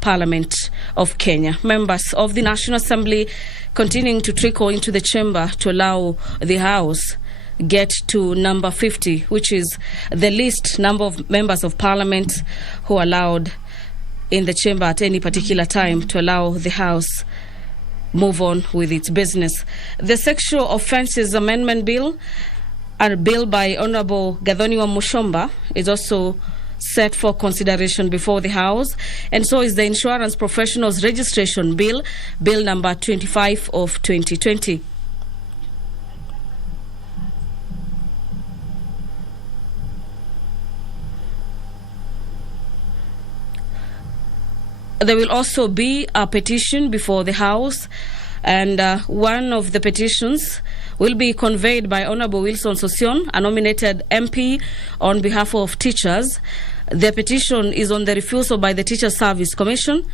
Parliament of Kenya. Members of the National Assembly continuing to trickle into the chamber to allow the House get to number 50, which is the least number of members of Parliament who are allowed in the chamber at any particular time to allow the House move on with its business. The Sexual Offences Amendment Bill, a bill by Honorable Gathoni Mushomba, is also set for consideration before the House, and so is the Insurance Professionals Registration Bill, Bill number 25 of 2020. There will also be a petition before the House, and one of the petitions will be conveyed by Honorable Wilson Sosion, a nominated MP on behalf of teachers. The petition is on the refusal by the Teacher Service Commission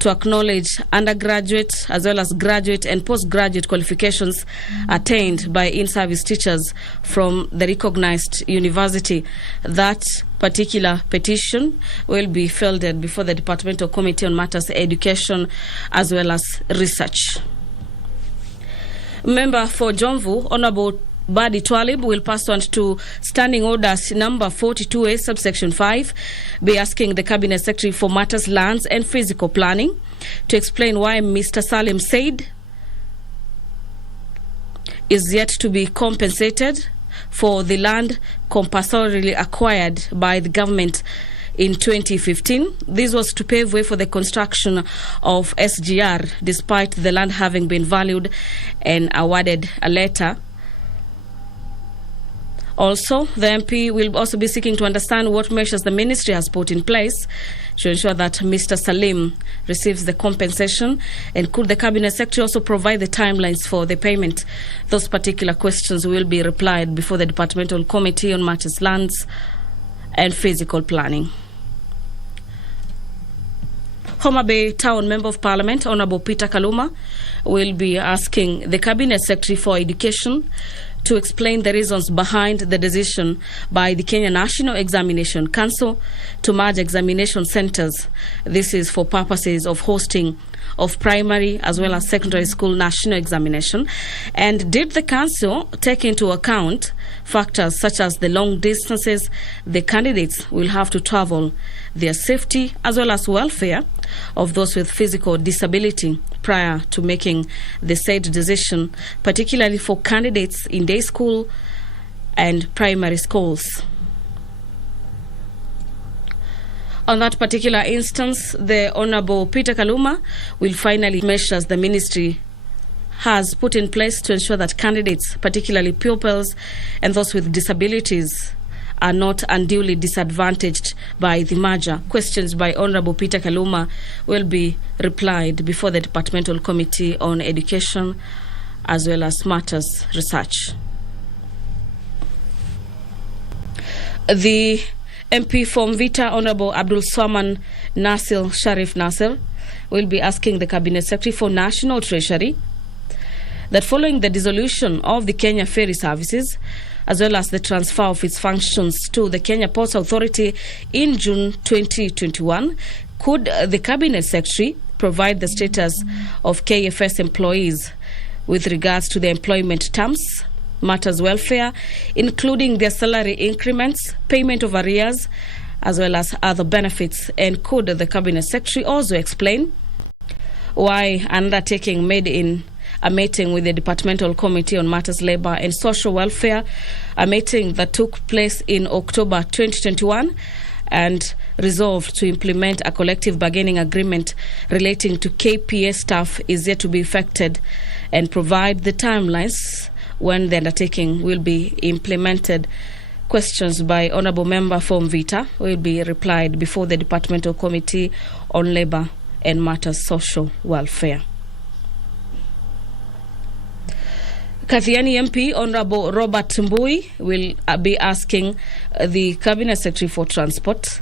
to acknowledge undergraduate as well as graduate and postgraduate qualifications attained by in-service teachers from the recognized university. That particular petition will be fielded before the Departmental Committee on Matters Education as well as Research. Member for Jomvu, Honorable Badi Twalib, will pass on to Standing Orders number 42A, subsection 5, be asking the Cabinet Secretary for Matters, Lands and Physical Planning to explain why Mr. Salim Said is yet to be compensated for the land compulsorily acquired by the government in 2015. This was to pave way for the construction of SGR, despite the land having been valued and awarded a letter. Also, the MP will also be seeking to understand what measures the ministry has put in place to ensure that Mr. Salim receives the compensation, and could the Cabinet Secretary also provide the timelines for the payment. Those particular questions will be replied before the Departmental Committee on Matters, Lands and Physical Planning. Homa Bay Town Member of Parliament, Honorable Peter Kaluma, will be asking the Cabinet Secretary for Education to explain the reasons behind the decision by the Kenya National Examination Council to merge examination centers. This is for purposes of hosting of primary as well as secondary school national examination. And did the council take into account factors such as the long distances the candidates will have to travel, their safety as well as welfare of those with physical disability prior to making the said decision, particularly for candidates in day school and primary schools? On that particular instance, the Honorable Peter Kaluma will finally measures the ministry has put in place to ensure that candidates, particularly pupils and those with disabilities, are not unduly disadvantaged by the merger. Questions by Honorable Peter Kaluma will be replied before the Departmental Committee on Education as well as Matters Research. The MP from Vita, Honorable Abdul Swaman Nasir Sharif Nasir, will be asking the Cabinet Secretary for National Treasury that following the dissolution of the Kenya Ferry Services as well as the transfer of its functions to the Kenya Ports Authority in June 2021, could the Cabinet Secretary provide the status of KFS employees with regards to their employment terms, matters welfare, including their salary increments, payment of arrears, as well as other benefits? And could the Cabinet Secretary also explain why an undertaking made in a meeting with the Departmental Committee on Matters Labour and Social Welfare, a meeting that took place in October 2021, and resolved to implement a collective bargaining agreement relating to KPA staff, is yet to be effected, and provide the timelines when the undertaking will be implemented? Questions by Honourable Member from Vita will be replied before the Departmental Committee on Labour and Matters Social Welfare. Kathiani MP Honourable Robert Mbui will be asking the Cabinet Secretary for Transport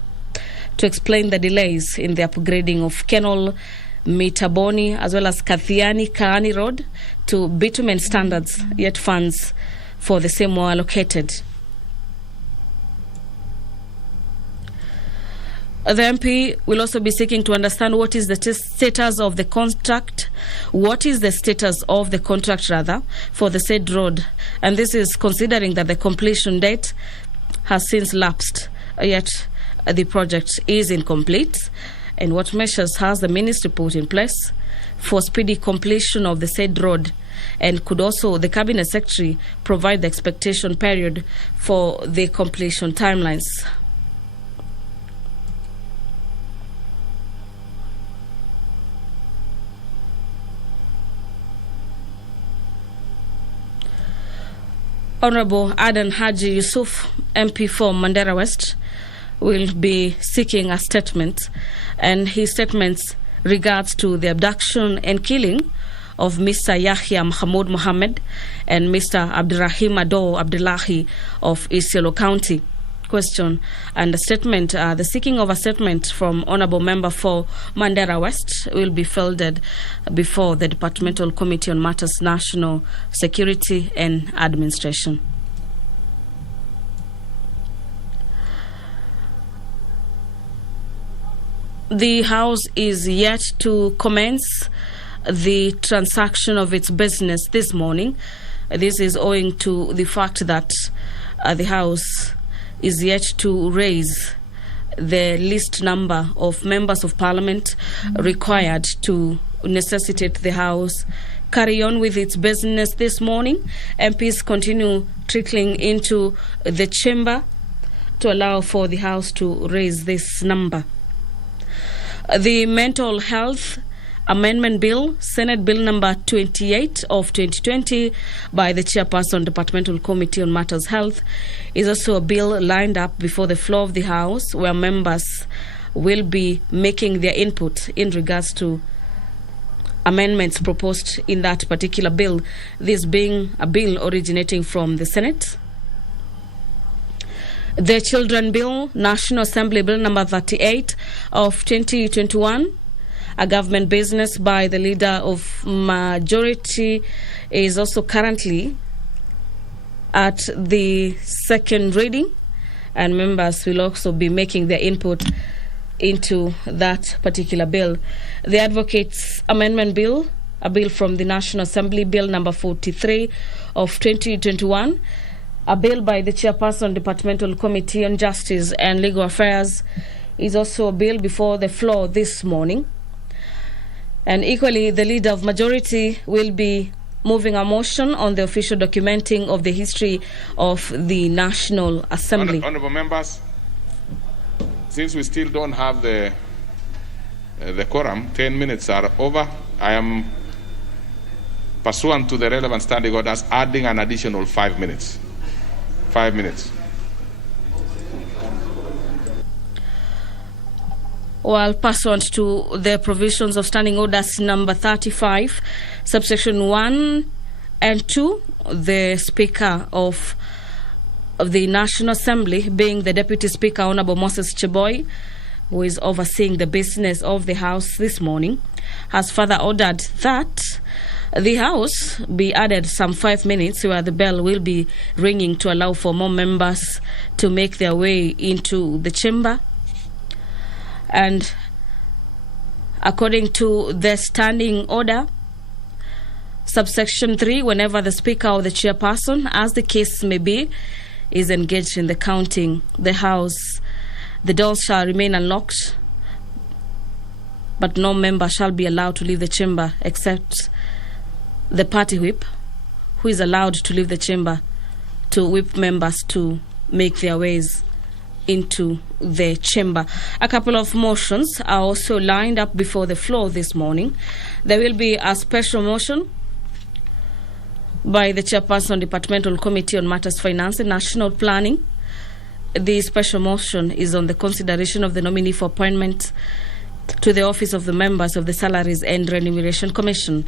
to explain the delays in the upgrading of Kenol Mitaboni as well as Kathiani Kaani Road to bitumen standards, yet funds for the same were allocated. The MP will also be seeking to understand what is the status of the contract. What is the status of the contract, rather, for the said road? And this is considering that the completion date has since lapsed, yet the project is incomplete. And what measures has the ministry put in place for speedy completion of the said road? And could also the Cabinet Secretary provide the expectation period for the completion timelines? Honorable Adan Haji Yusuf, MP for Mandera West, will be seeking a statement, and his statements regards to the abduction and killing of Mr. Yahya Mahmoud Mohammed and Mr. Abdurrahim Ado Abdullahi of Isiolo County. Question and a statement. The seeking of a statement from Honorable Member for Mandera West will be filed before the Departmental Committee on Matters National Security and Administration. The House is yet to commence the transaction of its business this morning. This is owing to the fact that the House is yet to raise the least number of members of Parliament required to necessitate the House carry on with its business this morning. MPs continue trickling into the chamber to allow for the House to raise this number. The Mental Health Amendment Bill, Senate Bill number 28 of 2020 by the Chairperson Departmental Committee on Matters Health, is also a bill lined up before the floor of the House, where members will be making their input in regards to amendments proposed in that particular bill, this being a bill originating from the Senate. The Children Bill, National Assembly Bill number 38 of 2021, a government business by the Leader of Majority, is also currently at the second reading, and members will also be making their input into that particular bill. The Advocates Amendment Bill, a bill from the National Assembly, Bill number 43 of 2021, a bill by the Chairperson Departmental Committee on Justice and Legal Affairs, is also a bill before the floor this morning. And equally, the Leader of Majority will be moving a motion on the official documenting of the history of the National Assembly. Honourable members, since we still don't have the quorum, 10 minutes are over. I am, pursuant to the relevant standing orders, adding an additional 5 minutes. 5 minutes. While pursuant to the provisions of Standing Orders number 35, subsection 1 and 2, the Speaker of the National Assembly, being the Deputy Speaker, Honorable Moses Cheboy, who is overseeing the business of the House this morning, has further ordered that the House be added some 5 minutes where the bell will be ringing to allow for more members to make their way into the chamber. And according to the standing order, subsection 3, whenever the Speaker or the Chairperson, as the case may be, is engaged in the counting, the House, the doors shall remain unlocked, but no member shall be allowed to leave the chamber except the party whip, who is allowed to leave the chamber to whip members to make their ways into the chamber. A couple of motions are also lined up before the floor this morning. There will be a special motion by the Chairperson Departmental Committee on Matters Finance and National Planning. The special motion is on the consideration of the nominee for appointment to the office of the members of the Salaries and Remuneration Commission.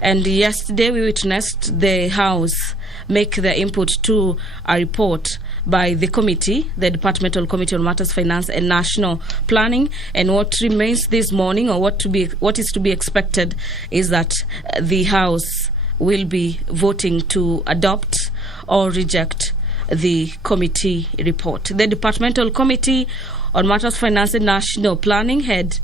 And yesterday we witnessed the House make their input to a report by the committee, the Departmental Committee on Matters Finance and National Planning. And what remains this morning, or what is to be expected, is that the House will be voting to adopt or reject the committee report. The Departmental Committee on Matters Financing National Planning had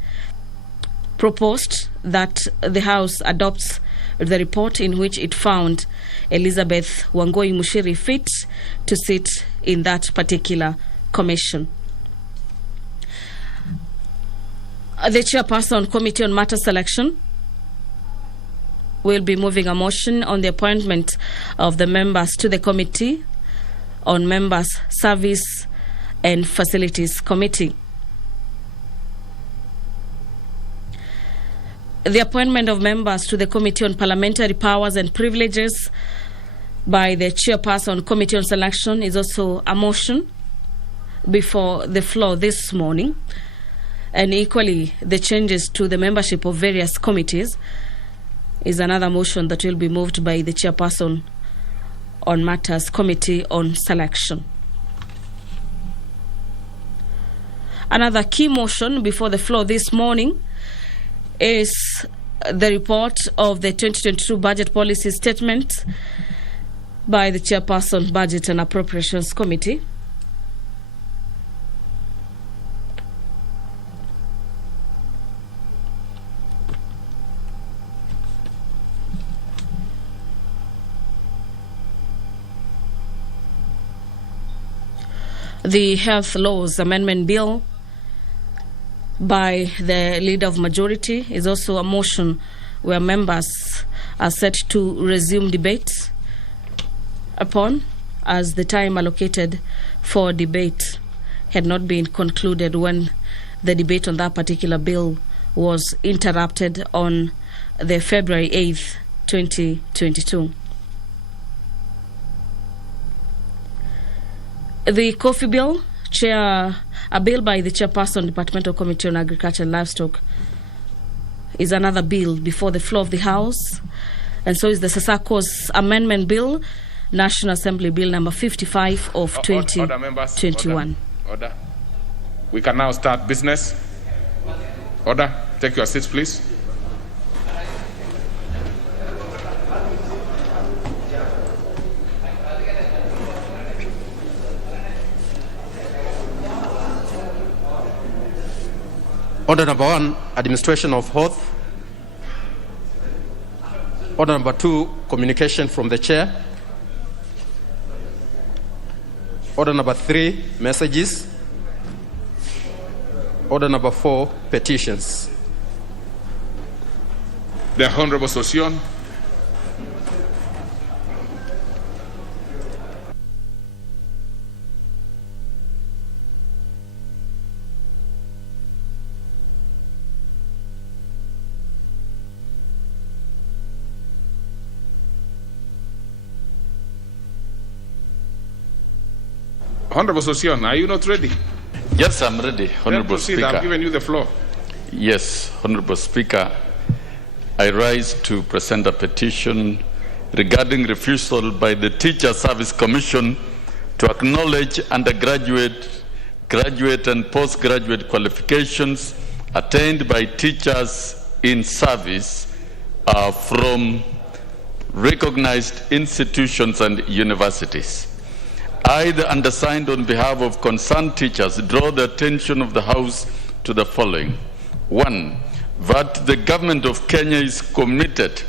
proposed that the House adopts the report in which it found Elizabeth Wangoi Mushiri fit to sit in that particular commission. The Chairperson Committee on Matter Selection will be moving a motion on the appointment of the members to the Committee on Members' Service and Facilities Committee. The appointment of members to the Committee on Parliamentary Powers and Privileges by the Chairperson Committee on Selection is also a motion before the floor this morning. And equally, the changes to the membership of various committees is another motion that will be moved by the Chairperson on Matters Committee on Selection. Another key motion before the floor this morning is the report of the 2022 Budget Policy Statement by the Chairperson Budget and Appropriations Committee. The Health Laws Amendment Bill by the Leader of Majority is also a motion where members are set to resume debate upon, as the time allocated for debate had not been concluded when the debate on that particular bill was interrupted on the February 8th, 2022. The Coffee Bill, a bill by the Chairperson Departmental Committee on Agriculture and Livestock, is another bill before the floor of the House, and so is the Sasako's Amendment Bill, National Assembly Bill number 55 of 2021. Order. We can now start business. Order. Take your seats, please. Order number 1, administration of oath. Order number 2, communication from the chair. Order number 3, messages. Order number 4, petitions. The Honorable Sosion. Honorable Sosion, are you not ready? Yes, I'm ready, Honorable Speaker. I've given you the floor. Yes, Honorable Speaker, I rise to present a petition regarding refusal by the Teacher Service Commission to acknowledge undergraduate, graduate and postgraduate qualifications attained by teachers in service from recognized institutions and universities. I, the undersigned, on behalf of concerned teachers, draw the attention of the House to the following. 1, that the government of Kenya is committed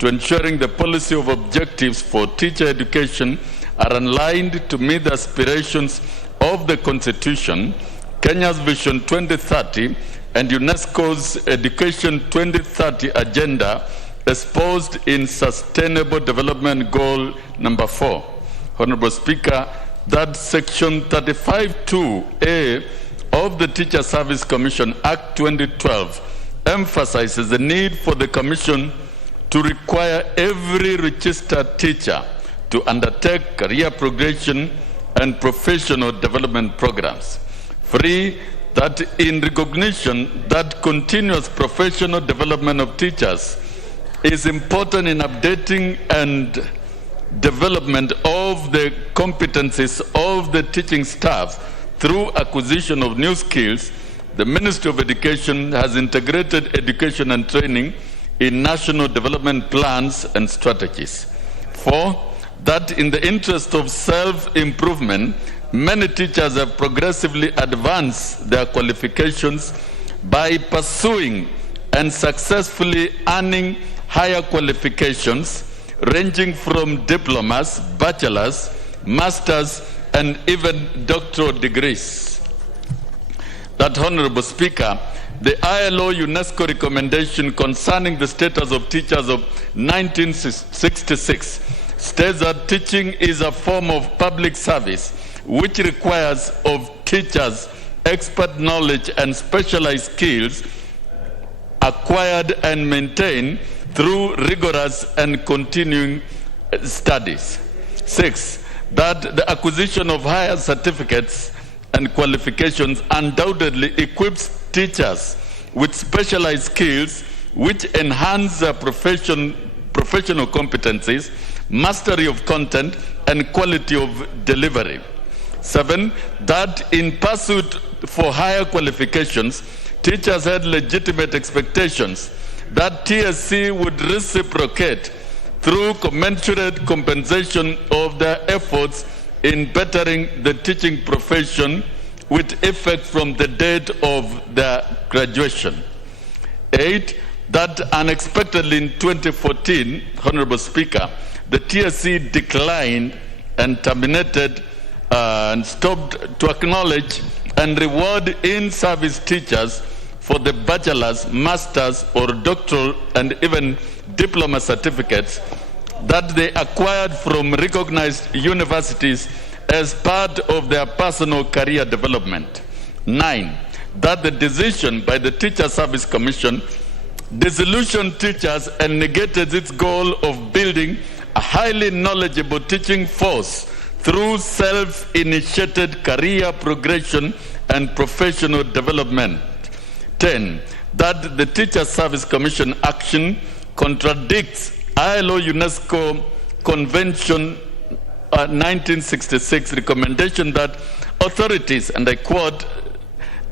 to ensuring the policy of objectives for teacher education are aligned to meet the aspirations of the Constitution, Kenya's Vision 2030, and UNESCO's Education 2030 agenda exposed in Sustainable Development Goal number 4. Honorable Speaker, that Section 35(2)A of the Teacher Service Commission Act 2012 emphasizes the need for the Commission to require every registered teacher to undertake career progression and professional development programs. 3, that in recognition that continuous professional development of teachers is important in updating and development of the competencies of the teaching staff through acquisition of new skills, the Ministry of Education has integrated education and training in national development plans and strategies. 4, that in the interest of self-improvement, many teachers have progressively advanced their qualifications by pursuing and successfully earning higher qualifications ranging from diplomas, bachelors, masters, and even doctoral degrees. That, Honorable Speaker, the ILO UNESCO recommendation concerning the status of teachers of 1966 states that teaching is a form of public service which requires of teachers expert knowledge and specialized skills acquired and maintained through rigorous and continuing studies. 6, that the acquisition of higher certificates and qualifications undoubtedly equips teachers with specialized skills which enhance their professional competencies, mastery of content, and quality of delivery. 7, that in pursuit for higher qualifications, teachers had legitimate expectations that TSC would reciprocate through commensurate compensation of their efforts in bettering the teaching profession with effect from the date of their graduation. 8, that unexpectedly in 2014, Honorable Speaker, the TSC declined and terminated and stopped to acknowledge and reward in-service teachers for the bachelor's, master's, or doctoral and even diploma certificates that they acquired from recognized universities as part of their personal career development. 9, that the decision by the Teacher Service Commission disillusioned teachers and negated its goal of building a highly knowledgeable teaching force through self-initiated career progression and professional development. 10, that the Teacher Service Commission action contradicts ILO UNESCO Convention 1966 recommendation that authorities, and I quote,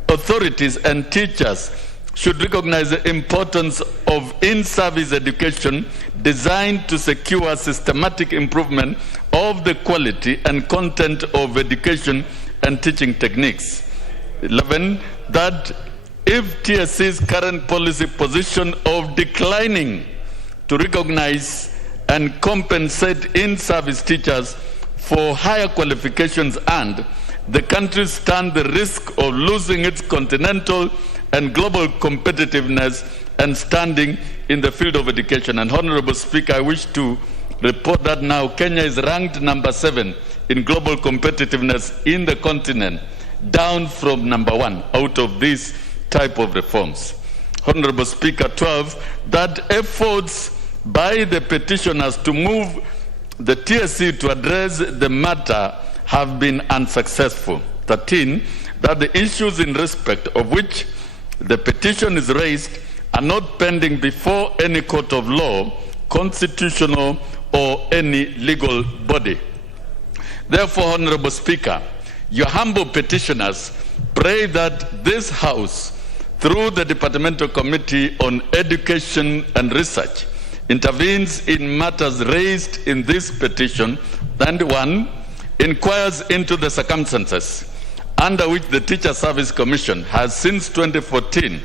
authorities and teachers should recognize the importance of in-service education designed to secure systematic improvement of the quality and content of education and teaching techniques. 11, that if TSC's current policy position of declining to recognize and compensate in-service teachers for higher qualifications and the country stands the risk of losing its continental and global competitiveness and standing in the field of education. And Honorable Speaker, I wish to report that now Kenya is ranked number 7 in global competitiveness in the continent, down from number 1 out of these type of reforms. Honorable Speaker, 12, that efforts by the petitioners to move the TSC to address the matter have been unsuccessful. 13, that the issues in respect of which the petition is raised are not pending before any court of law, constitutional, or any legal body. Therefore, Honorable Speaker, your humble petitioners pray that this House, through the Departmental Committee on Education and Research, intervenes in matters raised in this petition, and 1, inquires into the circumstances under which the Teacher Service Commission has since 2014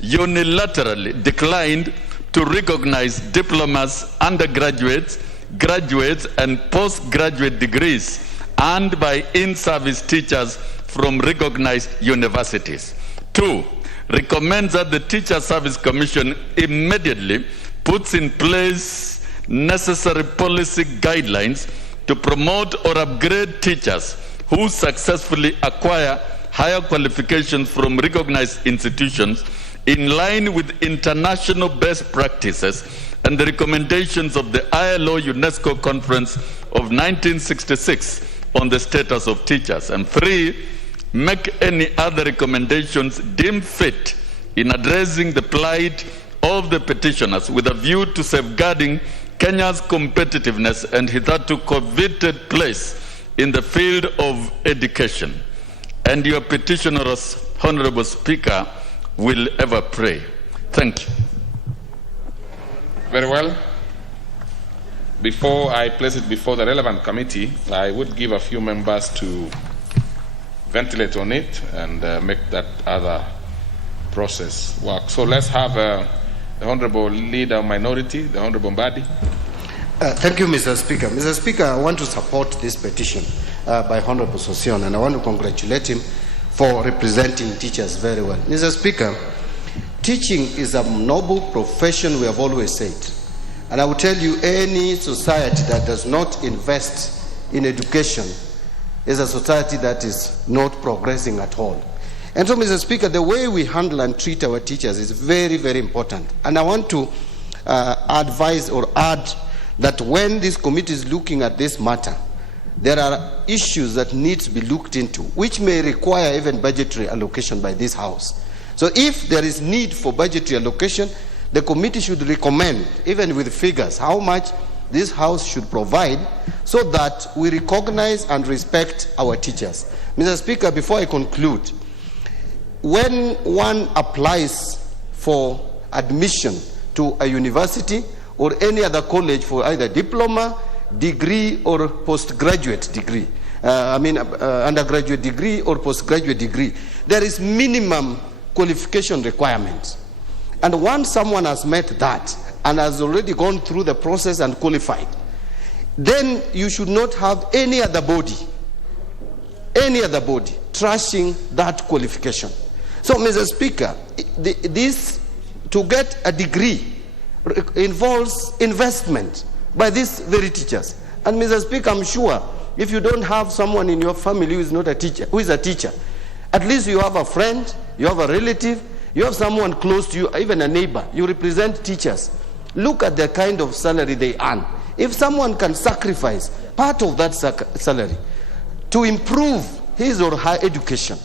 unilaterally declined to recognize diplomas, undergraduates, graduates, and postgraduate degrees earned by in-service teachers from recognized universities. 2, recommends that the Teacher Service Commission immediately puts in place necessary policy guidelines to promote or upgrade teachers who successfully acquire higher qualifications from recognized institutions in line with international best practices and the recommendations of the ILO UNESCO Conference of 1966 on the status of teachers. And 3, make any other recommendations deemed fit in addressing the plight of the petitioners with a view to safeguarding Kenya's competitiveness and hitherto coveted place in the field of education. And your petitioners, Honorable Speaker, will ever pray. Thank you. Very well. Before I place it before the relevant committee, I would give a few members to ventilate on it and make that other process work. So let's have the Honorable Leader Minority, the Honorable Mbadi. Thank you, Mr. Speaker. Mr. Speaker, I want to support this petition by Honorable Sosion, and I want to congratulate him for representing teachers very well. Mr. Speaker, teaching is a noble profession, we have always said. And I will tell you, any society that does not invest in education is a society that is not progressing at all. And so, Mr. Speaker, the way we handle and treat our teachers is very, very important. And I want to advise or add that when this committee is looking at this matter, there are issues that need to be looked into, which may require even budgetary allocation by this House. So if there is need for budgetary allocation, the committee should recommend, even with figures, how much this House should provide so that we recognize and respect our teachers. Mr. Speaker, before I conclude, when one applies for admission to a university or any other college for either diploma, degree, or postgraduate degree, undergraduate degree or postgraduate degree, there is minimum qualification requirements. And once someone has met that and has already gone through the process and qualified, then you should not have any other body trashing that qualification. So, Mr. Speaker, to get a degree involves investment by these very teachers. And, Mr. Speaker, I'm sure if you don't have someone in your family who is not a teacher, who is a teacher, at least you have a friend, you have a relative, you have someone close to you, even a neighbor. You represent teachers. Look at the kind of salary they earn. If someone can sacrifice part of that salary to improve his or her education,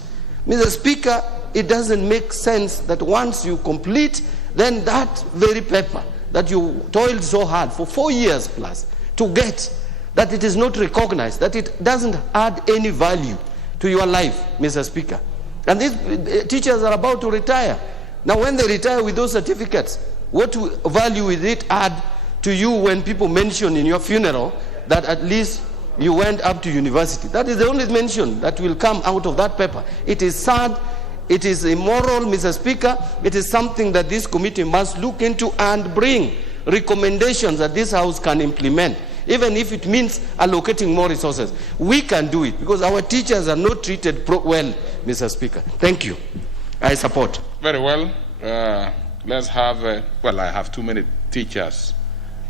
Mr. Speaker, it doesn't make sense that once you complete, then that very paper that you toiled so hard for 4 years plus to get, that it is not recognized, that it doesn't add any value to your life, Mr. Speaker. And these teachers are about to retire. Now, when they retire with those certificates, what value will it add to you when people mention in your funeral that at least you went up to university? That is the only mention that will come out of that paper. It is sad. It is immoral, Mr. Speaker. It is something that this committee must look into and bring recommendations that this House can implement, even if it means allocating more resources. We can do it because our teachers are not treated well, Mr. Speaker. Thank you. I support. Very well. Let's have, I have too many teachers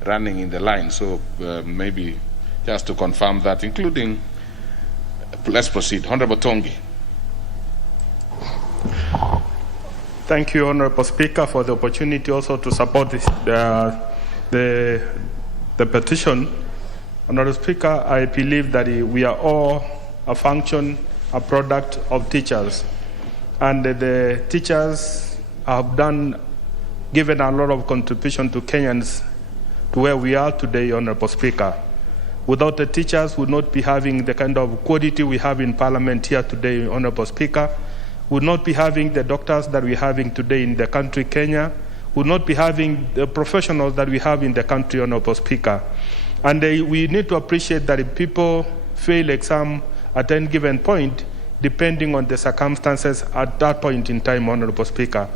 running in the line, so maybe just to confirm that, including, let's proceed. Honorable Tongi. Thank you, Honorable Speaker, for the opportunity also to support this, the petition. Honorable Speaker, I believe that we are all a function, a product of teachers. And the teachers have given a lot of contribution to Kenyans to where we are today, Honorable Speaker. Without the teachers, we would not be having the kind of quality we have in Parliament here today, Honorable Speaker. We would not be having the doctors that we're having today in the country, Kenya. We would not be having the professionals that we have in the country, Honorable Speaker. And we need to appreciate that if people fail exam at any given point, depending on the circumstances at that point in time, Honorable Speaker.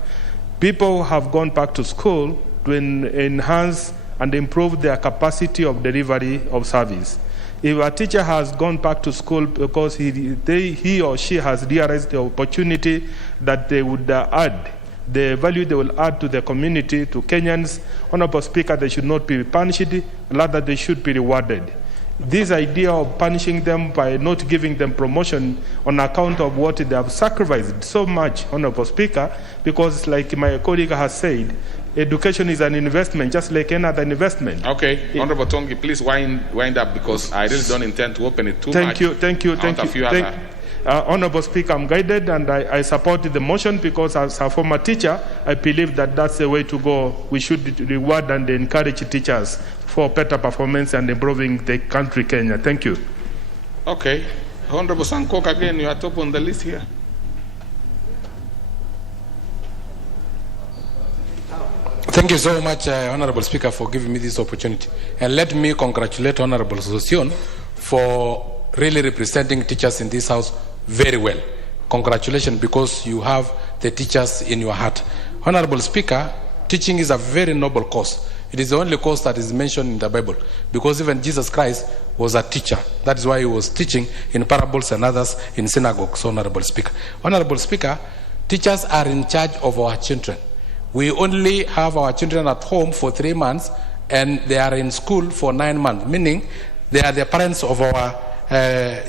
People have gone back to school to enhance and improve their capacity of delivery of service. If a teacher has gone back to school because he or she has realized the opportunity that they would add, the value they will add to the community, to Kenyans, Honorable Speaker, they should not be punished, rather they should be rewarded. This idea of punishing them by not giving them promotion on account of what they have sacrificed so much, Honorable Speaker, because like my colleague has said, education is an investment, just like any other investment. Okay, Honorable Tongi, please wind up because I really don't intend to open it too much. Thank you. Honorable Speaker, I'm guided and I support the motion because as a former teacher, I believe that that's the way to go. We should reward and encourage teachers for better performance and improving the country, Kenya. Thank you. Okay. Honorable Sankok, again, you are top on the list here. Thank you so much, Honorable Speaker, for giving me this opportunity. And let me congratulate Honorable Sosion for really representing teachers in this House very well. Congratulations, because you have the teachers in your heart. Honorable Speaker, teaching is a very noble cause. It is the only cause that is mentioned in the Bible, because even Jesus Christ was a teacher. That is why he was teaching in parables and others in synagogues, Honorable Speaker. Honorable Speaker, teachers are in charge of our children. We only have our children at home for 3 months, and they are in school for 9 months, meaning they are the parents of our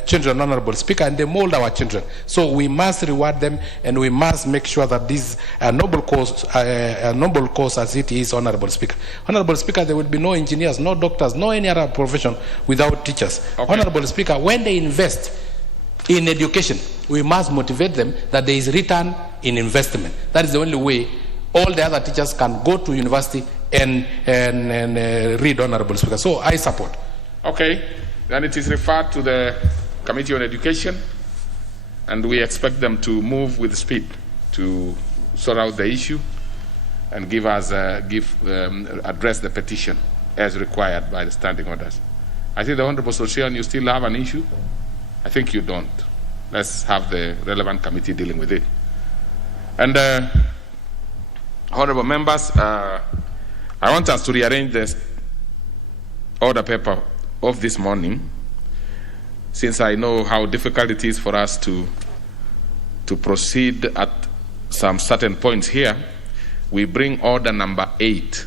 children, Honorable Speaker, and they mold our children. So we must reward them, and we must make sure that this noble cause as it is, Honorable Speaker. Honorable Speaker, there will be no engineers, no doctors, no any other profession without teachers. Okay. Honorable Speaker, when they invest in education, we must motivate them that there is return in investment. That is the only way all the other teachers can go to university and read, Honorable Speaker. So I support. Okay. Then it is referred to the Committee on Education, and we expect them to move with speed to sort out the issue and address the petition as required by the standing orders. I think the Honorable Sossion, you still have an issue? I think you don't. Let's have the relevant committee dealing with it. And honorable members, I want us to rearrange the order paper of this morning, since I know how difficult it is for us to proceed at some certain points here. We bring order number 8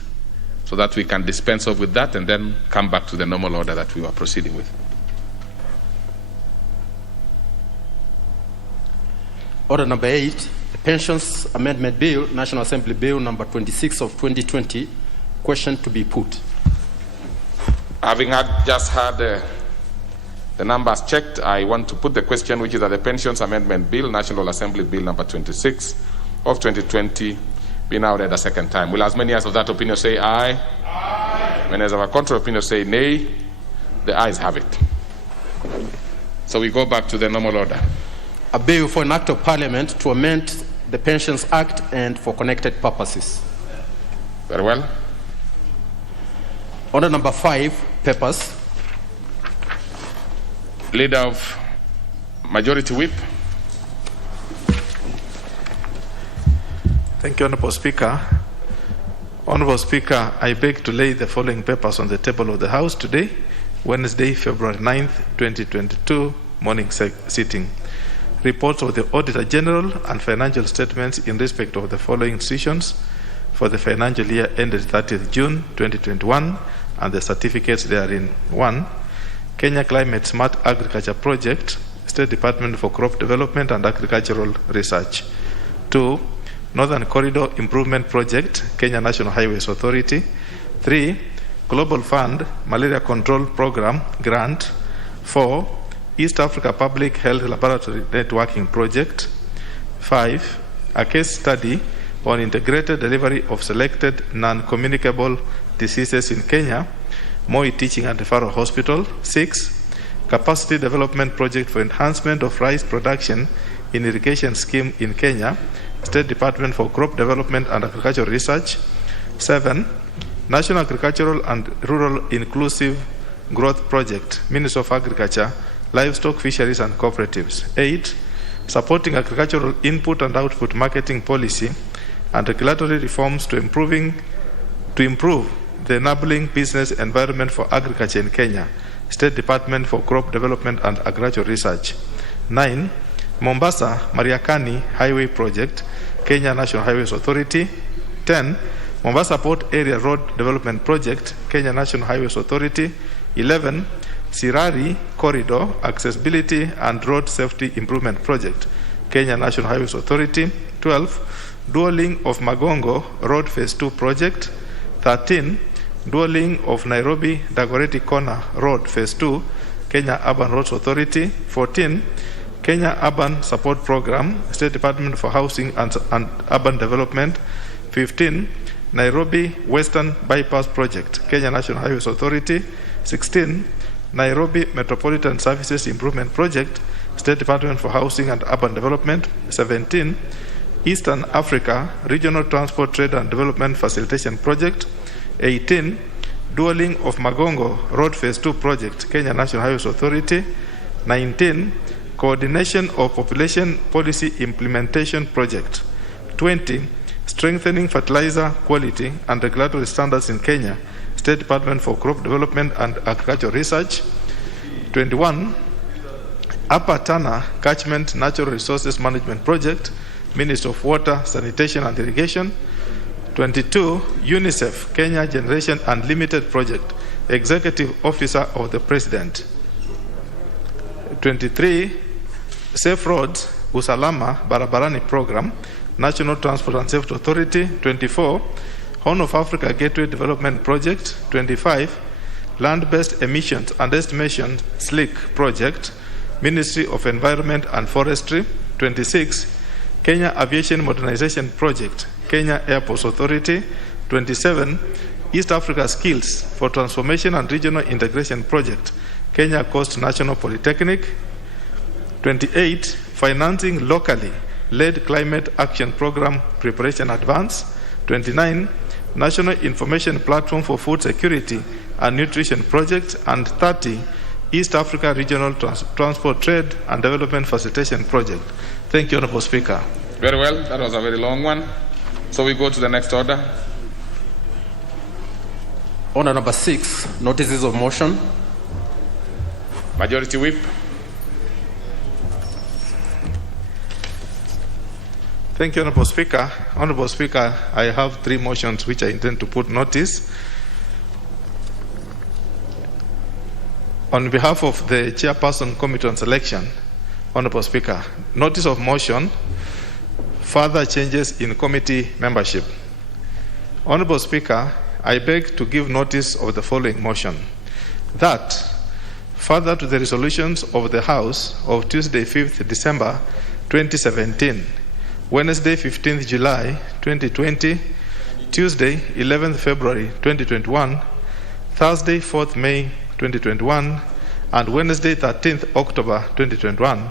so that we can dispense off with that and then come back to the normal order that we were proceeding with. Order number 8, the Pensions Amendment Bill, National Assembly Bill number 26 of 2020, question to be put. Having just had the numbers checked, I want to put the question, which is that the Pensions Amendment Bill, National Assembly Bill number 26 of 2020, be now read a second time. Will as many as of that opinion say aye? Aye. Many as of a contrary opinion say nay? The ayes have it. So we go back to the normal order. A bill for an act of Parliament to amend the Pensions Act and for connected purposes. Very well. Order number 5, papers. Leader of Majority Whip. Thank you, Honorable Speaker. Honorable Speaker, I beg to lay the following papers on the table of the House today, Wednesday, February 9th, 2022, morning sitting. Reports of the Auditor General and financial statements in respect of the following institutions for the financial year ended 30th June 2021 and the certificates therein. 1. Kenya Climate Smart Agriculture Project, State Department for Crop Development and Agricultural Research. 2. Northern Corridor Improvement Project, Kenya National Highways Authority. 3. Global Fund Malaria Control Program Grant. 4. East Africa Public Health Laboratory Networking Project. 5. A case study on integrated delivery of selected non-communicable diseases in Kenya, Moi Teaching and Referral Hospital. 6. Capacity Development Project for Enhancement of Rice Production in Irrigation Scheme in Kenya, State Department for Crop Development and Agricultural Research. 7. National Agricultural and Rural Inclusive Growth Project, Ministry of Agriculture, Livestock, Fisheries and Cooperatives. 8. Supporting agricultural input and output marketing policy and regulatory reforms to improve the enabling business environment for agriculture in Kenya, State Department for Crop Development and Agricultural Research. 9. Mombasa Mariakani Highway Project, Kenya National Highways Authority. 10. Mombasa Port Area Road Development Project, Kenya National Highways Authority. 11. Sirari Corridor Accessibility and Road Safety Improvement Project, Kenya National Highways Authority. 12. Dualling of Magongo Road Phase 2 Project. 13. Dualling of Nairobi Dagoretti Corner Road Phase 2, Kenya Urban Roads Authority. 14. Kenya Urban Support Program, State Department for Housing and Urban Development. 15. Nairobi Western Bypass Project, Kenya National Highways Authority. 16. Nairobi Metropolitan Services Improvement Project, State Department for Housing and Urban Development. 17. Eastern Africa Regional Transport Trade and Development Facilitation Project. 18. Dualling of Magongo Road Phase 2 Project, Kenya National Highways Authority. 19. Coordination of Population Policy Implementation Project. 20. Strengthening fertilizer quality and regulatory standards in Kenya, State Department for Crop Development and Agricultural Research. 21. Upper Tana Catchment Natural Resources Management Project, Ministry of Water, Sanitation and Irrigation. 22. UNICEF Kenya Generation Unlimited Project, Executive Officer of the President. 23. Safe Roads Usalama Barabarani Program, National Transport and Safety Authority. 24. Horn of Africa Gateway Development Project. 25. Land-Based Emissions and Estimation SLIC Project, Ministry of Environment and Forestry. 26. Kenya Aviation Modernization Project, Kenya Airports Authority. 27. East Africa Skills for Transformation and Regional Integration Project, Kenya Coast National Polytechnic. 28. Financing Locally Led Climate Action Program Preparation Advance. 29. National Information Platform for Food Security and Nutrition Project. And 30. East Africa Regional Transport Trade and Development Facilitation Project. Thank you, Honourable Speaker. Very well. That was a very long one. So we go to the next order. Order number 6, notices of motion. Majority Whip. Thank you, Honourable Speaker. Honourable Speaker, I have 3 motions which I intend to put notice. On behalf of the Chairperson Committee on Selection, Honourable Speaker, notice of motion, further changes in committee membership. Honourable Speaker, I beg to give notice of the following motion. That, further to the resolutions of the House of Tuesday, 5th December 2017, Wednesday, 15th July 2020, Tuesday, 11th February 2021, Thursday, 4th May 2021, and Wednesday, 13th October 2021,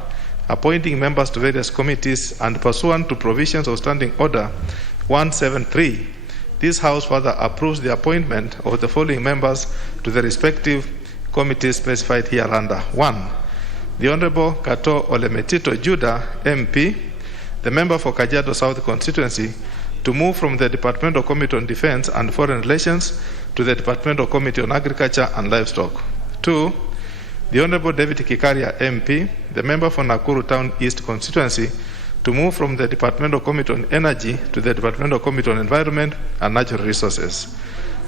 appointing members to various committees and pursuant to provisions of Standing Order 173, this House further approves the appointment of the following members to the respective committees specified hereunder. 1. The Honourable Kato Olemetito Judah, MP, the member for Kajiado South Constituency, to move from the Departmental Committee on Defence and Foreign Relations to the Departmental Committee on Agriculture and Livestock. 2. The Honourable David Kikaria, MP, the member for Nakuru Town East Constituency, to move from the Departmental Committee on Energy to the Departmental Committee on Environment and Natural Resources.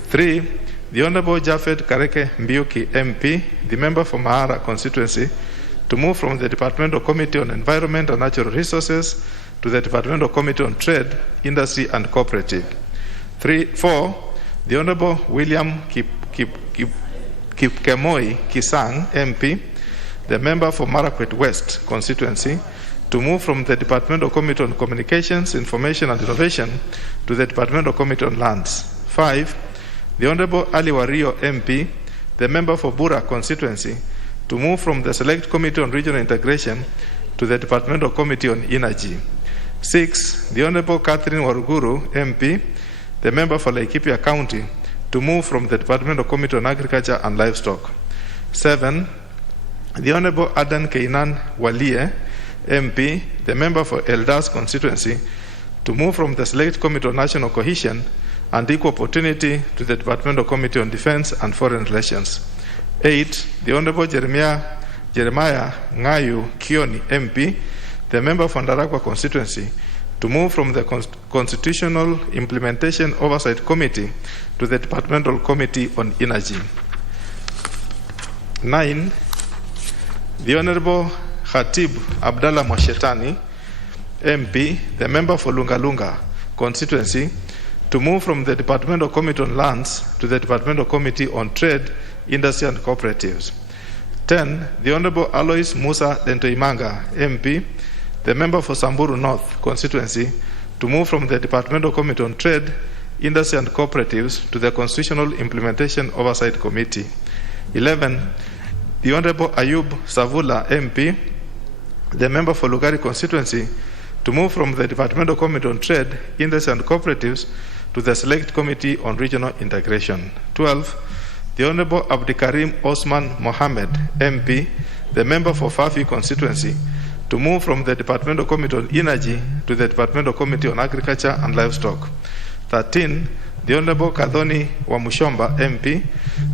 3. The Honourable Jafet Kareke Mbiuki, MP, the member for Mahara Constituency, to move from the Departmental Committee on Environment and Natural Resources to the Departmental Committee on Trade, Industry and Cooperative. 4. The Honourable William Kipkemoi Kisang, MP, the member for Marakwet West Constituency, to move from the Departmental Committee on Communications, Information and Innovation to the Departmental Committee on Lands. 5. The Honourable Ali Wario, MP, the member for Bura Constituency, to move from the Select Committee on Regional Integration to the Departmental Committee on Energy. 6. The Honourable Catherine Waruguru, MP, the member for Laikipia County, to move from the Departmental Committee on Agriculture and Livestock. 7. The Honourable Adan Keinan Walie, MP, the member for Eldas Constituency, to move from the Select Committee on National Cohesion and Equal Opportunity to the Departmental Committee on Defence and Foreign Relations. 8. The Honourable Jeremiah Ngayu Kioni, MP, the member for Ndarakwa Constituency, to move from the Constitutional Implementation Oversight Committee to the Departmental Committee on Energy. 9. The Honourable Khatib Abdallah Mwashetani, MP, the member for Lungalunga Constituency, to move from the Departmental Committee on Lands to the Departmental Committee on Trade, Industry and Cooperatives. 10. The Honourable Alois Musa Dentoimanga, MP, the member for Samburu North Constituency, to move from the Departmental Committee on Trade, Industry and Cooperatives to the Constitutional Implementation Oversight Committee. 11. The Honourable Ayub Savula, MP, the member for Lugari Constituency, to move from the Departmental Committee on Trade, Industry and Cooperatives to the Select Committee on Regional Integration. 12. The Honourable Abdikarim Osman Mohammed, MP, the member for Fafi Constituency, to move from the Departmental Committee on Energy to the Departmental Committee on Agriculture and Livestock. 13, the Honorable Kadhoni Wamushomba, MP,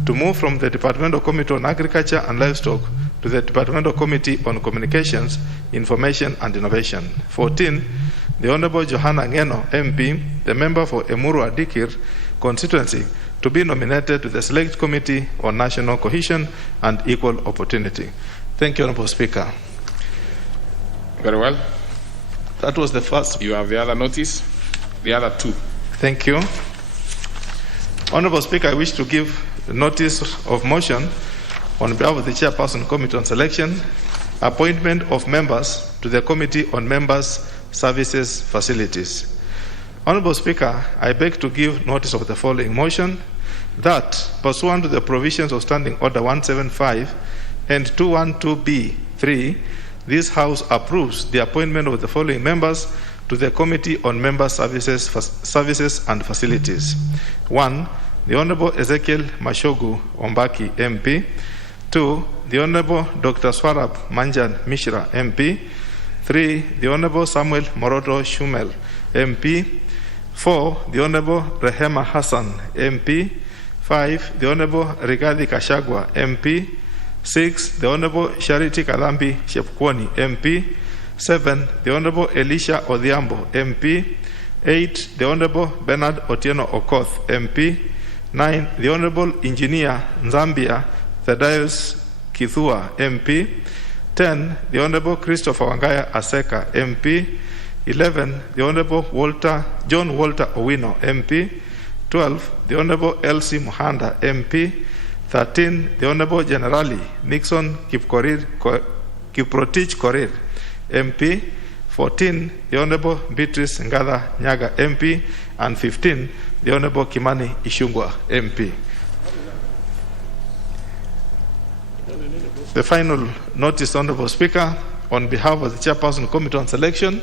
to move from the Departmental Committee on Agriculture and Livestock to the Departmental Committee on Communications, Information and Innovation. 14, the Honorable Johanna Ngeno, MP, the member for Emuru Adikir constituency, to be nominated to the Select Committee on National Cohesion and Equal Opportunity. Thank you, Honorable Speaker. Very well. That was the first. You have the other notice, the other two. Thank you. Honorable Speaker, I wish to give notice of motion on behalf of the Chairperson Committee on Selection, appointment of members to the Committee on Members' Services Facilities. Honorable Speaker, I beg to give notice of the following motion, that pursuant to the provisions of Standing Order 175 and 212B3, this House approves the appointment of the following members to the Committee on Member Services and Facilities. 1, the Honorable Ezekiel Mashogu Ombaki, MP. 2, the Honorable Dr. Swarab Manjan Mishra, MP. 3, the Honorable Samuel Moroto Shumel, MP. 4, the Honorable Rehema Hassan, MP. 5, the Honorable Rigathi Kashagwa, MP. 6, the Honorable Charity Kalambi Shepkwoni, MP. 7, the Honorable Elisha Odhiambo, MP. 8, the Honorable Bernard Otieno Okoth, MP. 9, the Honorable Engineer Nzambia Thaddeus Kithua, MP. 10, the Honorable Christopher Wangaya Aseka, MP. 11, the Honorable John Walter Owino, MP. 12, the Honorable Elsie Muhanda, MP. 13, the Honorable Generali Nixon Kiprotich Korir, MP. 14, the Honorable Beatrice Ngada Nyaga, MP. And 15, the Honorable Kimani Ichung'wah, MP. The final notice, Honorable Speaker, on behalf of the Chairperson Committee on Selection.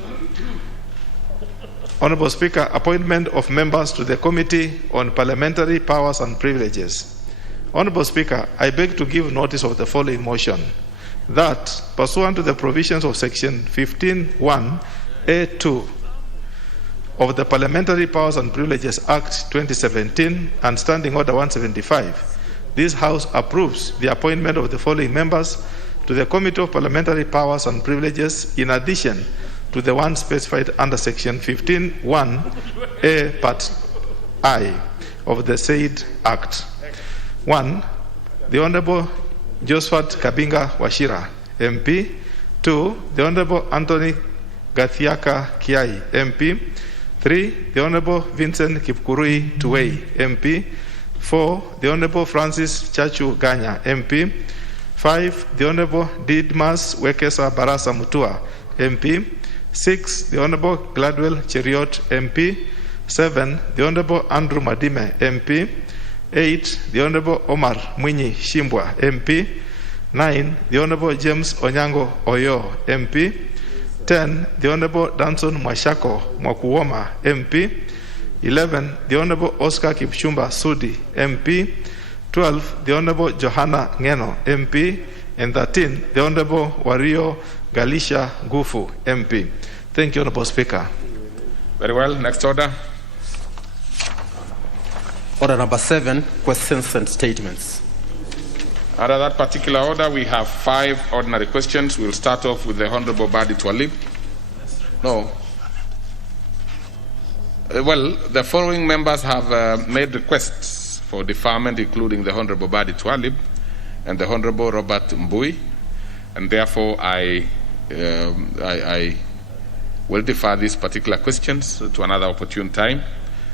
Honorable Speaker, appointment of members to the Committee on Parliamentary Powers and Privileges. Honorable Speaker, I beg to give notice of the following motion, that pursuant to the provisions of Section 15(1)(a)(2) of the Parliamentary Powers and Privileges Act 2017 and Standing Order 175, this House approves the appointment of the following members to the Committee of Parliamentary Powers and Privileges in addition to the one specified under Section 15(1)(a) Part I of the said Act. 1, the Honorable Josephat Kabinga Wachira, MP. 2, the Honorable Anthony Gathiaka Kiai, MP. 3, the Honorable Vincent Kipkurui Tuwei, MP. 4, the Honorable Francis Chachu Ganya, MP. 5, the Honorable Didmas Wekesa Barasa Mutua, MP. 6, the Honorable Gladwell Cheriot, MP. 7, the Honorable Andrew Madime, MP. 8, the Honorable Omar Mwinyi Shimbwa, MP. 9, the Honorable James Onyango Oyo, MP. 10, the Honorable Danson Mwashako Mwakuwoma, MP. 11, the Honorable Oscar Kipchumba Sudi, MP. 12, the Honorable Johanna Ngeno, MP. And 13, the Honorable Wario Galisha Gufu, MP. Thank you, Honorable Speaker. Very well. Next order. Order number 7, questions and statements. Under that particular order, we have 5 ordinary questions. We'll start off with the Honorable Badi Twalib. No. Well, the following members have made requests for deferment, including the Honorable Badi Twalib and the Honorable Robert Mbui, and therefore I will defer these particular questions to another opportune time.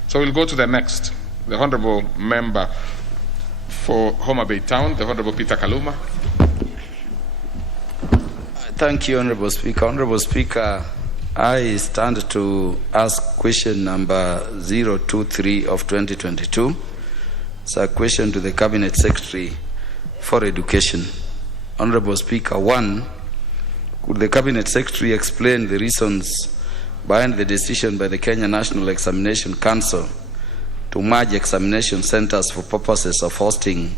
So we'll go to the next. The Honorable Member for Homa Bay Town, the Honorable Peter Kaluma. Thank you, Honorable Speaker. Honorable Speaker, I stand to ask question number 023 of 2022. It's a question to the Cabinet Secretary for Education. Honorable Speaker, 1, could the Cabinet Secretary explain the reasons behind the decision by the Kenya National Examination Council to merge examination centers for purposes of hosting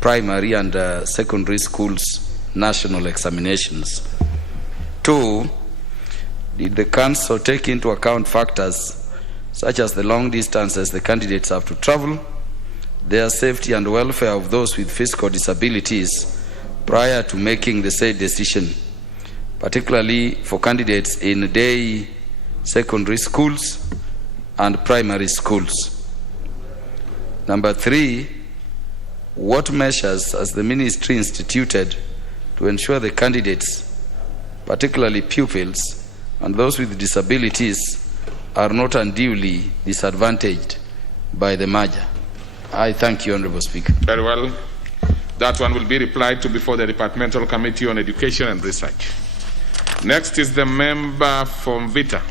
primary and secondary schools national examinations? 2, did the council take into account factors such as the long distances the candidates have to travel, their safety and welfare of those with physical disabilities prior to making the said decision, particularly for candidates in day secondary schools and primary schools? Number 3, what measures has the ministry instituted to ensure the candidates, particularly pupils and those with disabilities, are not unduly disadvantaged by the merger? I thank you, Honourable Speaker. Very well. That one will be replied to before the Departmental Committee on Education and Research. Next is the member from Vita,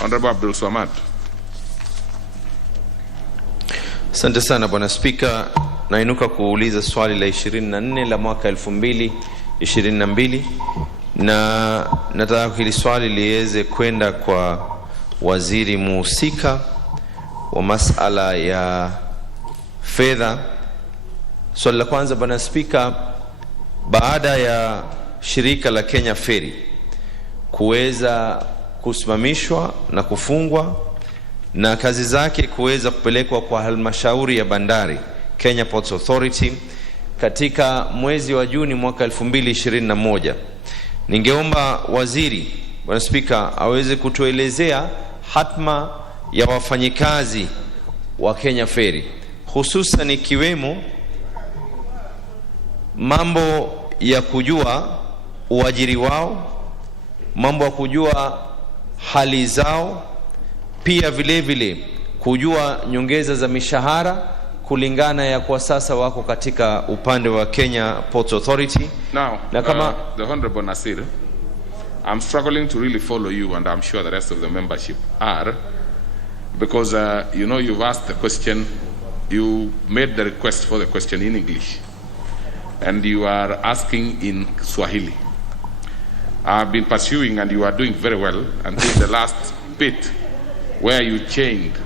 Honourable Abdul Swamad. Asante sana Bwana Spika, nainuka kuuliza swali la 24 la mwaka 2022 na nataka hili swali liweze kwenda kwa waziri muhusika wa masala ya fedha. Swali la kwanza Bwana Spika, baada ya shirika la Kenya Ferry kuweza kusimamishwa na kufungwa na kazi zake kuweza kupelekwa kwa halmashauri ya bandari Kenya Ports Authority katika mwezi wa Juni mwaka 2021, ningeomba waziri Bwana Spika aweze kutuelezea hatma ya wafanyikazi wa Kenya Ferry, hususan ikiwemo mambo ya kujua uajiri wao, mambo ya kujua hali zao, pia vile vile kujua nyongeza za mishahara kulingana ya kwa sasa wako katika upande wa Kenya Ports Authority. Now, the Honorable Nasir, I'm struggling to really follow you, and I'm sure the rest of the membership are, because you know, you've asked the question, you made the request for the question in English, and you are asking in Swahili. I've been pursuing, and you are doing very well until the last bit where you changed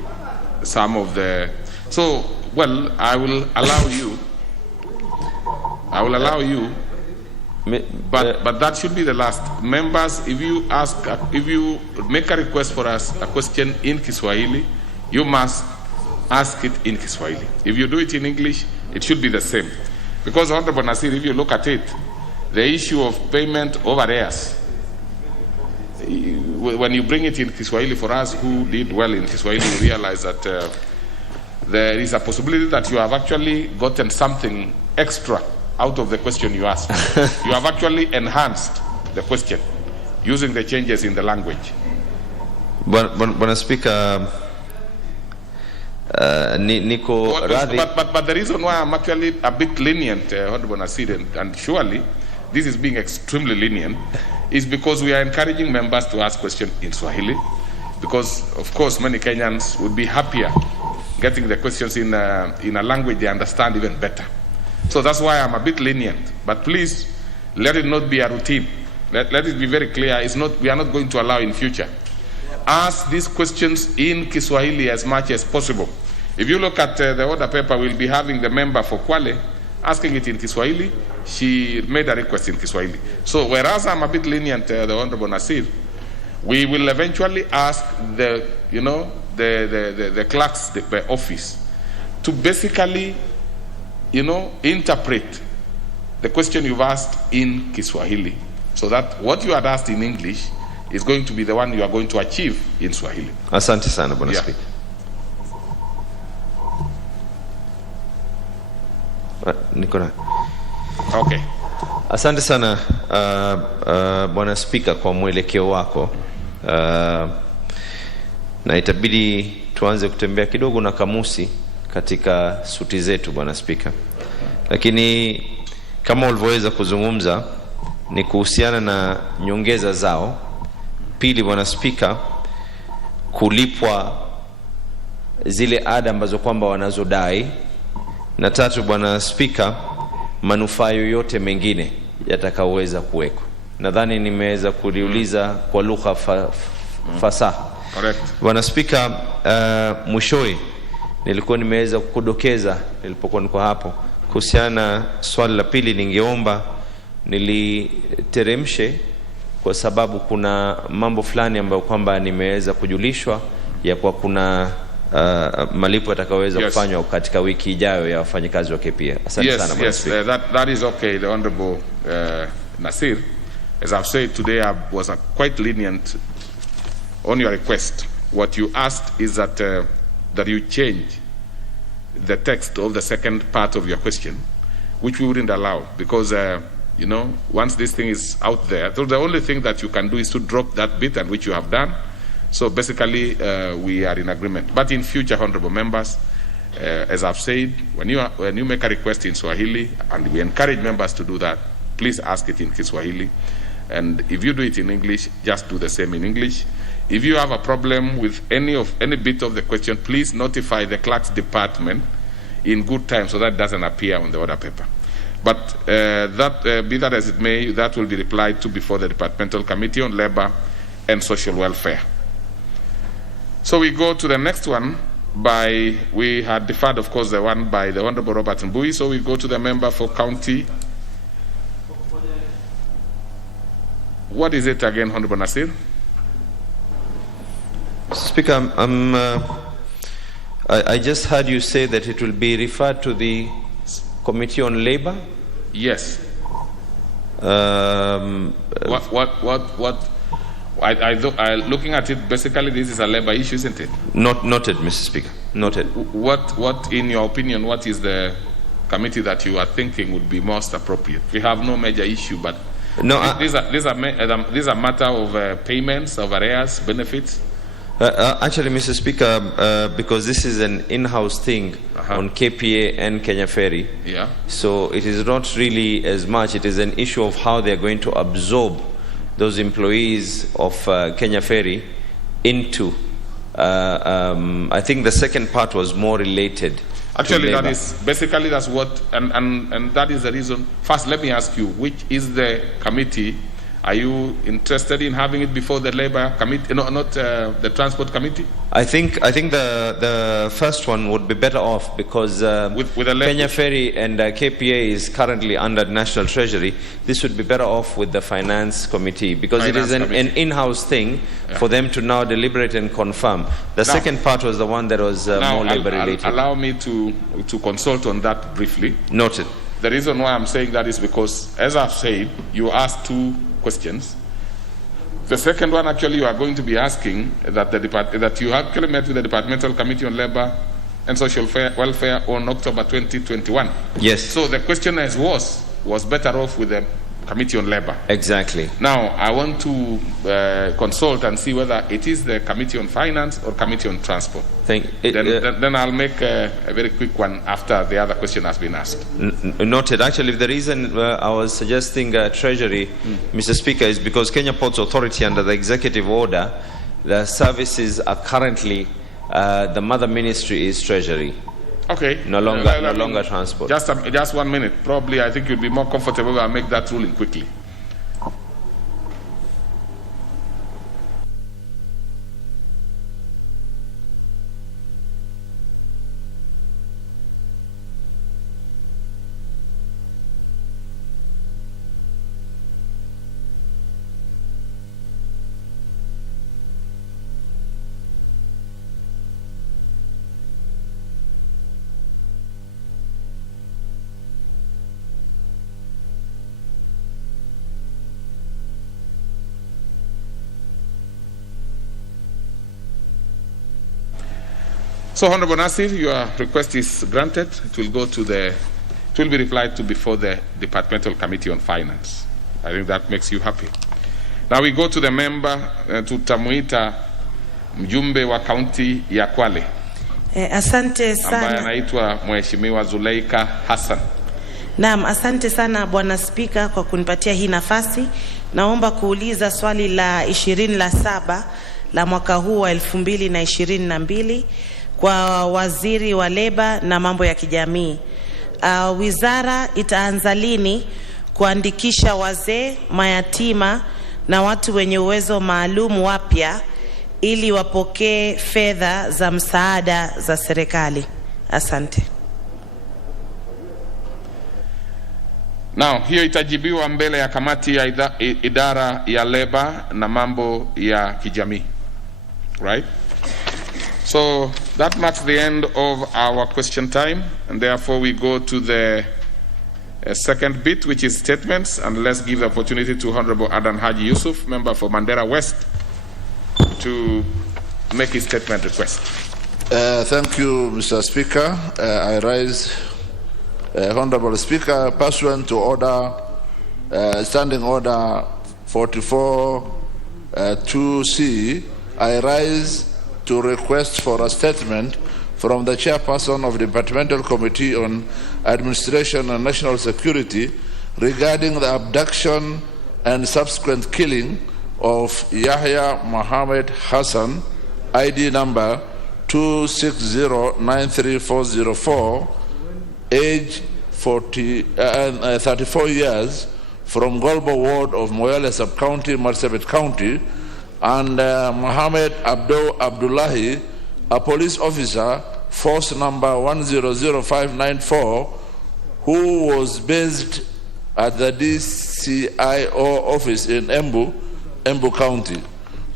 some of the... So, well, I will allow you. But that should be the last. Members, if you make a request for us, a question in Kiswahili, you must ask it in Kiswahili. If you do it in English, it should be the same. Because, Honorable Nasir, if you look at it, the issue of payment over arrears, when you bring it in Kiswahili for us who did well in Kiswahili, you realize that there is a possibility that you have actually gotten something extra out of the question you asked. You have actually enhanced the question using the changes in the language. Bwana Speaker, niko radhi. But the reason why I'm actually a bit lenient, Honorable Nasir, and surely this is being extremely lenient, is because we are encouraging members to ask questions in Swahili, because of course many Kenyans would be happier getting the questions in a language they understand even better. So that's why I'm a bit lenient. But please, let it not be a routine. Let it be very clear. We are not going to allow in future. Ask these questions in Kiswahili as much as possible. If you look at the order paper, we'll be having the member for Kwale asking it in Kiswahili. She made a request in Kiswahili. So whereas I'm a bit lenient, the Honorable Nasir, we will eventually ask the clerks, the office, to basically, interpret the question you've asked in Kiswahili, so that what you had asked in English is going to be the one you are going to achieve in Swahili. Asante sana Bwana Speaker. Nikona. Okay. Asante sana Bwana Speaker kwa mwelekeo wako. Na itabidi tuanze kutembea kidogo na kamusi katika suti zetu Bwana Speaker. Lakini kama ulivyoweza kuzungumza ni kuhusiana na nyongeza zao. Pili Bwana Speaker, kulipwa zile ada ambazo kwamba wanazodai. Na tatu Bwana Speaker, manufaa yoyote mengine yatakaweza kuweko. Nadhani nimeweza kuliuliza kwa lugha fasaha. Correct. Bwana Speaker, mwishowe nilikuwa nimeweza kukudokeza nilipokuwa niko hapo kuhusiana swali la pili, ningeomba niliteremshe kwa sababu kuna mambo fulani ambayo kwamba nimeweza kujulishwa ya kwa kuna malipo yatakayoweza kufanywa katika wiki ijayo ya wafanyikazi wa KPA. Asante sana. Yes, that is okay, the Honorable Nasir. As I've said today, I was quite lenient on your request. What you asked is that you change the text of the second part of your question, which we wouldn't allow, because once this thing is out there, so the only thing that you can do is to drop that bit, and which you have done. So basically, we are in agreement. But in future, honorable members, as I've said, when you make a request in Swahili, and we encourage members to do that, please ask it in Kiswahili. And if you do it in English, just do the same in English. If you have a problem with any bit of the question, please notify the clerk's department in good time so that doesn't appear on the order paper. But be that as it may, that will be replied to before the Departmental Committee on Labor and Social Welfare. So we go to the next one we had deferred, of course, the one by the Honorable Robert Mbui. So we go to the member for county. What is it again, Honorable Nasir? Speaker, I just heard you say that it will be referred to the Committee on Labor. Yes. Looking at it, basically, this is a labor issue, isn't it? Noted, Mr. Speaker. Noted. What, in your opinion, what is the committee that you are thinking would be most appropriate? We have no major issue, but these are matter of payments, of arrears, benefits. Actually, Mr. Speaker, because this is an in-house thing on KPA and Kenya Ferry, so it is not really as much. It is an issue of how they are going to absorb those employees of Kenya Ferry into. I think the second part was more related. Actually, that is basically that's what, and that is the reason. First, let me ask you, which is the committee? Are you interested in having it before the Labor Committee, not the Transport Committee? I think the first one would be better off, because with Kenya Ferry and KPA is currently under National Treasury. This would be better off with the Finance Committee, because it is an in-house thing for them to now deliberate and confirm. The second part was the one that was more labor-related. Allow me to consult on that briefly. Noted. The reason why I'm saying that is because, as I've said, you asked two questions. The second one, actually, you are going to be asking that you actually met with the Departmental Committee on Labor and Social Welfare on October 2021. Yes. So the question was better off with the Committee on Labor. Exactly. Now, I want to consult and see whether it is the Committee on Finance or Committee on Transport. Then I'll make a very quick one after the other question has been asked. Noted. Actually, the reason I was suggesting Treasury, Mr. Speaker, is because Kenya Ports Authority, under the executive order, the services are currently, the mother ministry is Treasury. Okay. No longer transport. Just 1 minute. Probably, I think you'll be more comfortable if I make that ruling quickly. So, Honorable Nasir, your request is granted. It will be replied to before the Departmental Committee on Finance. I think that makes you happy. Now we go to the member, tutamuita mjumbe wa kaunti ya Kwale. Asante sana. Ambaye anaitwa Mheshimiwa Zuleika Hassan. Naam, asante sana Bwana Spika kwa kunipatia hii nafasi. Naomba kuuliza swali la 27 la mwaka huu wa 2022 kwa waziri wa leba na mambo ya kijamii. Wizara itaanza lini kuandikisha wazee, mayatima na watu wenye uwezo maalum wapya ili wapokee fedha za msaada za serikali? Asante. Now, hiyo itajibiwa mbele ya kamati ya idara ya leba na mambo ya kijamii. Right? So that marks the end of our question time, and therefore we go to the second bit, which is statements, and let's give the opportunity to Honorable Adan Haji Yusuf, member for Mandera West, to make his statement request. Thank you, Mr. Speaker. I rise, Honorable Speaker, pursuant to order, Standing Order 44-2C, I rise to request for a statement from the chairperson of the Departmental Committee on Administration and National Security regarding the abduction and subsequent killing of Yahya Mohammed Hassan, ID number 260-93404, age 34 years, from Golbo Ward of Moyale Sub-County, Marsabit County, and Mohammed Abdullahi, a police officer, force number 100594, who was based at the DCIO office in Embu County.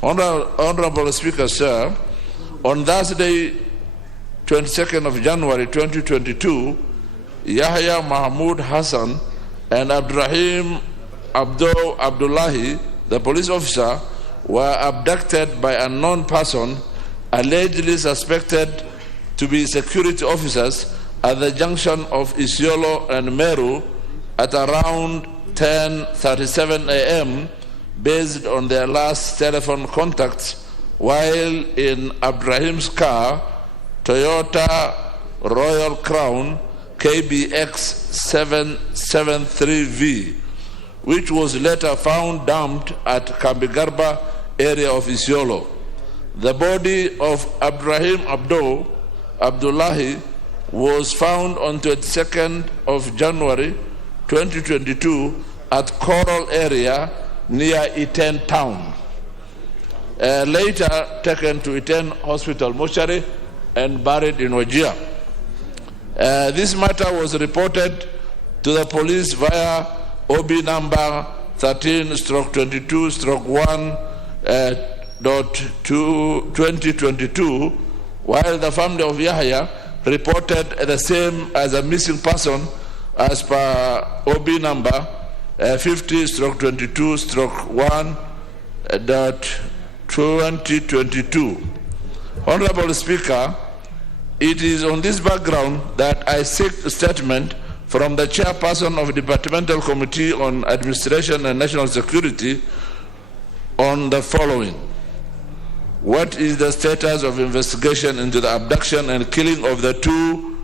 Honorable Speaker, sir, on Thursday, 22nd of January 2022, Yahya Mahmoud Hassan and Abdurrahim Abdullahi, the police officer, were abducted by an unknown person allegedly suspected to be security officers at the junction of Isiolo and Meru at around 10:37 a.m. based on their last telephone contacts while in Abdurrahim's car, Toyota Royal Crown KBX 773V, which was later found dumped at Kambigarba area of Isiolo. The body of Abdurrahim Abdullahi was found on 22nd of January 2022 at Coral area near Iten town. Later taken to Iten Hospital mortuary and buried in Wajir. This matter was reported to the police via OB number 13/1.2022, while the family of Yahya reported the same as a missing person as per OB number 50/22/1.2022. Honorable Speaker, it is on this background that I seek a statement from the chairperson of the Departmental Committee on Administration and National Security on the following. What is the status of investigation into the abduction and killing of the two,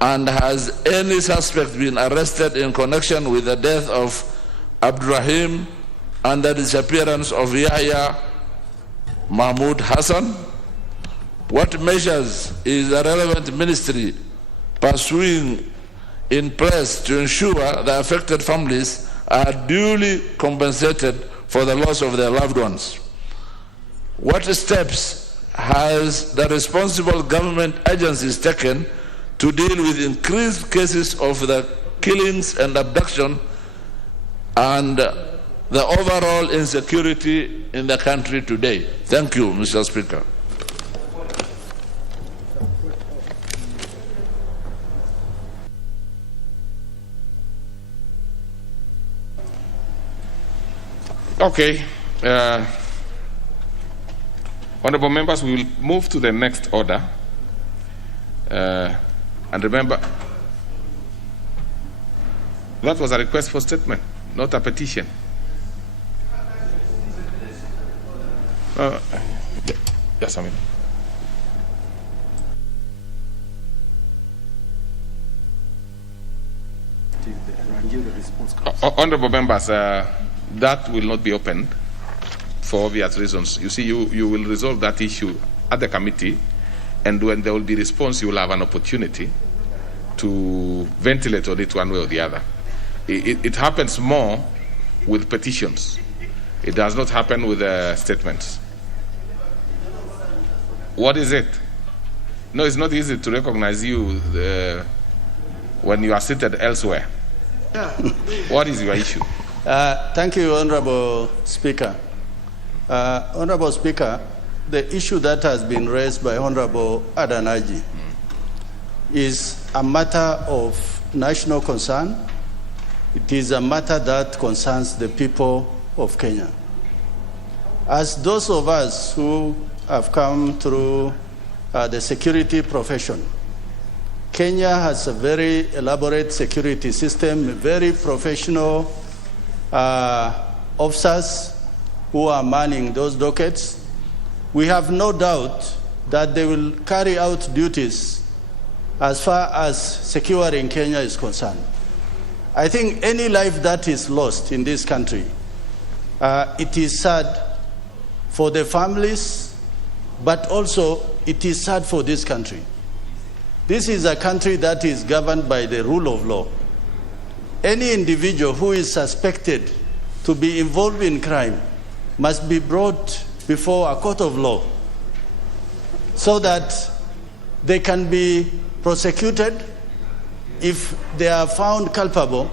and has any suspect been arrested in connection with the death of Abdurrahim and the disappearance of Yahya Mahmoud Hassan? What measures is the relevant ministry pursuing in place to ensure the affected families are duly compensated for the loss of their loved ones? What steps has the responsible government agencies taken to deal with increased cases of the killings and abduction and the overall insecurity in the country today? Thank you, Mr. Speaker. Okay. Honorable members, we will move to the next order. And remember, that was a request for statement, not a petition. Yes, I mean. Honorable members, that will not be opened for obvious reasons. You see, you will resolve that issue at the committee, and when there will be response, you will have an opportunity to ventilate on it one way or the other. It happens more with petitions. It does not happen with statements. What is it? No, it's not easy to recognize you when you are seated elsewhere. What is your issue? Thank you, Honorable Speaker. Honorable Speaker, the issue that has been raised by Honorable Adanaji is a matter of national concern. It is a matter that concerns the people of Kenya. As those of us who have come through the security profession, Kenya has a very elaborate security system, very professional officers who are manning those dockets. We have no doubt that they will carry out duties as far as securing Kenya is concerned. I think any life that is lost in this country, it is sad for the families, but also it is sad for this country. This is a country that is governed by the rule of law. Any individual who is suspected to be involved in crime must be brought before a court of law so that they can be prosecuted. If they are found culpable,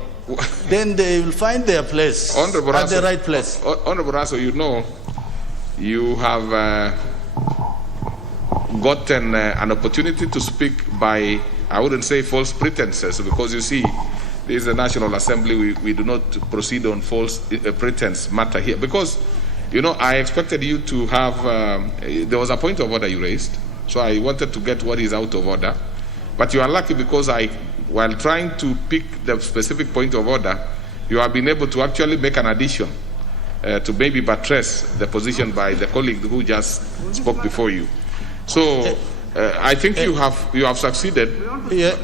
then they will find their place at the right place. Honorable Raso, you know, you have gotten an opportunity to speak by, I wouldn't say false pretenses, because you see, this is a National Assembly, we do not proceed on false pretense matter here. Because, you know, I expected you to have, there was a point of order you raised, so I wanted to get what is out of order. But you are lucky because while trying to pick the specific point of order, you have been able to actually make an addition to maybe buttress the position by the colleague who just spoke before you. So I think you have succeeded,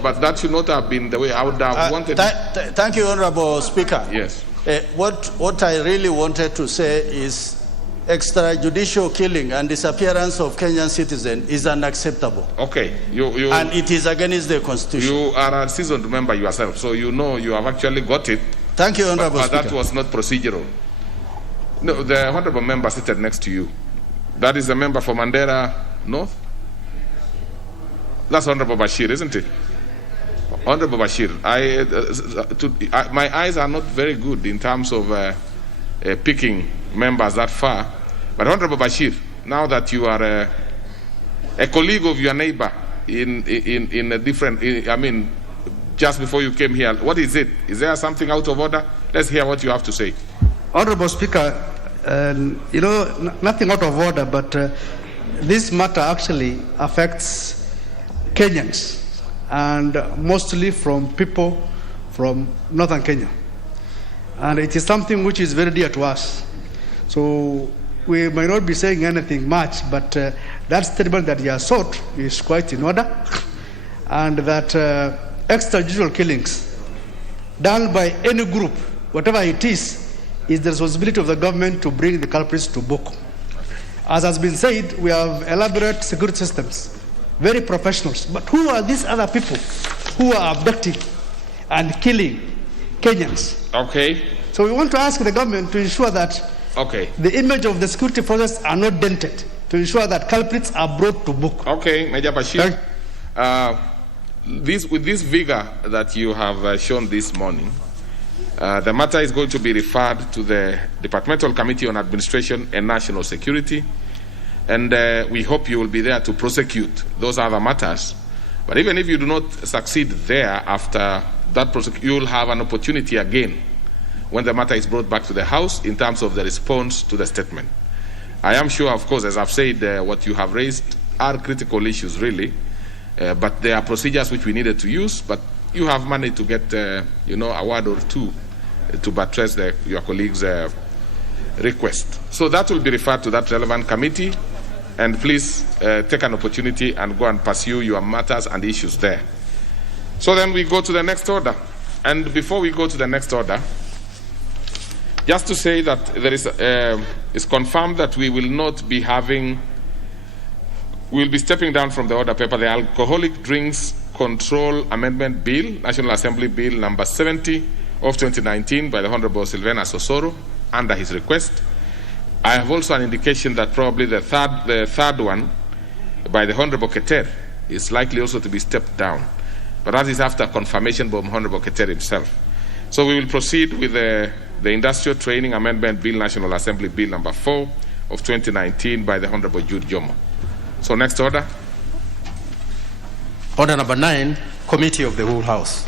but that should not have been the way I would have wanted. Thank you, Honorable Speaker. Yes. What I really wanted to say is extrajudicial killing and disappearance of Kenyan citizens is unacceptable. Okay. And it is against the Constitution. You are a seasoned member yourself, so you know you have actually got it. Thank you, Honorable Speaker. But that was not procedural. No, the Honorable member seated next to you. That is the member for Mandera North? That's Honorable Bashir, isn't it? Honorable Bashir, my eyes are not very good in terms of picking members that far. But Honorable Bashir, now that you are a colleague of your neighbor in a different, just before you came here, what is it? Is there something out of order? Let's hear what you have to say. Honorable Speaker, nothing out of order, but this matter actually affects Kenyans, and mostly from people from northern Kenya. And it is something which is very dear to us. So we might not be saying anything much, but that statement that you have sought is quite in order, and that extrajudicial killings done by any group, whatever it is the responsibility of the government to bring the culprits to book. As has been said, we have elaborate security systems, very professionals. But who are these other people who are abducting and killing Kenyans? Okay. So we want to ask the government to ensure that the image of the security forces are not dented, to ensure that culprits are brought to book. Okay, Major Bashir. With this vigor that you have shown this morning, the matter is going to be referred to the Departmental Committee on Administration and National Security, and we hope you will be there to prosecute those other matters. But even if you do not succeed there after that prosecution, you will have an opportunity again when the matter is brought back to the House in terms of the response to the statement. I am sure, of course, as I've said, what you have raised are critical issues, really, but there are procedures which we needed to use, but you have managed to get, a word or two to buttress your colleagues' request. So that will be referred to that relevant committee, and please take an opportunity and go and pursue your matters and issues there. So then we go to the next order. And before we go to the next order, just to say that there is, it's confirmed that we will not be having, we'll be stepping down from the order paper, the Alcoholic Drinks Control Amendment Bill, National Assembly Bill number 70 of 2019 by the Honorable Sylvana Sosoro under his request. I have also an indication that probably the third one by the Honorable Keter is likely also to be stepped down. But that is after confirmation by Honorable Keter himself. So we will proceed with the Industrial Training Amendment Bill, National Assembly Bill number 4 of 2019 by the Honorable Jude Jomo. So next order. Order number 9, Committee of the Whole House.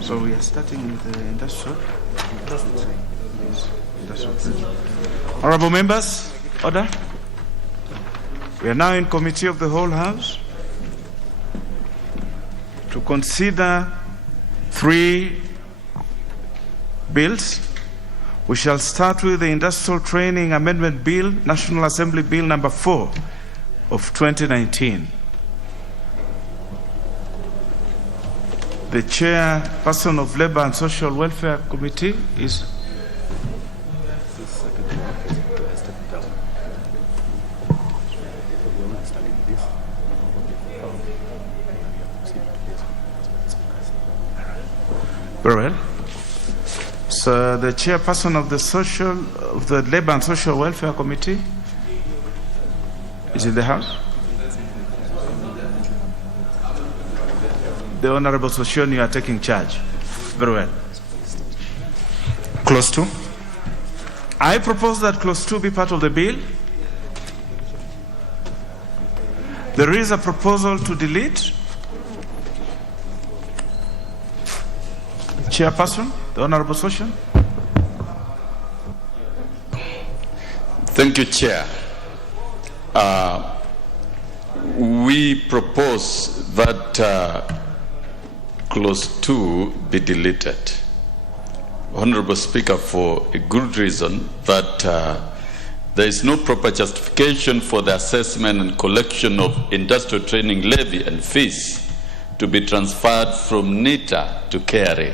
So we are starting with the industrial. Honorable members, order. We are now in Committee of the Whole House to consider 3 bills. We shall start with the Industrial Training Amendment Bill, National Assembly Bill number 4 of 2019. The chairperson of Labor and Social Welfare Committee is very well. So the chairperson of the Labor and Social Welfare Committee is in the House. The Honorable Sosion, you are taking charge. Very well. Clause 2. I propose that Clause 2 be part of the bill. There is a proposal to delete. Chairperson, the Honorable Sosion. Thank you, Chair. We propose that Clause 2 be deleted. Honorable Speaker, for a good reason, that there is no proper justification for the assessment and collection of industrial training levy and fees to be transferred from NITA to KRA.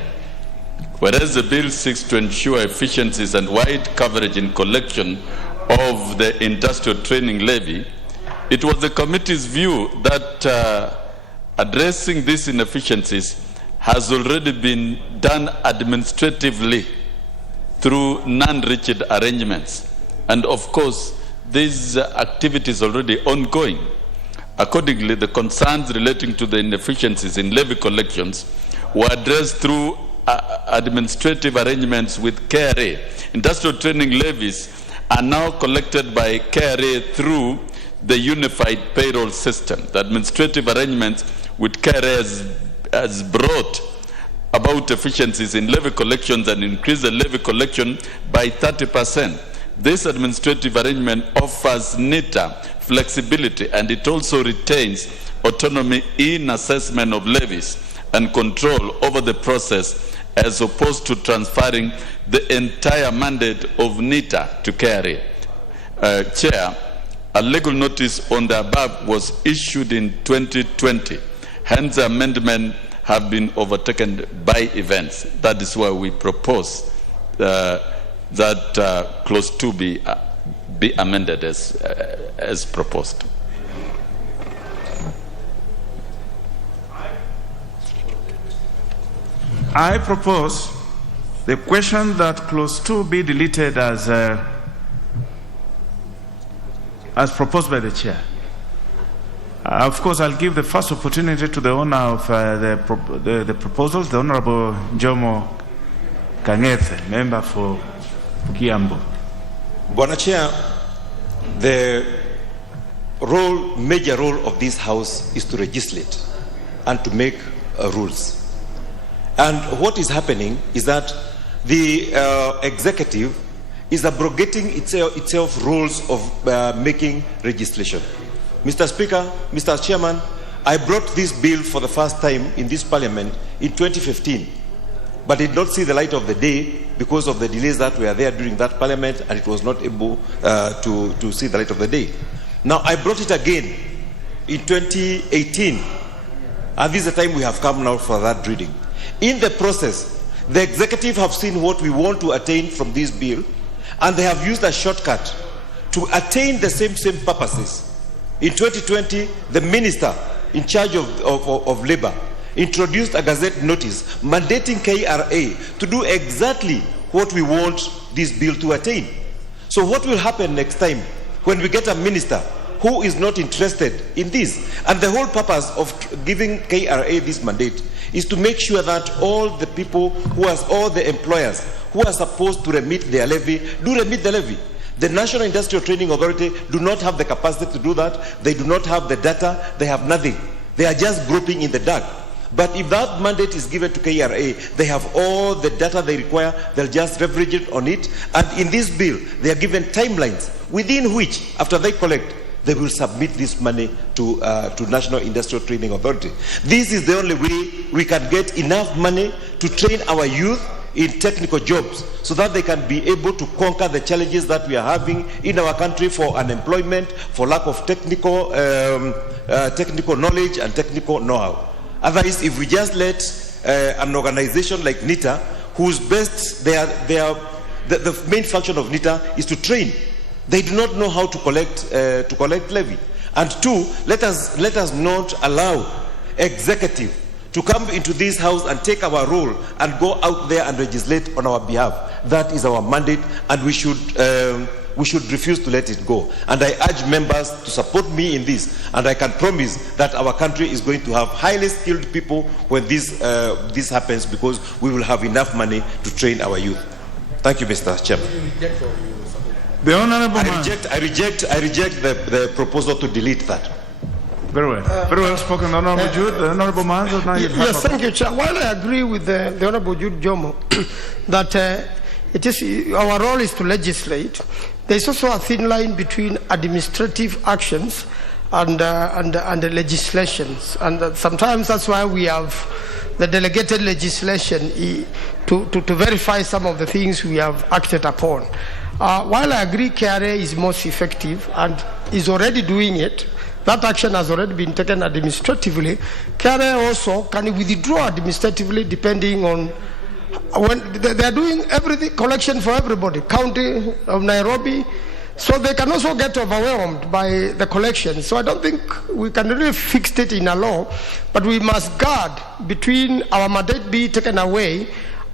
Whereas the bill seeks to ensure efficiencies and wide coverage in collection of the industrial training levy, it was the committee's view that addressing these inefficiencies has already been done administratively through non-rigid arrangements. And of course, these activities are already ongoing. Accordingly, the concerns relating to the inefficiencies in levy collections were addressed through administrative arrangements with KRA. Industrial training levies are now collected by KRA through the unified payroll system. The administrative arrangements with KRA has brought about efficiencies in levy collections and increased the levy collection by 30%. This administrative arrangement offers NITA flexibility, and it also retains autonomy in assessment of levies and control over the process, as opposed to transferring the entire mandate of NITA to KRA. Chair, a legal notice on the above was issued in 2020. Hence, the amendment have been overtaken by events. That is why we propose that Clause 2 be amended as proposed. I propose the question that Clause 2 be deleted as proposed by the chair. Of course, I'll give the first opportunity to the owner of the proposals, the Honorable Jomo Kangethe, member for Kiambu. Bwana Chair, the major role of this House is to legislate and to make rules. And what is happening is that the executive is abrogating itself rules of making legislation. Mr. Speaker, Mr. Chairman, I brought this bill for the first time in this Parliament in 2015, but did not see the light of the day because of the delays that were there during that Parliament, and it was not able to see the light of the day. Now, I brought it again in 2018, and this is the time we have come now for that reading. In the process, the executive have seen what we want to attain from this bill, and they have used a shortcut to attain the same purposes. In 2020, the minister in charge of labor introduced a gazette notice mandating KRA to do exactly what we want this bill to attain. So what will happen next time when we get a minister who is not interested in this? And the whole purpose of giving KRA this mandate is to make sure that all the people all the employers who are supposed to remit their levy do remit the levy. The National Industrial Training Authority do not have the capacity to do that. They do not have the data. They have nothing. They are just groping in the dark. But if that mandate is given to KRA, they have all the data they require. They'll just leverage it on it. And in this bill, they are given timelines within which, after they collect, they will submit this money to National Industrial Training Authority. This is the only way we can get enough money to train our youth in technical jobs so that they can be able to conquer the challenges that we are having in our country for unemployment, for lack of technical knowledge and technical know-how. Otherwise, if we just let an organization like NITA, whose best, the main function of NITA is to train, they do not know how to collect levy. And two, let us not allow executive to come into this house and take our role and go out there and legislate on our behalf. That is our mandate, and we should refuse to let it go. And I urge members to support me in this, and I can promise that our country is going to have highly skilled people when this happens, because we will have enough money to train our youth. Thank you, Mr. Chairman. The Honourable I reject the proposal to delete that. Very well spoken, Honourable Jude. The Honourable Manzo, now you have. Yes, thank you, Chair. While I agree with the Honourable Jude Jomo that it is our role is to legislate, there is also a thin line between administrative actions and the legislations, and sometimes that's why we have the delegated legislation to verify some of the things we have acted upon. While I agree KRA is most effective and is already doing it, that action has already been taken administratively. KRA also can withdraw administratively depending on when they are doing everything, collection for everybody, county of Nairobi, so they can also get overwhelmed by the collection. So I don't think we can really fix it in a law, but we must guard between our mandate being taken away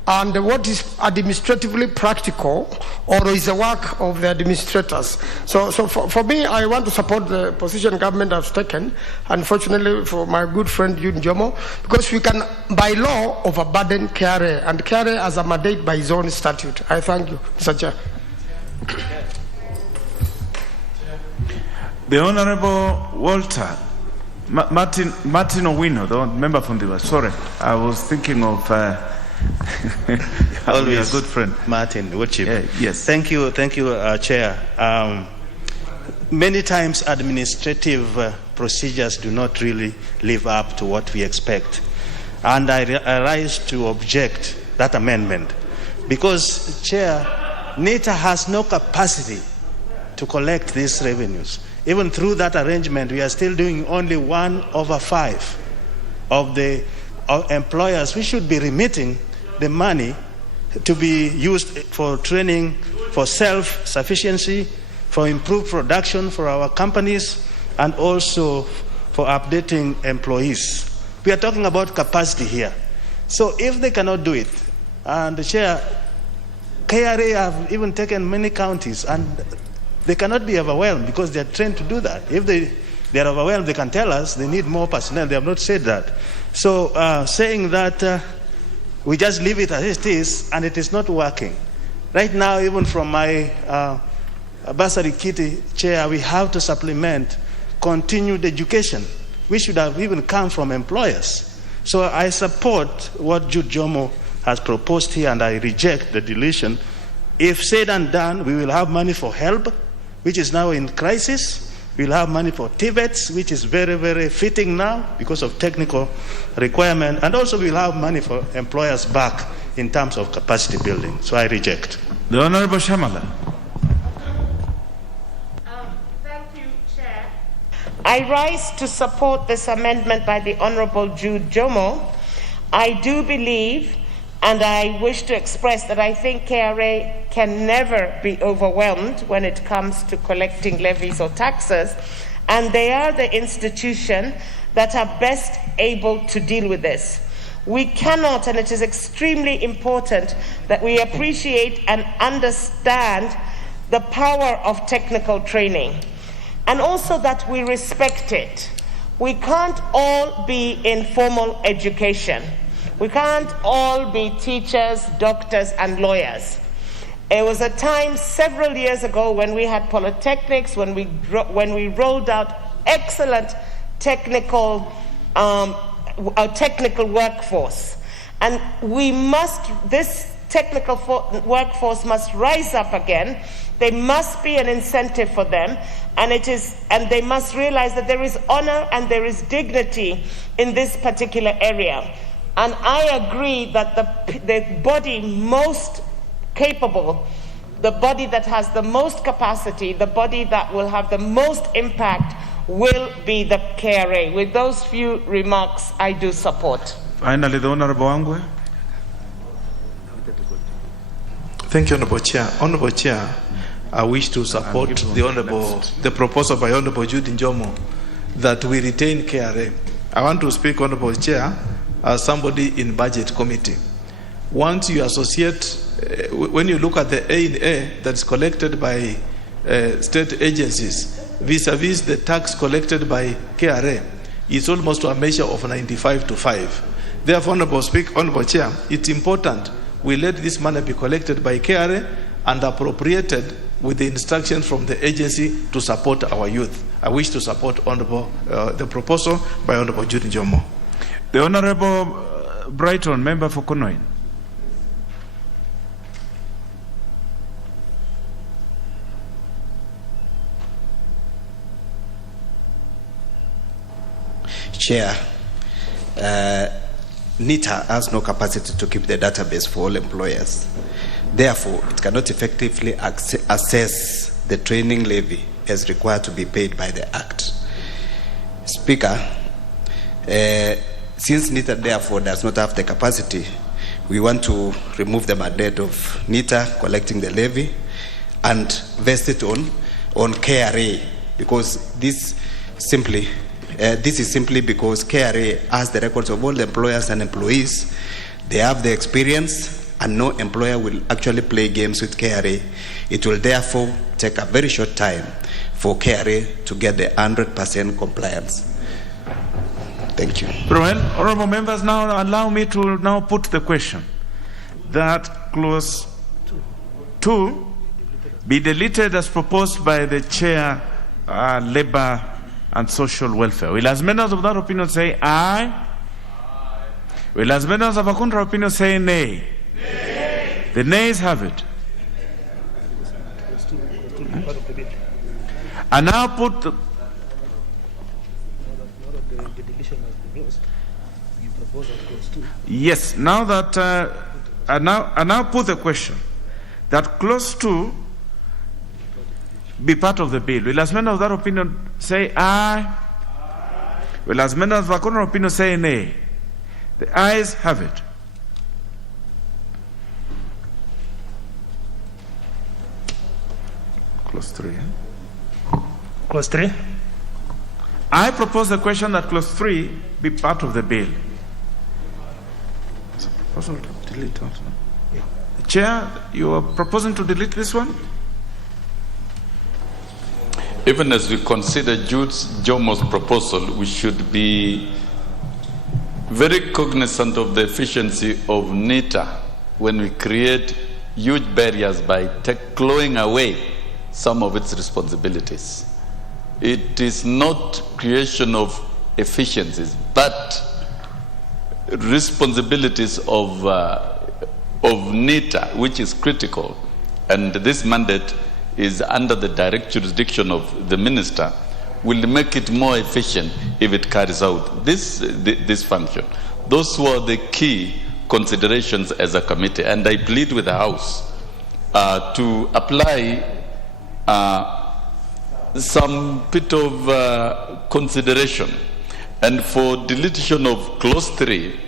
and what is administratively practical or is the work of the administrators. So for me, I want to support the position government has taken, unfortunately for my good friend Yun Jomo, because we can by law overburden KRA, and KRA has a mandate by his own statute. I thank you, Mr. Chair. The Honourable Walter Martin Owino, the member from the West. Sorry, I was thinking of always a good friend, Martin Woodchip. Yeah, yes. Thank you, Chair. Many times administrative procedures do not really live up to what we expect, and I rise to object that amendment because, Chair, NITA has no capacity to collect these revenues. Even through that arrangement, we are still doing only 1/5 of the employers. We should be remitting the money to be used for training, for self-sufficiency, for improved production for our companies, and also for updating employees. We are talking about capacity here. So if they cannot do it, and the Chair, KRA have even taken many counties, and they cannot be overwhelmed because they are trained to do that. If they are overwhelmed, they can tell us they need more personnel. They have not said that. So saying that we just leave it as it is, and it is not working. Right now, even from my bursary kitty, Chair, we have to supplement continued education. We should have even come from employers. So I support what Jude Jomo has proposed here, and I reject the deletion If said and done, we will have money for HELB, which is now in crisis. We'll have money for TVETs, which is very, very fitting now because of technical requirement. And also we'll have money for employers back in terms of capacity building. So I reject. The Honorable Shamala. Thank you, Chair. I rise to support this amendment by the Honorable Jude Jomo. I do believe, and I wish to express that I think KRA can never be overwhelmed when it comes to collecting levies or taxes, and they are the institution that are best able to deal with this. We cannot, and it is extremely important that we appreciate and understand the power of technical training, and also that we respect it. We can't all be in formal education. We can't all be teachers, doctors, and lawyers. There was a time several years ago when we had polytechnics, when we rolled out excellent technical workforce, and this technical workforce must rise up again. There must be an incentive for them, and they must realize that there is honor and there is dignity in this particular area. And I agree that the body most capable, the body that has the most capacity, the body that will have the most impact will be the KRA. With those few remarks, I do support. Finally, the Honorable Angwe. Thank you, Honorable Chair. Honorable Chair, I wish to support the proposal by Honorable Jude Njomo that we retain KRA. I want to speak, Honorable Chair, as somebody in budget committee. Once you associate, when you look at the A&A that's collected by state agencies vis-a-vis the tax collected by KRA, it's almost to a measure of 95-5. Therefore, Honorable Chair, it's important we let this money be collected by KRA and appropriated with the instructions from the agency to support our youth. I wish to support the proposal by Honorable Jude Njomo. The Honorable Brighton, member for Konoin. Chair, NITA has no capacity to keep the database for all employers. Therefore, it cannot effectively assess the training levy as required to be paid by the Act. Speaker, since NITA therefore does not have the capacity, we want to remove the mandate of NITA collecting the levy and vest it on KRA, because this is simply because KRA has the records of all the employers and employees. They have the experience, and no employer will actually play games with KRA. It will therefore take a very short time for KRA to get the 100% compliance. Thank you. Well, honorable members, now allow me to now put the question that clause 2 be deleted as proposed by the chair, Labor and Social Welfare. Will as members of that opinion say aye? Will as members of a contrary opinion say nay? Nay. The nays have it. And now put the yes, now that I now put the question that clause 2 be part of the bill. Will as men of that opinion say aye? Will as men of that opinion say nay? The ayes have it. Clause 3. Clause 3. I propose the question that clause 3 be part of the bill. Delete also. Chair, you are proposing to delete this one? Even as we consider Jude Jomo's proposal, we should be very cognizant of the efficiency of NITA when we create huge barriers by clawing away some of its responsibilities. It is not creation of efficiencies, but responsibilities of NITA, which is critical and this mandate is under the direct jurisdiction of the minister, will make it more efficient if it carries out this function. Those were the key considerations as a committee, and I plead with the House to apply some bit of consideration, and for deletion of clause 3,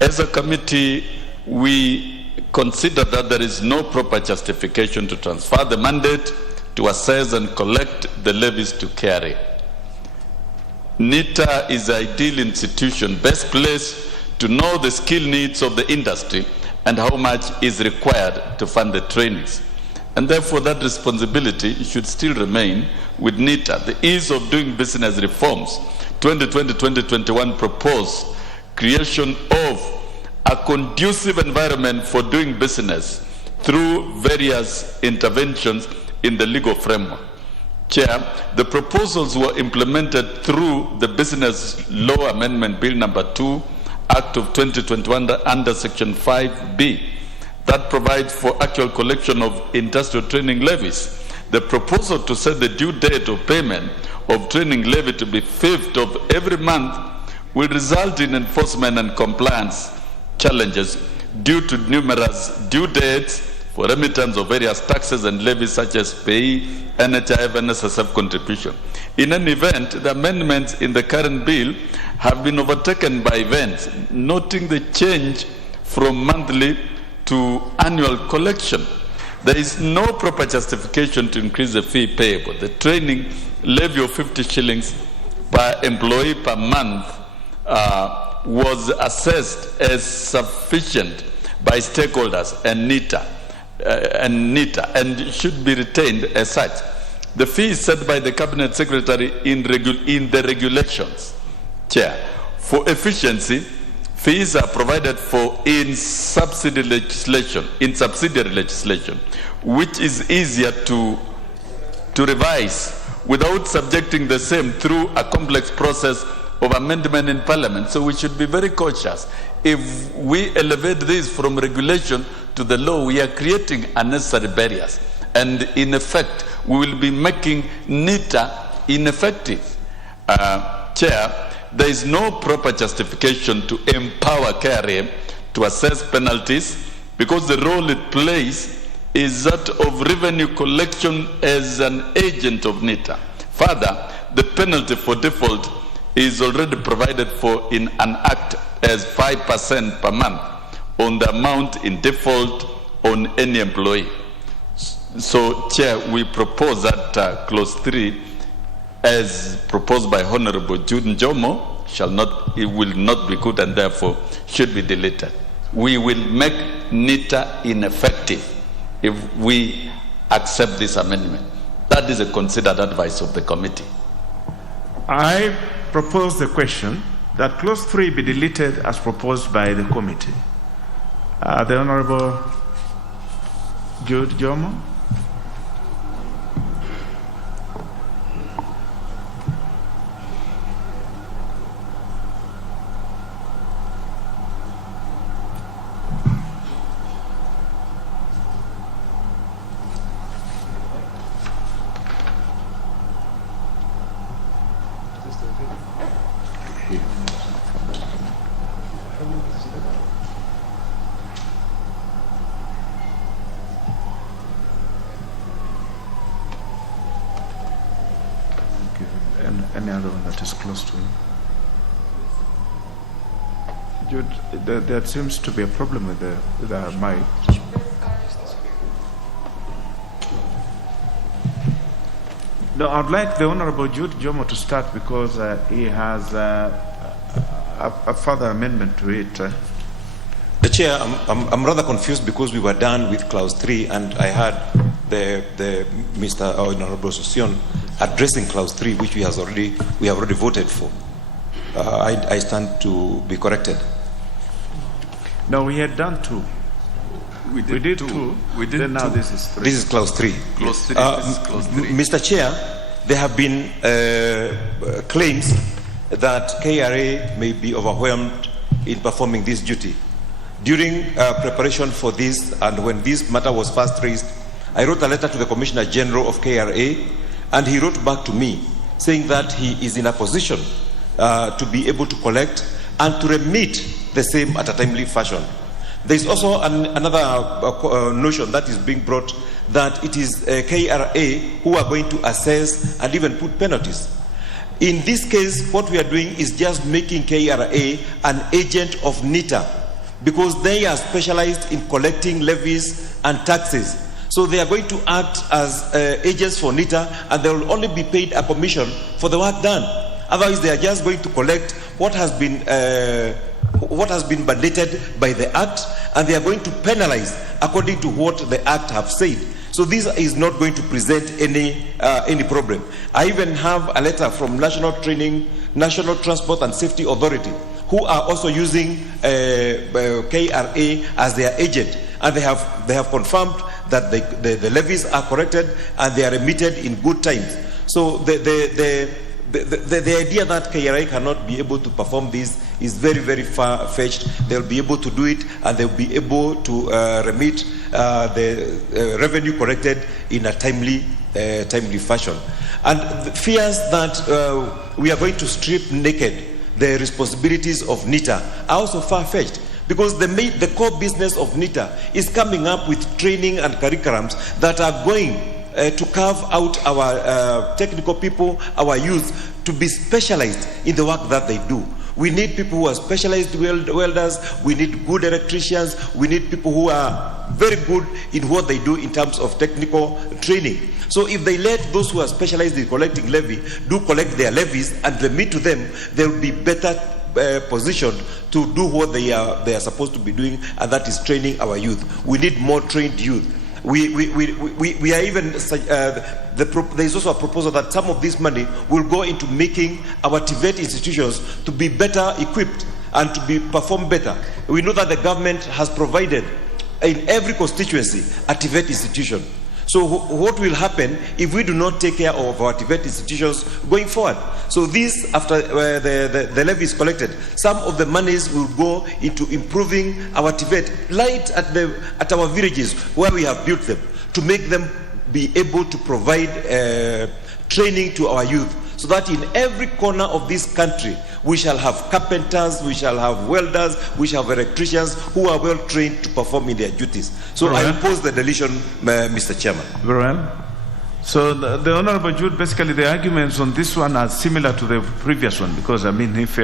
as a committee, we consider that there is no proper justification to transfer the mandate to assess and collect the levies to KRA. NITA is the ideal institution, best placed to know the skill needs of the industry and how much is required to fund the trainings. And therefore that responsibility should still remain with NITA. The ease of doing business reforms 2020-2021 propose creation of a conducive environment for doing business through various interventions in the legal framework. Chair, the proposals were implemented through the Business Law Amendment Bill number 2, Act of 2021 under Section 5B, that provides for actual collection of industrial training levies. The proposal to set the due date of payment of training levy to be 5th of every month will result in enforcement and compliance challenges due to numerous due dates for remittance of various taxes and levies such as PAYE, NHIF, and SSF contribution. In any event, the amendments in the current bill have been overtaken by events, noting the change from monthly to annual collection. There is no proper justification to increase the fee payable. The training levy of 50 shillings per employee per month was assessed as sufficient by stakeholders and NITA, and should be retained as such. The fee is set by the Cabinet Secretary in the regulations. Chair, for efficiency, fees are provided for in subsidiary legislation, which is easier to revise without subjecting the same through a complex process of amendment in Parliament. So we should be very cautious. If we elevate this from regulation to the law, we are creating unnecessary barriers. And in effect, we will be making NITA ineffective. Chair, there is no proper justification to empower KRA to assess penalties because the role it plays is that of revenue collection as an agent of NITA. Further, the penalty for default is already provided for in an act as 5% per month on the amount in default on any employee. So, Chair, we propose that clause 3, as proposed by Honorable Jude Njomo, will not be good and therefore should be deleted. We will make NITA ineffective if we accept this amendment. That is a considered advice of the committee. I propose the question that clause 3 be deleted as proposed by the committee. The Honorable Jude Njomo. Any other one that is close to him? Jude, there seems to be a problem with the mic. No, I'd like the Honorable Jude Njomo to start because he has a further amendment to it. The Chair, I'm rather confused because we were done with clause 3 and I had the Mr. Honorable Sosion addressing clause 3, which we have already voted for. I stand to be corrected. No, we had done 2. We did two. We did then now two. This is 3. This is clause 3. Clause 3. This is clause 3. Mr. Chair, there have been claims that KRA may be overwhelmed in performing this duty. During preparation for this, and when this matter was first raised, I wrote a letter to the Commissioner General of KRA, and he wrote back to me saying that he is in a position to be able to collect and to remit the same at a timely fashion. There is also another notion that is being brought, that it is KRA who are going to assess and even put penalties. In this case, what we are doing is just making KRA an agent of NITA, because they are specialized in collecting levies and taxes. So they are going to act as agents for NITA, and they will only be paid a commission for the work done. Otherwise, they are just going to collect what has been mandated by the Act, and they are going to penalize according to what the Act have said. So this is not going to present any problem. I even have a letter from National Transport and Safety Authority, who are also using KRA as their agent, and they have confirmed that the levies are corrected and they are remitted in good times. So the idea that KRA cannot be able to perform this is very, very far-fetched. They'll be able to do it, and they'll be able to remit the revenue corrected in a timely fashion. And the fears that we are going to strip naked the responsibilities of NITA are also far-fetched, because the core business of NITA is coming up with training and curriculums that are going to carve out our technical people, our youth, to be specialized in the work that they do. We need people who are specialized welders, we need good electricians, we need people who are very good in what they do in terms of technical training. So if they let those who are specialized in collecting levy collect their levies and remit to them, they will be better positioned to do what they are supposed to be doing, and that is training our youth. We need more trained youth. We are even, there is also a proposal that some of this money will go into making our TVET institutions to be better equipped and to perform better. We know that the government has provided in every constituency a TVET institution. So what will happen if we do not take care of our TVET institutions going forward? So this, after the levy is collected, some of the monies will go into improving our TVET right at our villages where we have built them, to make them be able to provide training to our youth, so that in every corner of this country we shall have carpenters, we shall have welders, we shall have electricians who are well trained to perform in their duties. So I oppose the deletion, Mr. Chairman. Very well. So the Honorable Jude, basically the arguments on this one are similar to the previous one, because I mean, if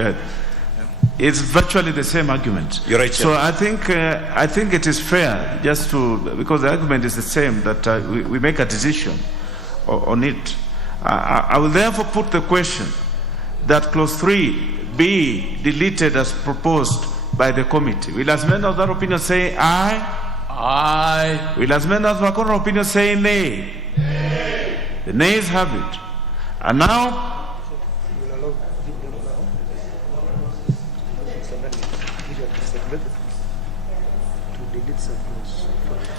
it's virtually the same argument. You're right, so I think it is fair, just to, because the argument is the same, that we make a decision on it. I will therefore put the question that clause 3 be deleted as proposed by the committee. Will as many of that opinion say aye? Aye. Will as many of that opinion say nay? Nay. The nays have it. And now,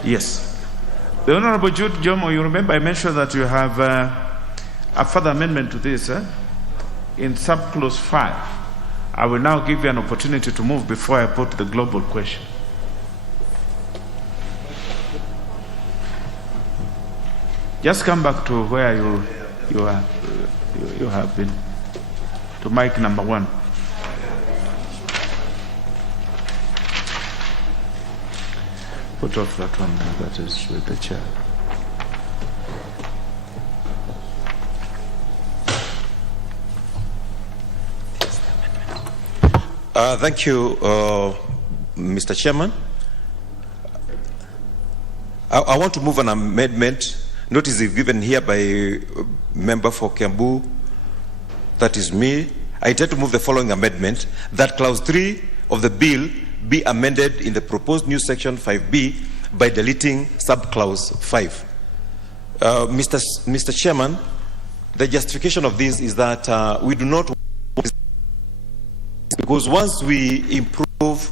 yes. The Honorable Jude Jomo, you remember I mentioned that you have a further amendment to this in subclause 5. I will now give you an opportunity to move before I put the global question. Just come back to where you have been, to mic number 1. Put off that one, that is with the chair. Thank you, Mr. Chairman. I want to move an amendment. Notice is given here by member for Kiambu, that is me. I intend to move the following amendment: that clause 3 of the bill be amended in the proposed new section 5B by deleting subclause 5. Mr. Chairman, the justification of this is that we do not, because once we improve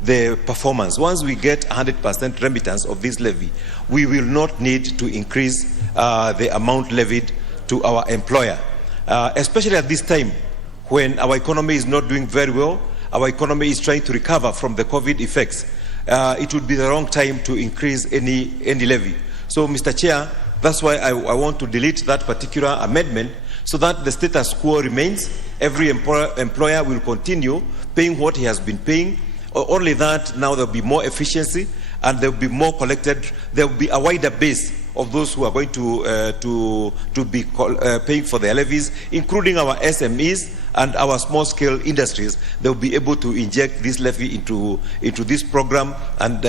the performance, once we get 100% remittance of this levy, we will not need to increase the amount levied to our employer, especially at this time when our economy is not doing very well. Our economy is trying to recover from the COVID effects. it would be the wrong time to increase any levy. So, Mr. Chair, that's why I want to delete that particular amendment so that the status quo remains. Every employer will continue paying what he has been paying. Only that now there will be more efficiency and there will be more collected. There will be a wider base of those who are going to be paying for their levies, including our SMEs and our small-scale industries. They will be able to inject this levy into this program, and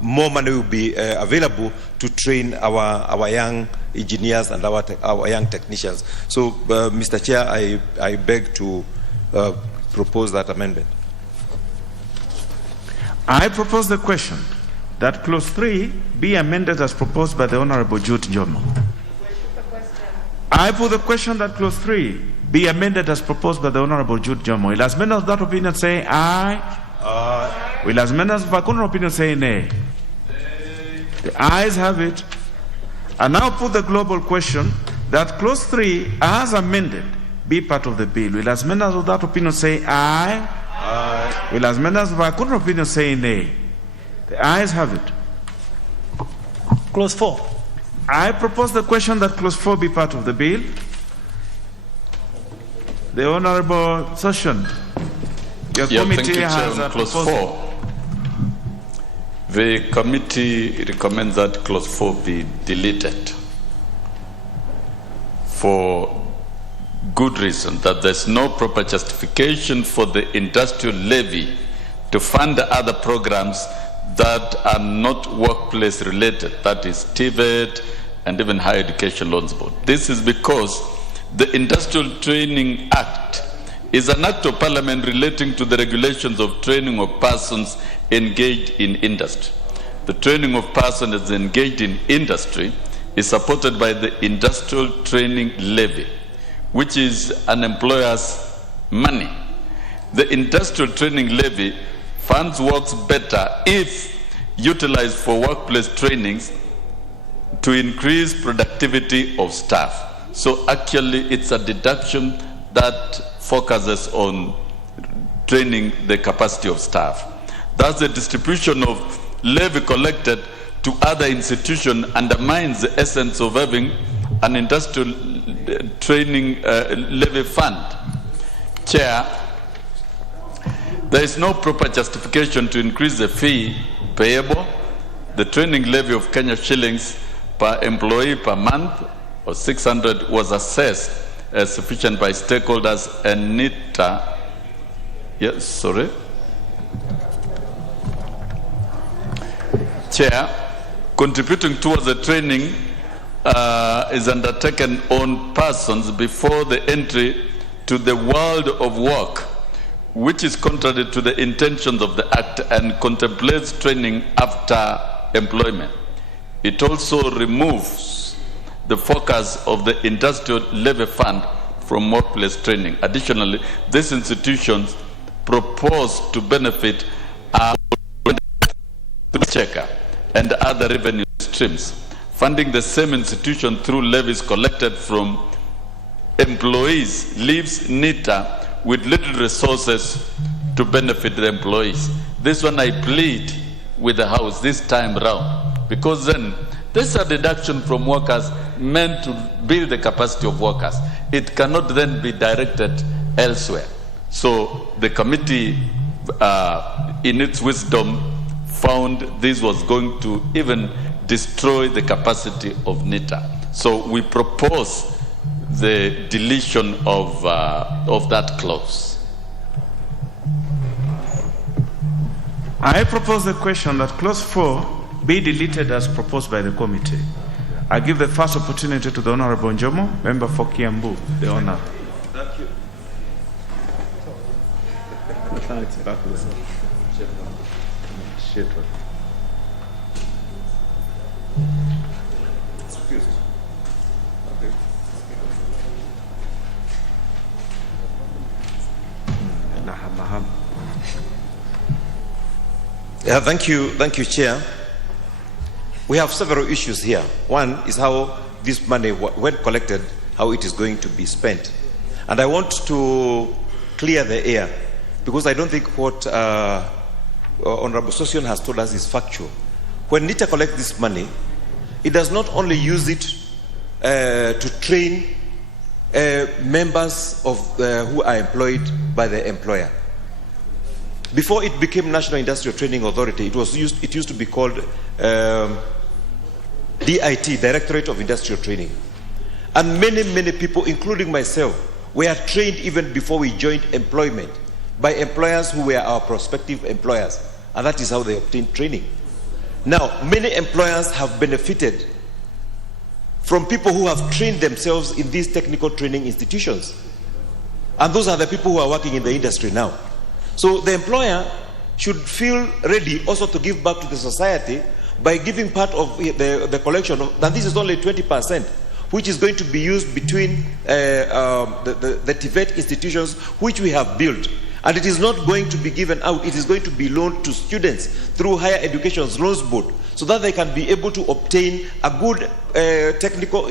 more money will be available to train our young engineers and our young technicians. So, Mr. Chair, I beg to propose that amendment. I propose the question that clause 3 be amended as proposed by the Honorable Jude Jomo. I put the question that clause 3 be amended as proposed by the Honorable Jude Jomo. Will as many of that opinion say aye? Aye. Will as many of the opinion say nay? The ayes have it. I now put the global question that clause 3 as amended be part of the bill. Will as many of that opinion say aye? Aye. Will as many of the opinion say nay? The ayes have it. Clause 4. I propose the question that clause 4 be part of the bill. The Honorable Session, your committee has a clause proposal. 4. The committee recommends that clause 4 be deleted for good reason, that there's no proper justification for the industrial levy to fund other programs that are not workplace related, that is TVET and even Higher Education Loans Board. This is because the Industrial Training Act is an act of Parliament relating to the regulations of training of persons engaged in industry. The training of persons engaged in industry is supported by the Industrial Training Levy, which is an employer's money. The Industrial Training Levy funds works better if utilized for workplace trainings to increase productivity of staff. So actually it's a deduction that focuses on training the capacity of staff. Thus the distribution of levy collected to other institutions undermines the essence of having an industrial training levy fund. Chair, there is no proper justification to increase the fee payable. The training levy of Kenya shillings per employee per month, or 600, was assessed as sufficient by stakeholders and NITA. Yes, sorry. Chair, contributing towards the training is undertaken on persons before the entry to the world of work, which is contrary to the intentions of the Act and contemplates training after employment. It also removes the focus of the Industrial Levy Fund from workplace training. Additionally, these institutions propose to benefit through checker and other revenue streams, funding the same institution through levies collected from employees leaves NITA with little resources to benefit the employees. This one I plead with the House this time round, because then this is a deduction from workers meant to build the capacity of workers. It cannot then be directed elsewhere. So the committee, in its wisdom, found this was going to even destroy the capacity of NITA. So we propose the deletion of that clause. I propose the question that clause 4 be deleted as proposed by the committee. I give the first opportunity to the Honorable Njomo, member for Kiambu, the honor. Thank you. Yeah, thank you, Chair. We have several issues here. One is how this money, when collected, how it is going to be spent. And I want to clear the air, because I don't think what Honorable Sosion has told us is factual. When NITA collects this money, it does not only use it to train members of who are employed by the employer. Before it became National Industrial Training Authority, it used to be called DIT, Directorate of Industrial Training. And many people, including myself, were trained even before we joined employment by employers who were our prospective employers. And that is how they obtained training. Now, many employers have benefited from people who have trained themselves in these technical training institutions. And those are the people who are working in the industry now. So the employer should feel ready also to give back to the society by giving part of the collection, and this is only 20%, which is going to be used between the TVET institutions which we have built. And it is not going to be given out, it is going to be loaned to students through Higher Education's Loans Board, so that they can be able to obtain a good technical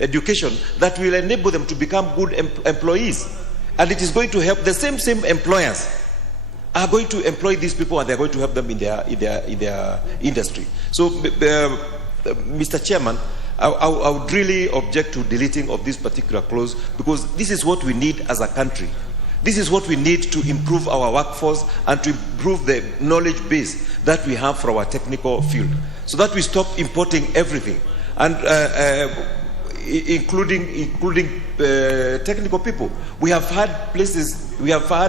education that will enable them to become good employees. And it is going to help the same employers are going to employ these people, and they're going to help them in their industry. So, Mr. Chairman, I would really object to deleting of this particular clause, because this is what we need as a country. This is what we need to improve our workforce and to improve the knowledge base that we have for our technical field, so that we stop importing everything, and including technical people. We have had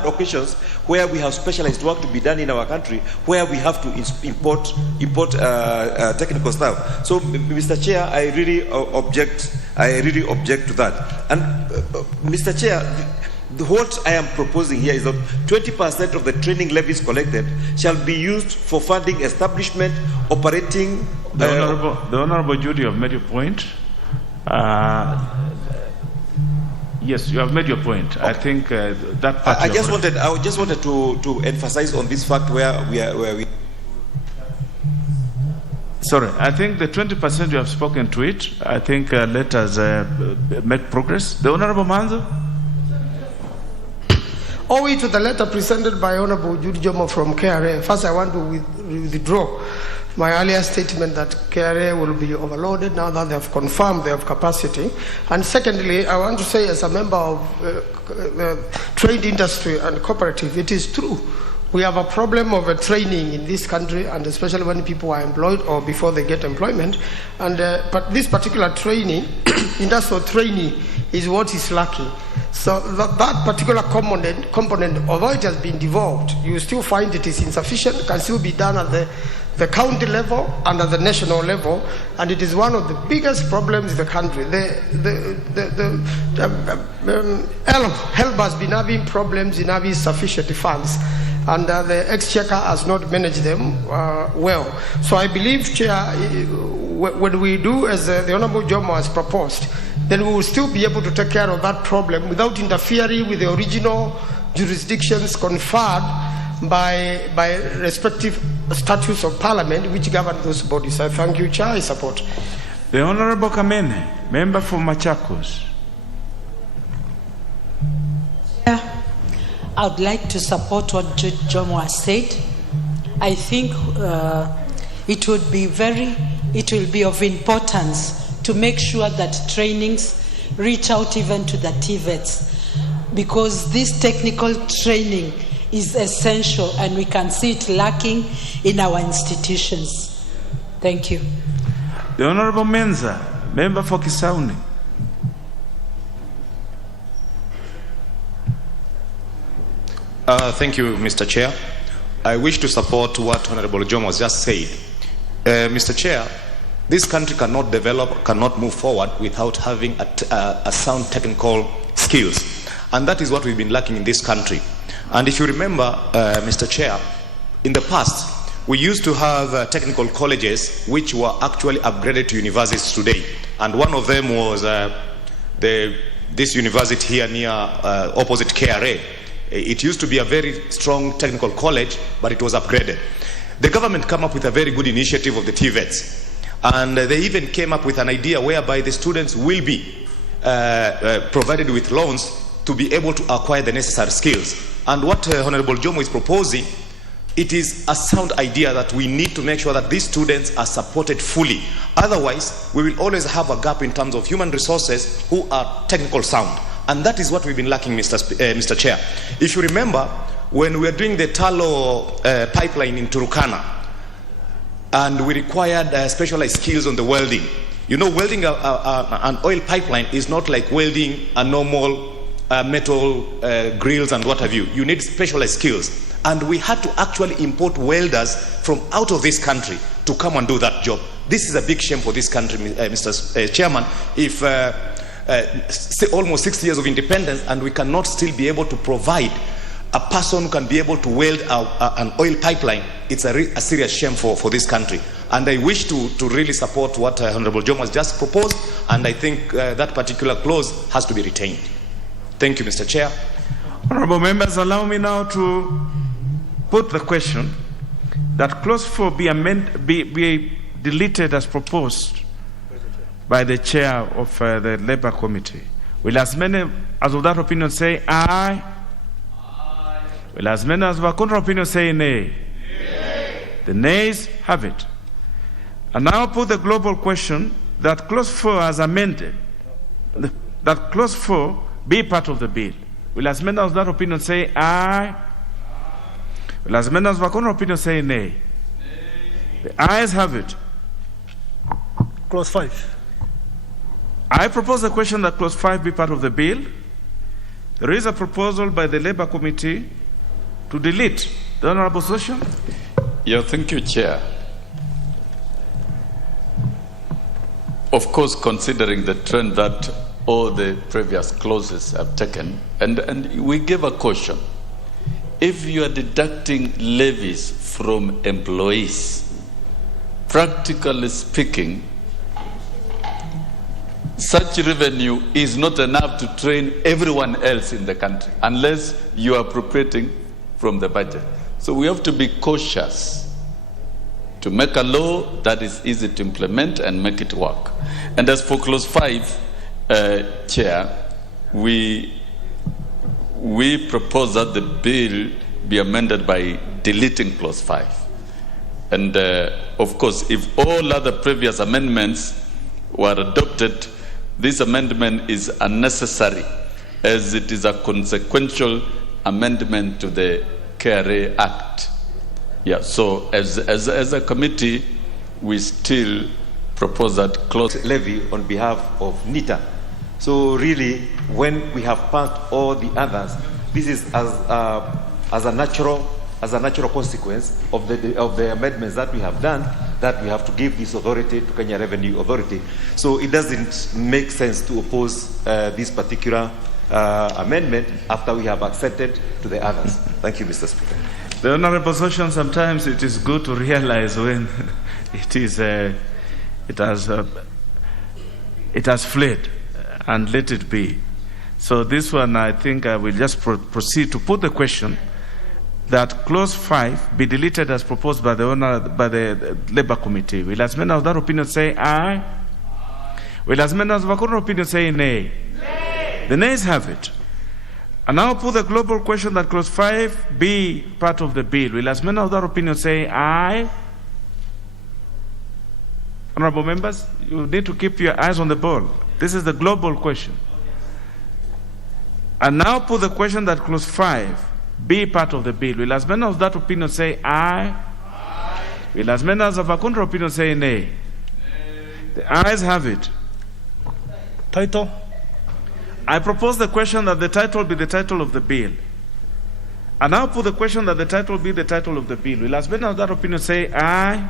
occasions where we have specialized work to be done in our country, where we have to import technical staff. So, Mr. Chair, I really object to that. And Mr. Chair, what I am proposing here is that 20% of the training levies collected shall be used for funding establishment, operating. The Honorable Judy, you have made your point. Yes, you have made your point. Okay. I think that part. I just wanted to emphasize on this fact where we. Sorry, I think the 20% you have spoken to it. I think let us make progress. The Honorable Manzo. Owing to the letter presented by Honorable Judy Jomo from KRA, first I want to withdraw my earlier statement that KRA will be overloaded now that they have confirmed they have capacity. And secondly, I want to say, as a member of trade industry and cooperative, it is true. We have a problem of training in this country, and especially when people are employed or before they get employment. And but this particular training, industrial training, is what is lacking. So that particular component, although it has been devolved, you still find it is insufficient, can still be done at the county level and at the national level, and it is one of the biggest problems in the country. HELB has been having problems in having sufficient funds, and the Exchequer has not managed them well. So I believe, Chair, when we do as the Honourable Jomo has proposed, then we will still be able to take care of that problem without interfering with the original jurisdictions conferred by respective statutes of Parliament which govern those bodies. I thank you, Chair. I support. The Honourable Kamene, member for Machakos. Yeah, I would like to support what Judge Jomo has said. I think it will be of importance to make sure that trainings reach out even to the TVETs, because this technical training is essential and we can see it lacking in our institutions. Thank you. The Honourable Menza, member for Kisauni. Thank you, Mr. Chair. I wish to support what Honourable Jomo has just said. Mr. Chair, this country cannot develop, cannot move forward without having a sound technical skills. And that is what we've been lacking in this country. And if you remember, Mr. Chair, in the past, we used to have technical colleges which were actually upgraded to universities today. And one of them was this university here near opposite KRA. It used to be a very strong technical college, but it was upgraded. The government came up with a very good initiative of the TVETs. And they even came up with an idea whereby the students will be provided with loans to be able to acquire the necessary skills. And what Honourable Jomo is proposing it is a sound idea that we need to make sure that these students are supported fully. Otherwise, we will always have a gap in terms of human resources who are technical sound. And that is what we've been lacking, Mr. Chair. If you remember, when we were doing the Talo pipeline in Turkana, and we required specialized skills on the welding. You know, welding an oil pipeline is not like welding a normal metal grills and what have you. You need specialized skills. And we had to actually import welders from out of this country to come and do that job. This is a big shame for this country, Mr. Chairman, if almost 60 years of independence and we cannot still be able to provide a person who can be able to weld an oil pipeline. It's a serious shame for this country. And I wish to really support what Honorable Jomo has just proposed, and I think that particular clause has to be retained. Thank you, Mr. Chair. Honorable members, allow me now to put the question that clause 4 be deleted as proposed by the chair of the Labour Committee. Will as many as of that opinion say aye? Aye. Will as many as of a contrary opinion say nay? Nay. The nays have it. And now put the global question that clause 4 as amended, that clause 4 be part of the bill. Will as many as that opinion say aye? Will as many as of a contrary opinion say nay? Nay. The ayes have it. Clause 5. I propose the question that clause 5 be part of the bill. There is a proposal by the Labour Committee to delete the honourable session. Yeah, thank you, Chair. Of course, considering the trend that all the previous clauses have taken, and we give a caution. If you are deducting levies from employees, practically speaking, such revenue is not enough to train everyone else in the country unless you are appropriating from the budget. So we have to be cautious to make a law that is easy to implement and make it work. And as for clause 5, Chair, we propose that the bill be amended by deleting clause 5. And of course, if all other previous amendments were adopted, this amendment is unnecessary as it is a consequential amendment to the KRA Act. Yeah, so as a committee, we still propose that clause levy on behalf of NITA. So really, when we have passed all the others, this is as a natural consequence of the amendments that we have done, that we have to give this authority to Kenya Revenue Authority. So it doesn't make sense to oppose this particular amendment after we have accepted to the others. Thank you, Mr. Speaker. The honourable session, sometimes it is good to realize when it has fled, and let it be. So this one, I think I will just proceed to put the question that clause 5 be deleted as proposed by the Labour Committee. Will as many of that opinion say aye? Aye. Will as many of a contrary opinion say nay? Nay. The nays have it. And now put the global question that clause 5 be part of the bill. Will as many of that opinion say aye? Honourable members, you need to keep your eyes on the ball. This is the global question. And now put the question that clause 5 be part of the bill. Will as many of that opinion say aye? Aye. Will as many as of a contrary opinion say nay? Nay. The ayes have it. Title? I propose the question that the title be the title of the bill. And now put the question that the title be the title of the bill. Will as many of that opinion say aye?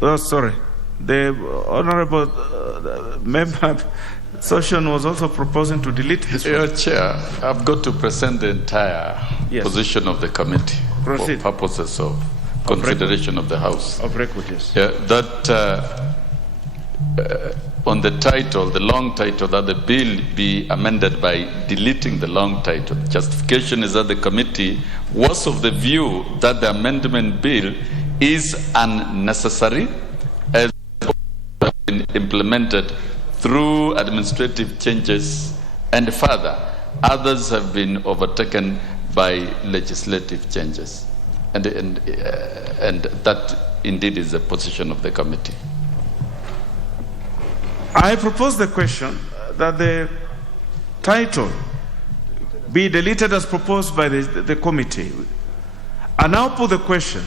Oh, sorry. The honourable member Session was also proposing to delete this. Your Chair, I've got to present the entire position of the committee for purposes of consideration of the House. Of record, yes. Yeah, that on the title, the long title, that the bill be amended by deleting the long title. Justification is that the committee was of the view that the amendment bill is unnecessary as it has been implemented through administrative changes, and further, others have been overtaken by legislative changes. And that indeed is the position of the committee. I propose the question that the title be deleted as proposed by the committee. I now put the question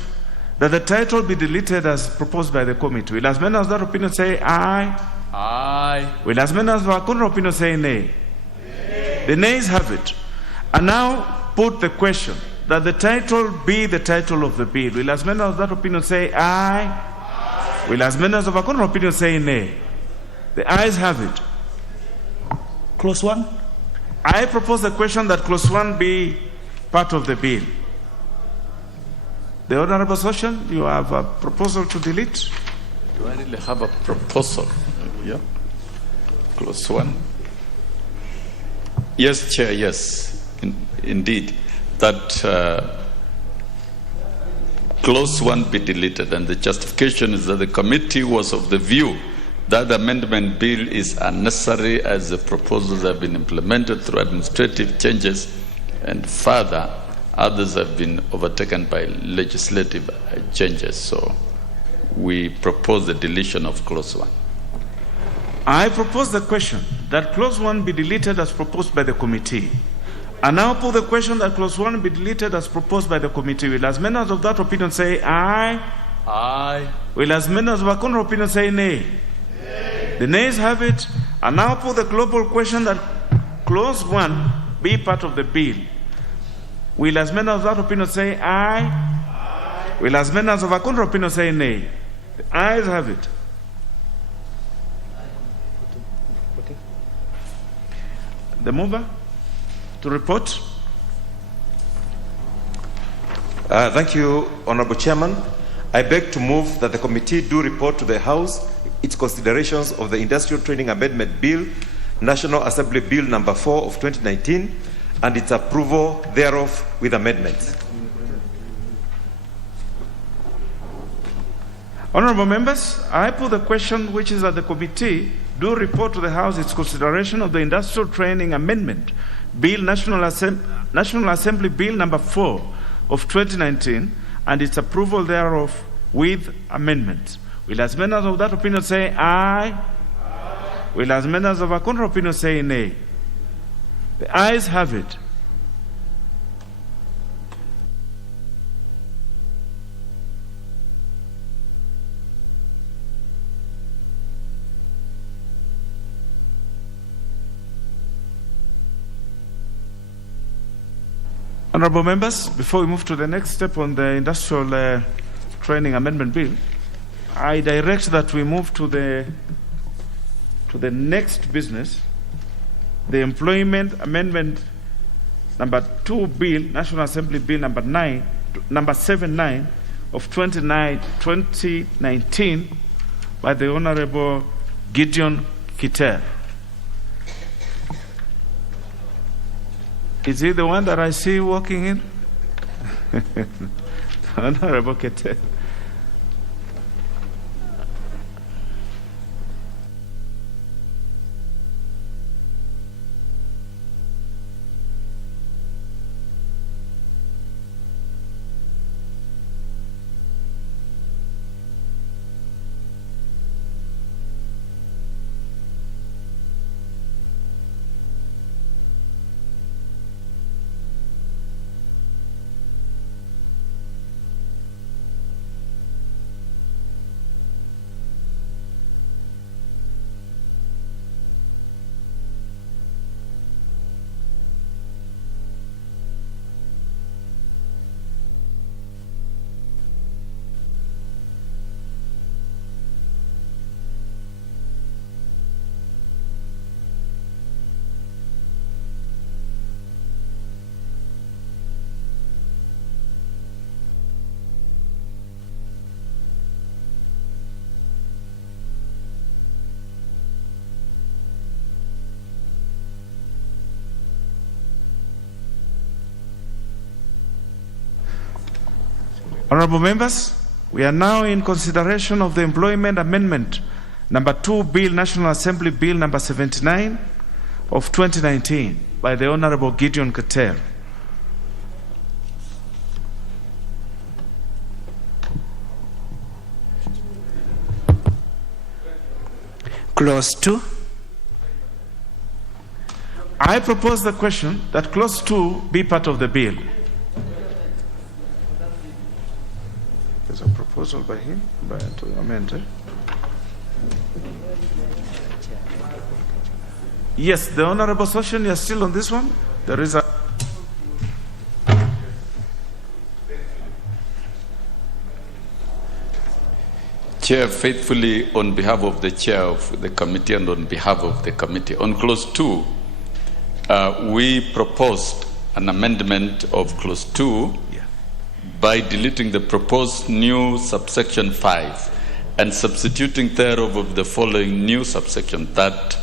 that the title be deleted as proposed by the committee. Will as many as that opinion say aye? Aye. Will as many as that opinion say nay? Nay. The nays have it. I now put the question that the title be the title of the bill. Will as many as that opinion say aye? Aye. Will as many as that opinion say nay? The ayes have it. Clause 1. I propose the question that clause 1 be part of the bill. The Honorable Session, you have a proposal to delete? Do I really have a proposal? Yeah. Clause 1. Yes, Chair, yes. Indeed. That clause 1 be deleted, and the justification is that the committee was of the view that the amendment bill is unnecessary as the proposals have been implemented through administrative changes, and further, others have been overtaken by legislative changes. So we propose the deletion of clause 1. I propose the question that clause 1 be deleted as proposed by the committee. I now put the question that clause 1 be deleted as proposed by the committee. Will as many as of that opinion say aye? Aye. Will as many as of that opinion say nay? The nays have it. I now put the global question that clause 1 be part of the bill. Will as many as that opinion say aye? Aye. Will as many as of a contrary opinion say nay? The ayes have it. The mover to report. Thank you, Honorable Chairman. I beg to move that the committee do report to the House its considerations of the Industrial Training Amendment Bill, National Assembly Bill number 4 of 2019, and its approval thereof with amendments. Honorable members, I put the question which is that the committee do report to the House its consideration of the Industrial Training Amendment Bill, National Assembly Bill number 4 of 2019, and its approval thereof with amendments. Will as many of that opinion say aye? Aye. Will as many of a contrary opinion say nay? The ayes have it. Honorable members, before we move to the next step on the Industrial Training Amendment Bill, I direct that we move to the next business, the Employment Amendment number 2 Bill, National Assembly Bill number 79 of 2019 by the Honorable Gideon Kiter. Is he the one that I see walking in? Honorable Kiter. Honorable members, we are now in consideration of the Employment Amendment number 2 Bill, National Assembly Bill number 79 of 2019 by the Honorable Gideon Kiter. Clause 2. I propose the question that clause 2 be part of the bill. There's a proposal by him to amend it. Yes, the Honorable Session, you're still on this one? There is a... Chair, faithfully on behalf of the chair of the committee and on behalf of the committee, on clause 2, we proposed an amendment of clause 2 by deleting the proposed new subsection 5 and substituting thereof of the following new subsection, that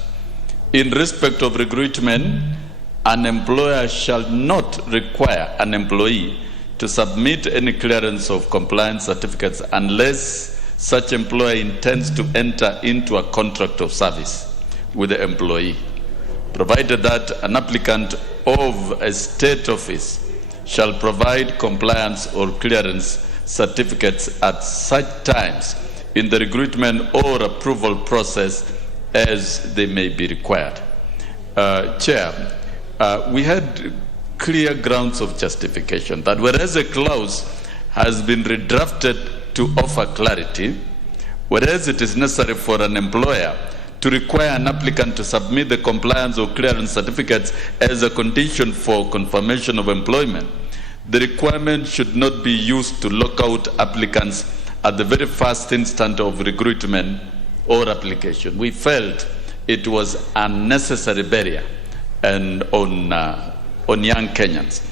in respect of recruitment, an employer shall not require an employee to submit any clearance of compliance certificates unless such employer intends to enter into a contract of service with the employee, provided that an applicant of a state office shall provide compliance or clearance certificates at such times in the recruitment or approval process as they may be required. Chair, we had clear grounds of justification that whereas a clause has been redrafted to offer clarity, whereas it is necessary for an employer to require an applicant to submit the compliance or clearance certificates as a condition for confirmation of employment, the requirement should not be used to lock out applicants at the very first instant of recruitment or application. We felt it was a necessary barrier and on young Kenyans.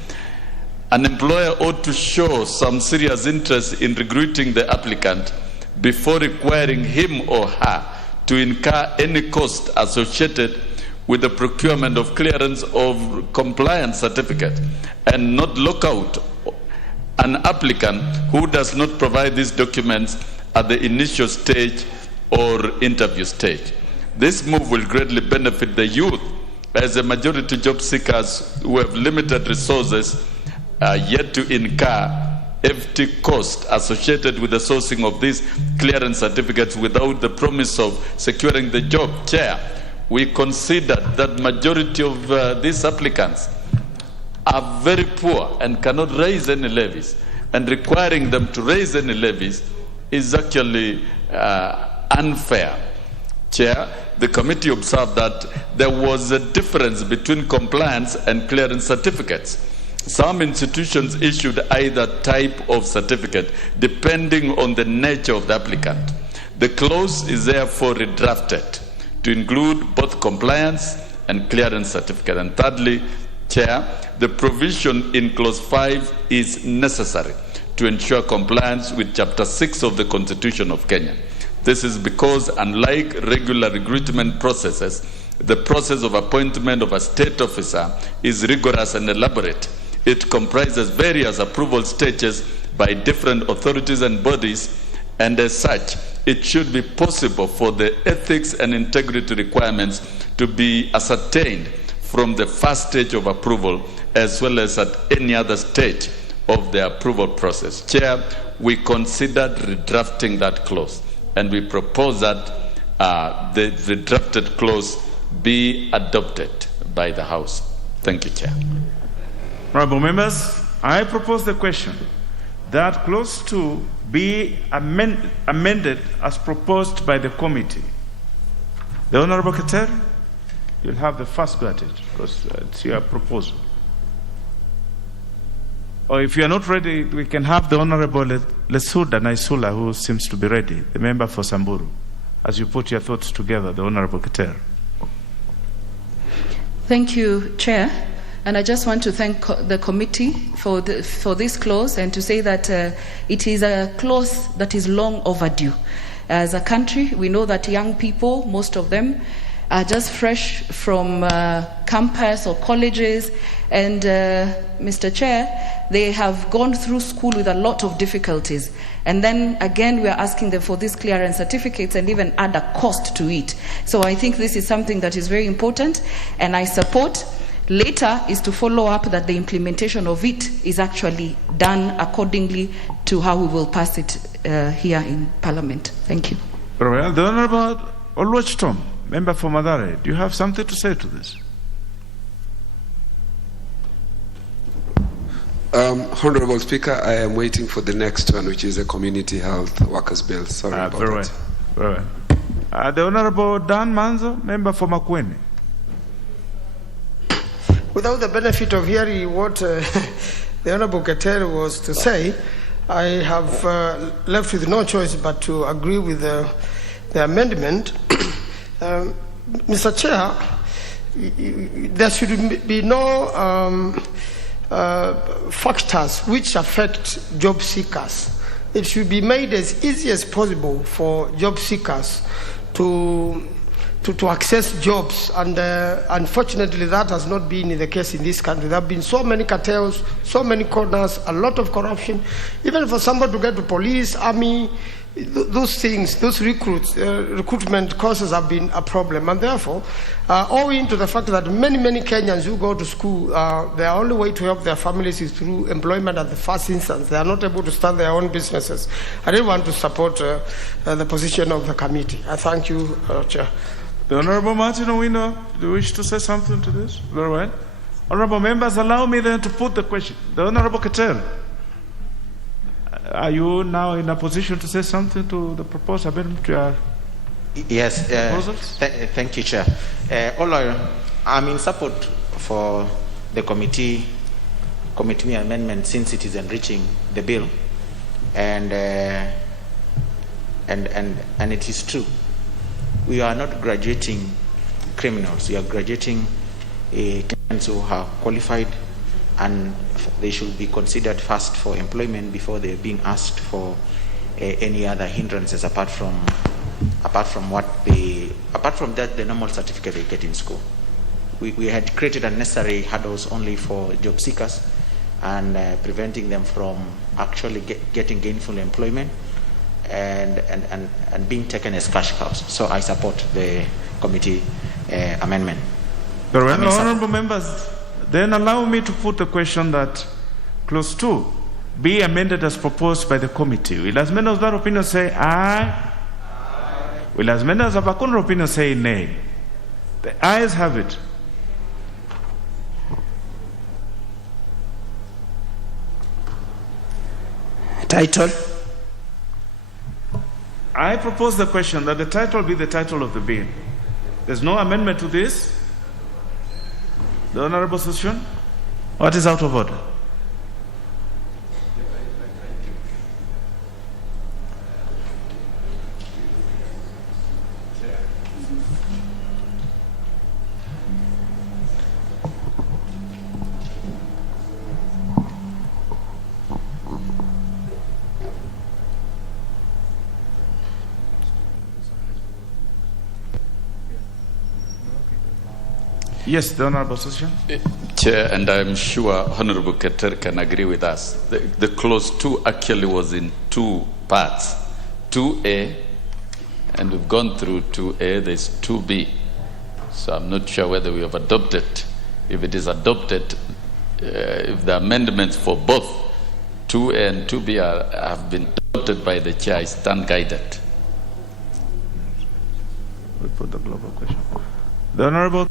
An employer ought to show some serious interest in recruiting the applicant before requiring him or her to incur any cost associated with the procurement of clearance of compliance certificate, and not lock out an applicant who does not provide these documents at the initial stage or interview stage. This move will greatly benefit the youth, as the majority job seekers who have limited resources yet to incur hefty cost associated with the sourcing of these clearance certificates without the promise of securing the job. Chair, we consider that majority of these applicants are very poor and cannot raise any levies, and requiring them to raise any levies is actually unfair. Chair, the committee observed that there was a difference between compliance and clearance certificates. Some institutions issued either type of certificate depending on the nature of the applicant. The clause is therefore redrafted to include both compliance and clearance certificate. And thirdly, Chair, the provision in clause 5 is necessary to ensure compliance with Chapter 6 of the Constitution of Kenya. This is because, unlike regular recruitment processes, the process of appointment of a state officer is rigorous and elaborate. It comprises various approval stages by different authorities and bodies, and as such, it should be possible for the ethics and integrity requirements to be ascertained from the first stage of approval as well as at any other stage of the approval process. Chair, we considered redrafting that clause, and we propose that the redrafted clause be adopted by the House. Thank you, Chair. Honorable members, I propose the question that clause 2 be amended as proposed by the committee. The Honorable Keter, you'll have the first go at it because it's your proposal. Or if you are not ready, we can have the Honorable Lesuda Naisula, who seems to be ready, the member for Samburu, as you put your thoughts together, the Honorable Keter. Thank you, Chair. And I just want to thank the committee for this clause, and to say that it is a clause that is long overdue. As a country, we know that young people, most of them, are just fresh from campus or colleges, and Mr. Chair, they have gone through school with a lot of difficulties. And then again, we are asking them for these clearance certificates and even add a cost to it. So I think this is something that is very important, and I support. Later is to follow up that the implementation of it is actually done accordingly to how we will pass it here in Parliament. Thank you. Very well. The Honorable Oluoch Tom, member for Mathare, do you have something to say to this? Honorable Speaker, I am waiting for the next one, which is a community health workers bill. Sorry about very that. Well. Very well. The Honorable Dan Manzo, member for Makueni. Without the benefit of hearing what the Honorable Keter was to say, I have left with no choice but to agree with the amendment. Mr. Chair, there should be no factors which affect job seekers. It should be made as easy as possible for job seekers to access jobs, and unfortunately that has not been the case in this country. There have been so many cartels, so many corners, a lot of corruption. Even for somebody to get to police, army, those things, those recruitment courses have been a problem, and therefore, owing to the fact that many Kenyans who go to school, their only way to help their families is through employment at the first instance. They are not able to start their own businesses. I didn't want to support the position of the committee. I thank you, Chair. The Honorable Martin Owino, do you wish to say something to this? Very well. Honorable members, allow me then to put the question. The Honorable Keter, are you now in a position to say something to the proposed amendment to your Yes. proposals? Thank you, Chair. I'm in support for the committee amendment since it is enriching the bill, and it is true. We are not graduating criminals. We are graduating Kenyans who are qualified, and they should be considered first for employment before they're being asked for any other hindrances apart from that the normal certificate they get in school. We had created unnecessary hurdles only for job seekers and preventing them from actually getting gainful employment and being taken as cash cows. So I support the committee amendment. Very well, honorable members, then allow me to put the question that clause 2 be amended as proposed by the committee. Will as many of that opinion say aye? Will as many as of a contrary opinion say nay? The ayes have it. Title? I propose the question that the title be the title of the bill. There's no amendment to this. The Honorable Session, what is out of order? Yes, the Honorable Session. Chair, and I'm sure Honorable Keter can agree with us. The clause 2 actually was in two parts. 2A, and we've gone through 2A, there's 2B. So I'm not sure whether we have adopted. If it is adopted, if the amendments for both 2A and 2B have been adopted by the Chair, I stand guided. We put the global question. The Honorable.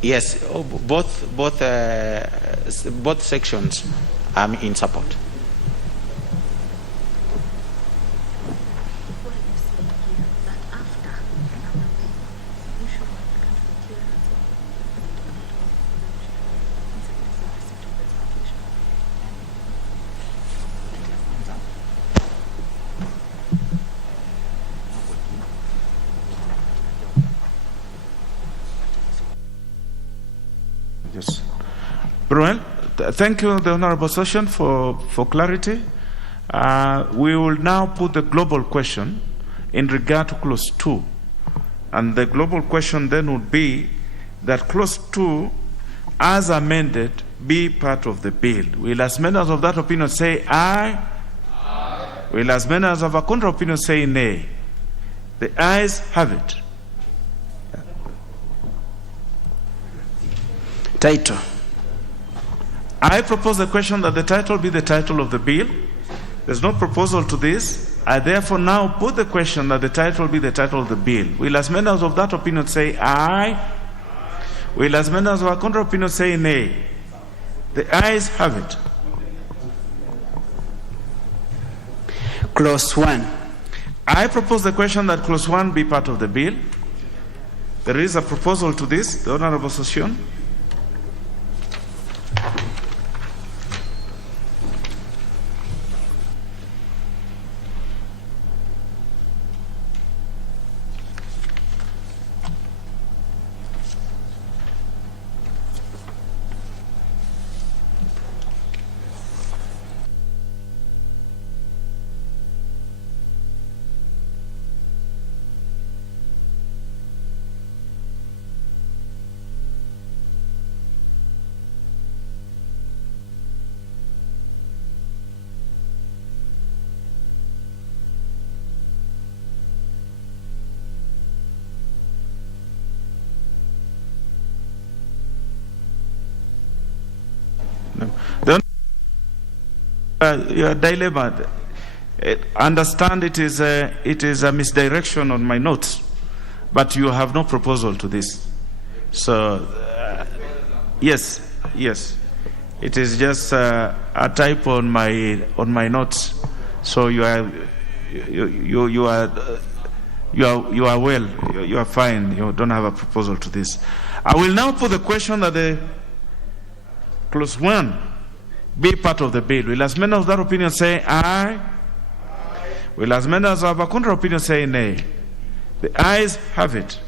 Yes, both sections I'm in support. Yes. Well, thank you, the Honorable Session, for clarity. We will now put the global question in regard to clause 2. And the global question then would be that clause 2, as amended, be part of the bill. Will as many as of that opinion say aye? Aye. Will as many as of a contrary opinion say nay? The ayes have it. Title. I propose the question that the title be the title of the bill. There's no proposal to this. I therefore now put the question that the title be the title of the bill. Will as many of that opinion say aye? Will as many of our contrary opinion say nay? The ayes have it. Clause 1. I propose the question that clause 1 be part of the bill. There is a proposal to this, the Honorable Session. Your dilemma. Understand it is a misdirection on my notes, but you have no proposal to this. So yes, it is just a type on my notes. So you are well. You are fine. You don't have a proposal to this. I will now put the question that the clause 1 be part of the bill. Will as many of that opinion say aye? Will as many of our contrary opinion say nay? The ayes have it.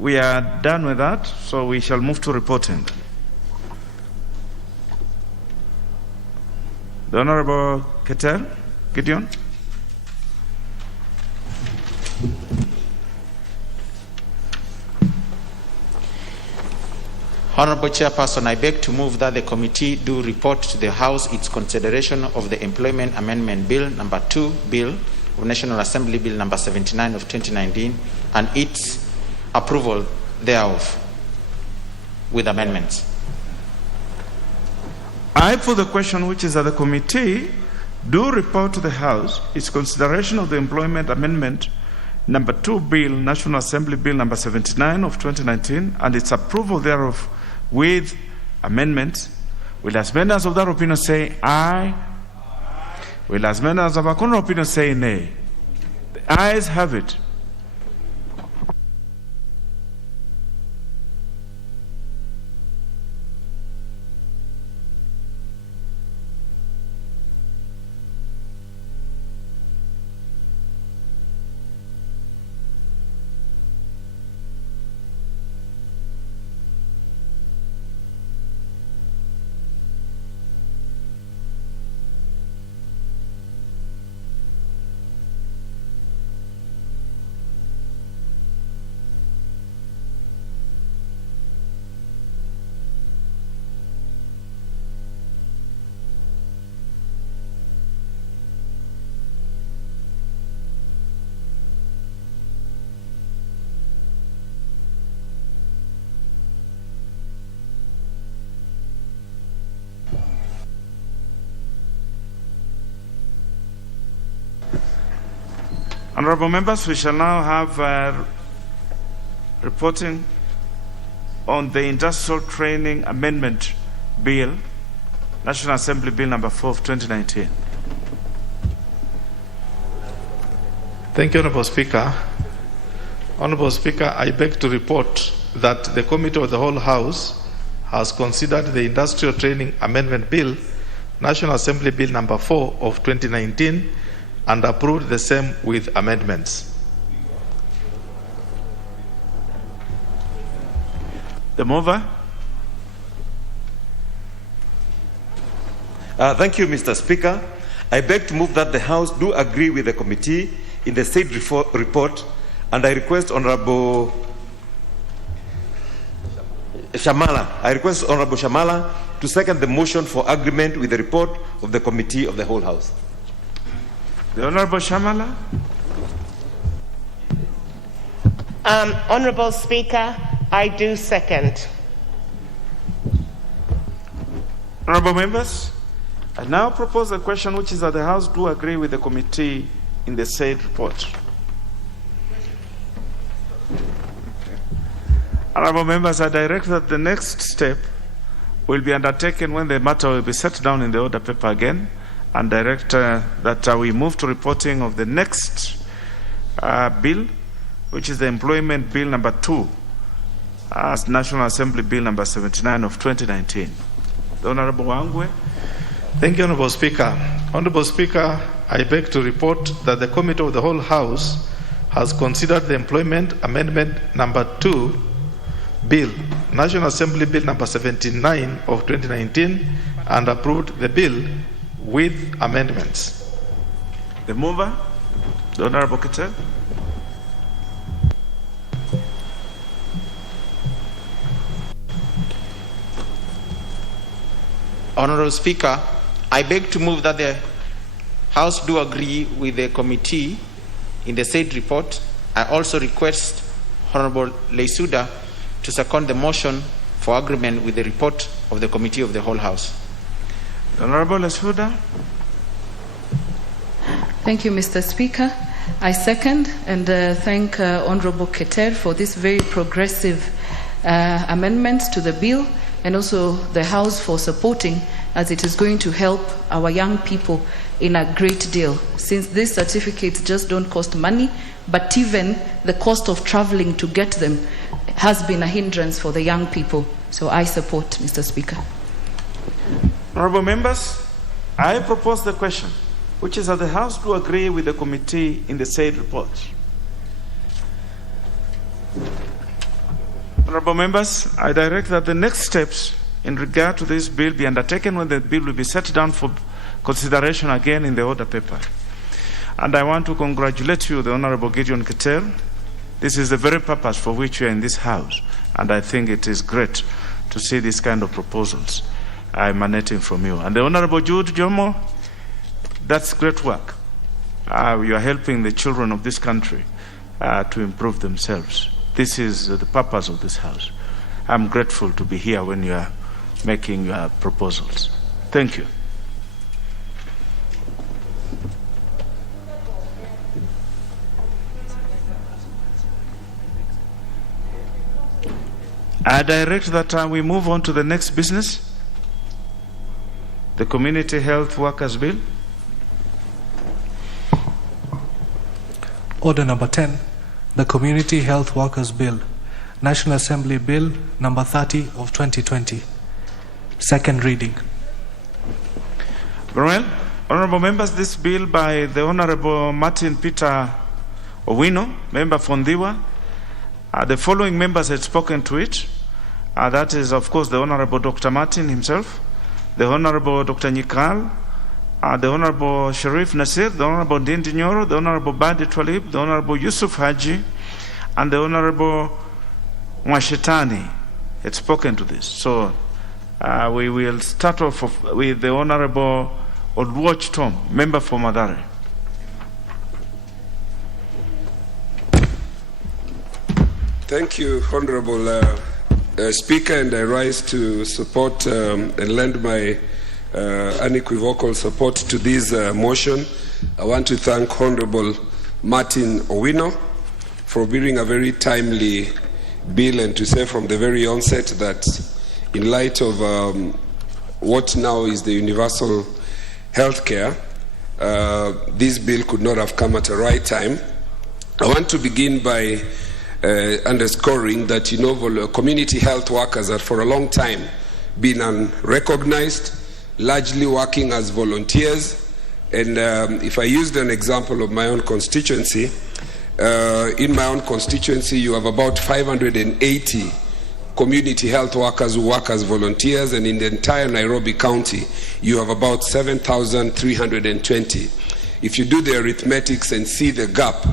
We are done with that, so we shall move to reporting. The Honorable Gideon. Honorable Chairperson, I beg to move that the committee do report to the House its consideration of the Employment Amendment Bill number 2, Bill of National Assembly Bill number 79 of 2019, and its approval thereof with amendments. I put the question which is that the committee do report to the House its consideration of the Employment Amendment number 2 Bill, National Assembly Bill number 79 of 2019, and its approval thereof with amendments. Will as many as of that opinion say aye? Will as many as of our contrary opinion say nay? The ayes have it. Honorable members, we shall now have reporting on the Industrial Training Amendment Bill, National Assembly Bill number 4 of 2019. Thank you, Honorable Speaker. Honorable Speaker, I beg to report that the Committee of the Whole House has considered the Industrial Training Amendment Bill, National Assembly Bill number 4 of 2019, and approved the same with amendments. The mover. Thank you, Mr. Speaker. I beg to move that the House do agree with the committee in the said report, and I request Honorable Shamala to second the motion for agreement with the report of the Committee of the Whole House. The Honorable Shamala. Honorable Speaker, I do second. Honorable members, I now propose a question which is that the House do agree with the committee in the said report. Honorable members, I direct that the next step will be undertaken when the matter will be set down in the order paper again, and direct that we move to reporting of the next bill, which is the Employment Bill number 2, as National Assembly Bill number 79 of 2019. The Honorable Wangwe. Thank you, Honorable Speaker. Honorable Speaker, I beg to report that the Committee of the whole House has considered the Employment Amendment number 2 Bill, National Assembly Bill number 79 of 2019, and approved the bill with amendments. The mover, the Honorable Ketel. Honorable Speaker, I beg to move that the House do agree with the committee in the said report. I also request Honorable Leisuda to second the motion for agreement with the report of the Committee of the whole House. Honorable Leisuda. Thank you, Mr. Speaker. I second and thank Honorable Keter for this very progressive amendments to the bill, and also the House for supporting, as it is going to help our young people in a great deal, since these certificates just don't cost money, but even the cost of traveling to get them has been a hindrance for the young people. So I support, Mr. Speaker. Honorable members, I propose the question, which is that the House do agree with the committee in the said report. Honorable members, I direct that the next steps in regard to this bill be undertaken when the bill will be set down for consideration again in the order paper. And I want to congratulate you, the Honorable Gideon Keter. This is the very purpose for which you are in this House, and I think it is great to see this kind of proposals emanating from you. And the Honorable Jude Jomo, that's great work. You are helping the children of this country to improve themselves. This is the purpose of this House. I'm grateful to be here when you are making your proposals. Thank you. I direct that we move on to the next business, the Community Health Workers Bill. Order number 10, the Community Health Workers Bill, National Assembly Bill number 30 of 2020. Second reading. Very well. Honorable members, this bill by the Honorable Martin Peter Owino, member for Ndiwa. The following members had spoken to it. That is, of course, the Honorable Dr. Martin himself, the Honorable Dr. Nyikal, the Honorable Sharif Nasir, the Honorable Ndindi Nyoro, the Honorable Badi Twalib, the Honorable Yusuf Haji, and the Honorable Mwashetani had spoken to this. So we will start off with the Honorable Odwatch Tom, member for Madare. Thank you, Honorable Speaker, and I rise to support and lend my unequivocal support to this motion. I want to thank Honorable Martin Owino for bringing a very timely bill, and to say from the very onset that in light of what now is the universal health care, this bill could not have come at the right time. I want to begin by underscoring that, community health workers are for a long time been unrecognized, largely working as volunteers. And if I used an example of my own constituency, in my own constituency you have about 580 community health workers who work as volunteers, and in the entire Nairobi County you have about 7,320. If you do the arithmetics and see the gap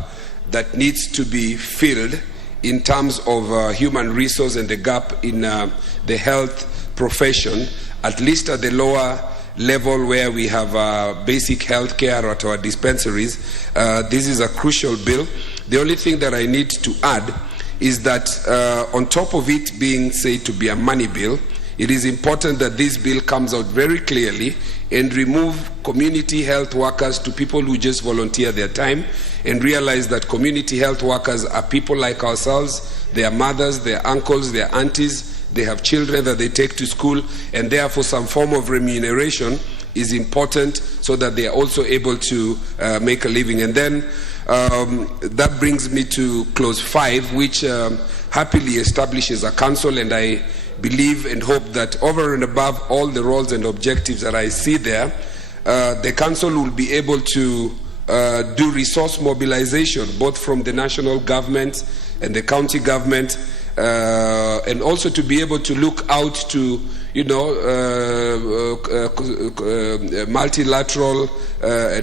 that needs to be filled in terms of human resource and the gap in the health profession, at least at the lower level where we have basic health care at our dispensaries. This is a crucial bill. The only thing that I need to add is that on top of it being said to be a money bill, it is important that this bill comes out very clearly and remove community health workers to people who just volunteer their time, and realize that community health workers are people like ourselves. They are mothers, they are uncles, they are aunties, they have children that they take to school, and therefore some form of remuneration is important so that they are also able to make a living. And then that brings me to clause 5, which happily establishes a council, and I believe and hope that over and above all the roles and objectives that I see there, the council will be able to do resource mobilization both from the national government and the county government, and also to be able to look out to, you know, multilateral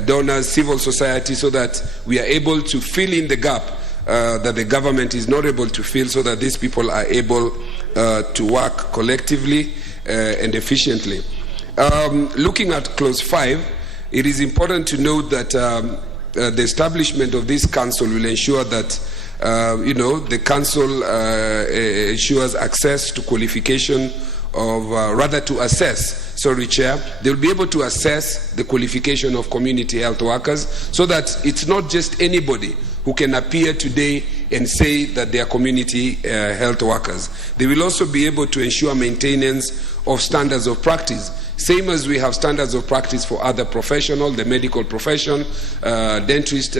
donors, civil society, so that we are able to fill in the gap that the government is not able to fill, so that these people are able to work collectively and efficiently. Looking at clause 5, it is important to note that the establishment of this council will ensure that the council ensures access to qualification of, rather to assess, sorry Chair, they will be able to assess the qualification of community health workers, so that it's not just anybody who can appear today and say that they are community health workers. They will also be able to ensure maintenance of standards of practice, same as we have standards of practice for other professionals, the medical profession, dentist,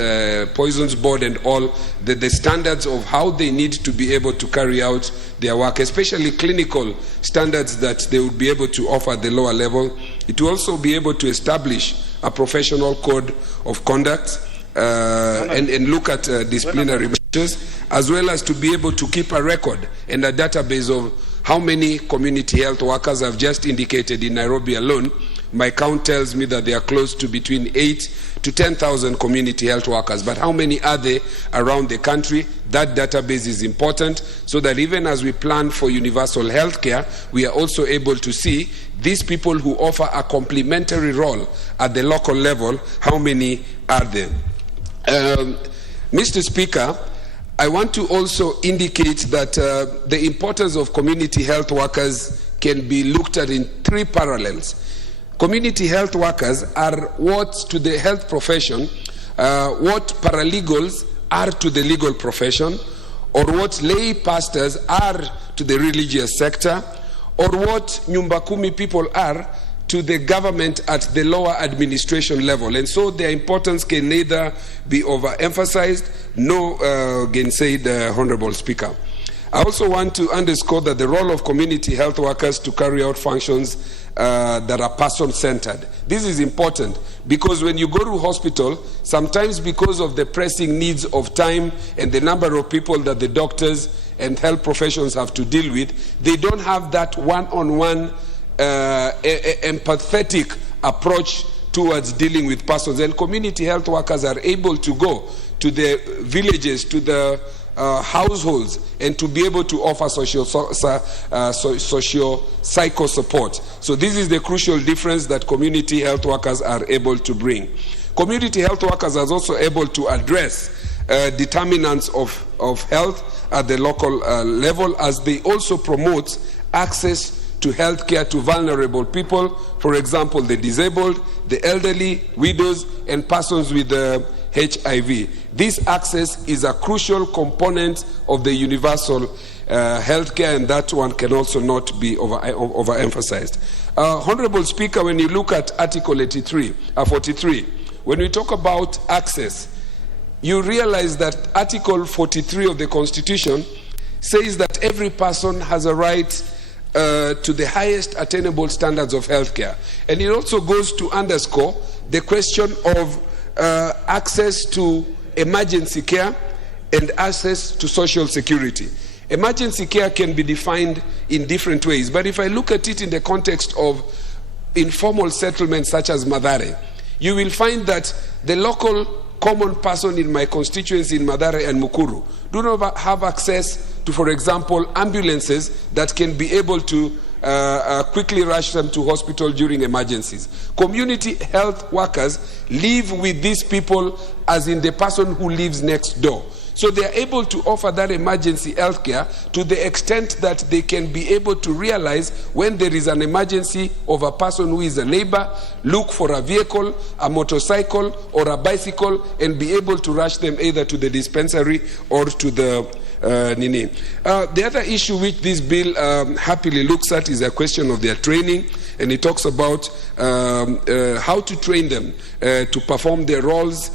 poisons board, and all, the standards of how they need to be able to carry out their work, especially clinical standards that they would be able to offer at the lower level. It will also be able to establish a professional code of conduct and look at disciplinary measures, as well as to be able to keep a record and a database of how many community health workers have just indicated in Nairobi alone. My count tells me that there are close to between 8,000 to 10,000 community health workers. But how many are there around the country? That database is important, so that even as we plan for universal health care, we are also able to see these people who offer a complementary role at the local level, how many are there? Mr. Speaker, I want to also indicate that the importance of community health workers can be looked at in 3 parallels. Community health workers are what to the health profession, what paralegals are to the legal profession, or what lay pastors are to the religious sector, or what Nyumba Kumi people are to the government at the lower administration level. And so their importance can neither be overemphasized nor gainsaid, Honorable Speaker. I also want to underscore that the role of community health workers to carry out functions that are person-centered. This is important because when you go to hospital, sometimes because of the pressing needs of time and the number of people that the doctors and health professions have to deal with, they don't have that one-on-one empathetic approach towards dealing with persons. And community health workers are able to go to the villages, to the households, and to be able to offer socio-psycho support. So this is the crucial difference that community health workers are able to bring. Community health workers are also able to address determinants of health at the local level, as they also promote access to health care to vulnerable people, for example, the disabled, the elderly, widows, and persons with HIV. This access is a crucial component of the universal health care, and that one can also not be overemphasized. Honorable Speaker, when you look at Article 43, when we talk about access, you realize that Article 43 of the Constitution says that every person has a right to the highest attainable standards of healthcare. And it also goes to underscore the question of access to emergency care and access to social security. Emergency care can be defined in different ways, but if I look at it in the context of informal settlements such as Mathare, you will find that the local common person in my constituency in Mathare and Mukuru do not have access to, for example, ambulances that can be able to quickly rush them to hospital during emergencies. Community health workers live with these people as in the person who lives next door. So they are able to offer that emergency health care to the extent that they can be able to realize when there is an emergency of a person who is a neighbor, look for a vehicle, a motorcycle, or a bicycle, and be able to rush them either to the dispensary or to the the other issue which this bill happily looks at is a question of their training, and it talks about how to train them to perform their roles,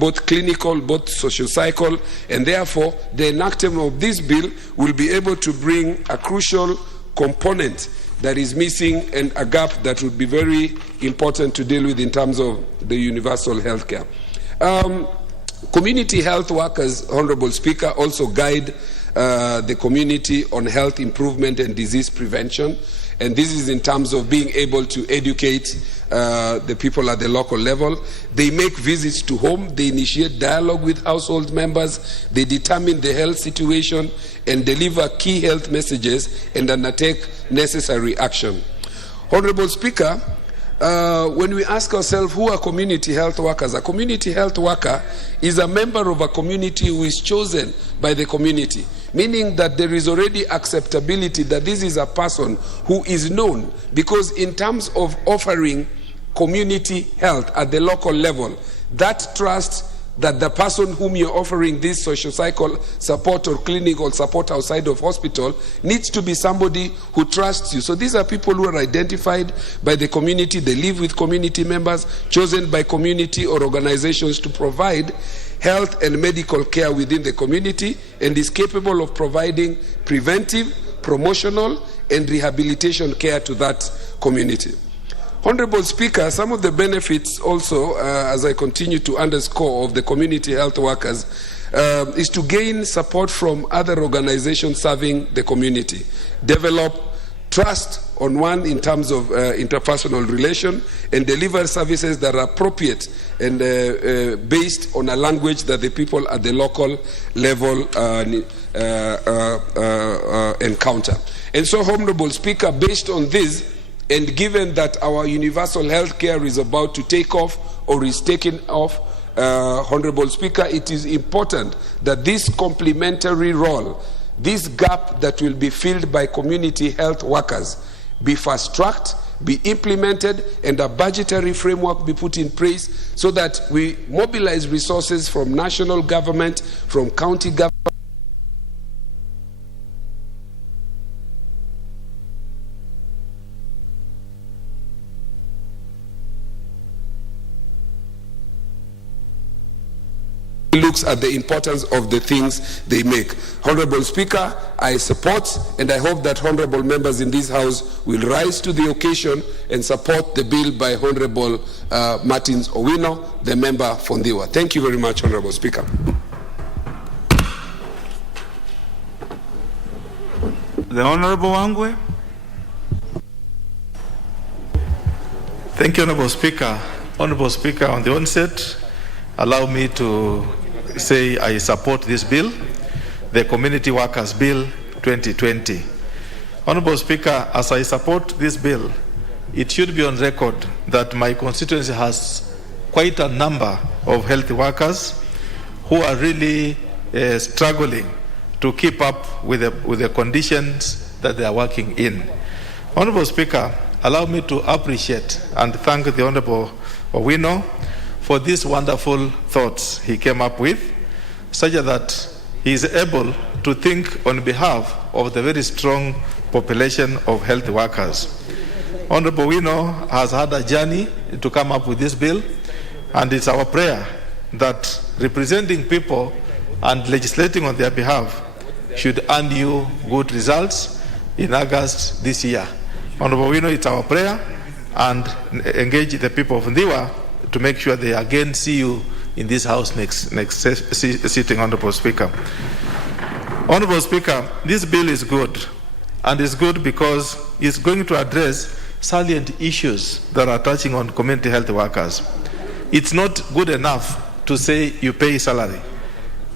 both clinical, both socio-psychological, and therefore the enactment of this bill will be able to bring a crucial component that is missing and a gap that would be very important to deal with in terms of the universal health care. Community health workers, Honorable Speaker, also guide the community on health improvement and disease prevention. And this is in terms of being able to educate the people at the local level. They make visits to home, they initiate dialogue with household members, they determine the health situation and deliver key health messages and undertake necessary action. Honorable Speaker, when we ask ourselves who are community health workers, a community health worker is a member of a community who is chosen by the community, meaning that there is already acceptability that this is a person who is known, because in terms of offering community health at the local level, that trust that the person whom you're offering this social support or clinical support outside of hospital needs to be somebody who trusts you. So these are people who are identified by the community, they live with community members, chosen by community or organizations to provide health and medical care within the community, and is capable of providing preventive, promotional, and rehabilitation care to that community. Honorable Speaker, some of the benefits also, as I continue to underscore, of the community health workers is to gain support from other organizations serving the community, develop trust on one in terms of interpersonal relation, and deliver services that are appropriate and based on a language that the people at the local level encounter. And so, Honorable Speaker, based on this, and given that our universal health care is about to take off or is taking off, Honorable Speaker, it is important that this complementary role, this gap that will be filled by community health workers, be fast-tracked, be implemented, and a budgetary framework be put in place so that we mobilize resources from national government, from county government, looks at the importance of the things they make. Honorable Speaker, I support and I hope that honorable members in this House will rise to the occasion and support the bill by Honorable Martins Owino, the member for Ndiwa. Thank you very much, Honorable Speaker. The Honorable Wangwe. Thank you, Honorable Speaker. Honorable Speaker, on the onset, allow me to say I support this bill, the Community Workers Bill 2020. Honorable Speaker, as I support this bill, it should be on record that my constituency has quite a number of health workers who are really struggling to keep up with the conditions that they are working in. Honorable Speaker, allow me to appreciate and thank the Honorable Owino for these wonderful thoughts he came up with, such that he is able to think on behalf of the very strong population of health workers. Honorable Owino has had a journey to come up with this bill, and it's our prayer that representing people and legislating on their behalf should earn you good results in August this year. Honorable Owino, it's our prayer, and engage the people of Ndiwa to make sure they again see you in this House next sitting, Honorable Speaker. Honorable Speaker, this bill is good, and it's good because it's going to address salient issues that are touching on community health workers. It's not good enough to say you pay salary,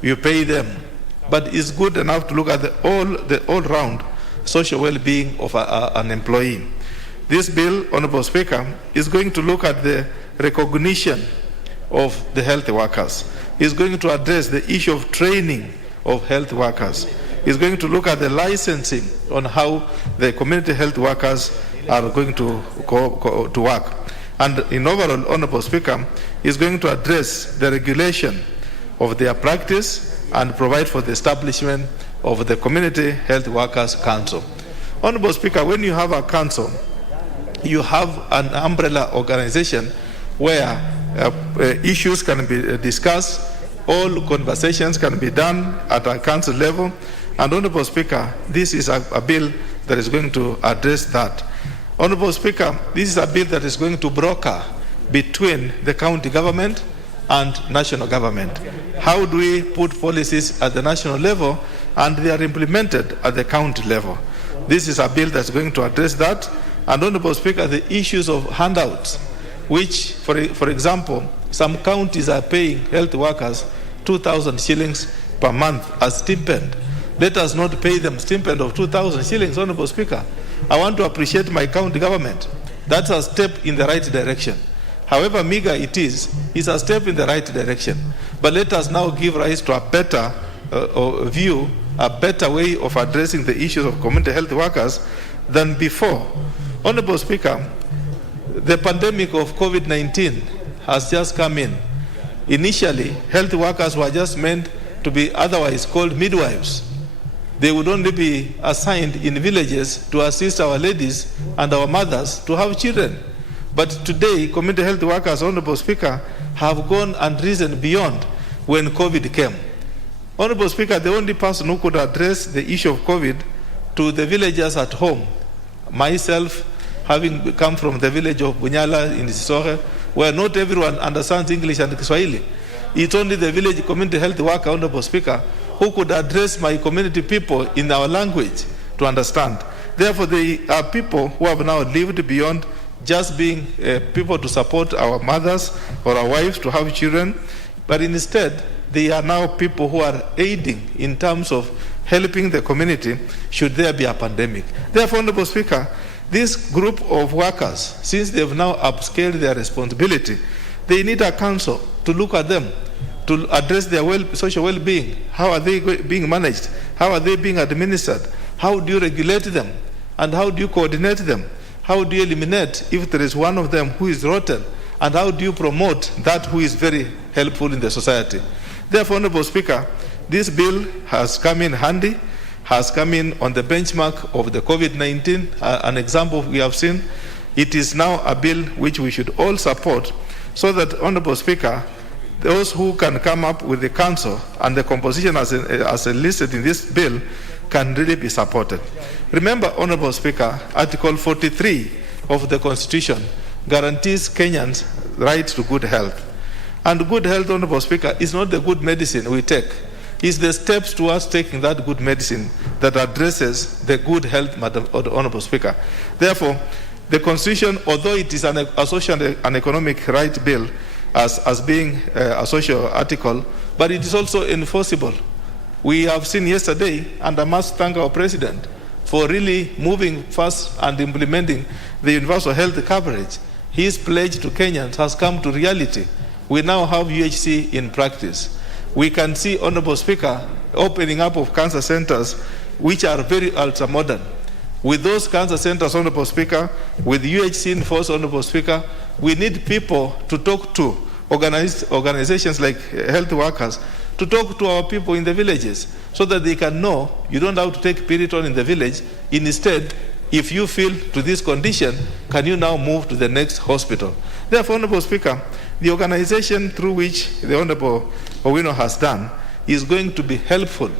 you pay them, but it's good enough to look at the all-round social well-being of an employee. This bill, Honorable Speaker, is going to look at the recognition of the health workers. It's going to address the issue of training of health workers. It's going to look at the licensing on how the community health workers are going to work. And in overall, Honorable Speaker, is going to address the regulation of their practice and provide for the establishment of the Community Health Workers Council. Honorable Speaker, when you have a council, you have an umbrella organization where issues can be discussed, all conversations can be done at a council level, and Honorable Speaker, this is a bill that is going to address that. Honorable Speaker, this is a bill that is going to broker between the county government and national government. How do we put policies at the national level and they are implemented at the county level? This is a bill that's going to address that. And Honorable Speaker, the issues of handouts, which, for example, some counties are paying health workers 2,000 shillings per month as stipend. Let us not pay them stipend of 2,000 shillings, Honorable Speaker. I want to appreciate my county government. That's a step in the right direction. However meager it is, it's a step in the right direction. But let us now give rise to a better view, a better way of addressing the issues of community health workers than before. Honorable Speaker, the pandemic of COVID-19 has just come in. Initially, health workers were just meant to be otherwise called midwives. They would only be assigned in villages to assist our ladies and our mothers to have children. But today, community health workers, Honorable Speaker, have gone and risen beyond when COVID came. Honorable Speaker, the only person who could address the issue of COVID to the villagers at home, myself, having come from the village of Bunyala in Sisore, where not everyone understands English and Kiswahili. It's only the village community health worker, Honorable Speaker, who could address my community people in our language to understand. Therefore, they are people who have now lived beyond just being people to support our mothers or our wives to have children, but instead, they are now people who are aiding in terms of helping the community should there be a pandemic. Therefore, Honorable Speaker, this group of workers, since they've now upscaled their responsibility, they need a council to look at them, to address their social well-being. How are they being managed? How are they being administered? How do you regulate them? And how do you coordinate them? How do you eliminate if there is one of them who is rotten? And how do you promote that who is very helpful in the society? Therefore, Honorable Speaker, this bill has come in handy, has come in on the benchmark of the COVID-19, an example we have seen. It is now a bill which we should all support so that, Honorable Speaker, those who can come up with the council and the composition as listed in this bill can really be supported. Remember, Honorable Speaker, Article 43 of the Constitution guarantees Kenyans right to good health. And good health, Honorable Speaker, is not the good medicine we take. It's the steps towards taking that good medicine that addresses the good health, Madam Honorable Speaker. Therefore, the Constitution, although it is a social and economic right bill as being a social article, but it is also enforceable. We have seen yesterday, and I must thank our President for really moving fast and implementing the universal health coverage. His pledge to Kenyans has come to reality. We now have UHC in practice. We can see, Honorable Speaker, opening up of cancer centers which are very ultra-modern. With those cancer centers, Honorable Speaker, with UHC in force, Honorable Speaker, we need people to talk to, organizations like health workers, to talk to our people in the villages so that they can know you don't have to take Piriton in the village. Instead, if you feel to this condition, can you now move to the next hospital? Therefore, Honorable Speaker, the organization through which the Honorable Owino has done is going to be helpful.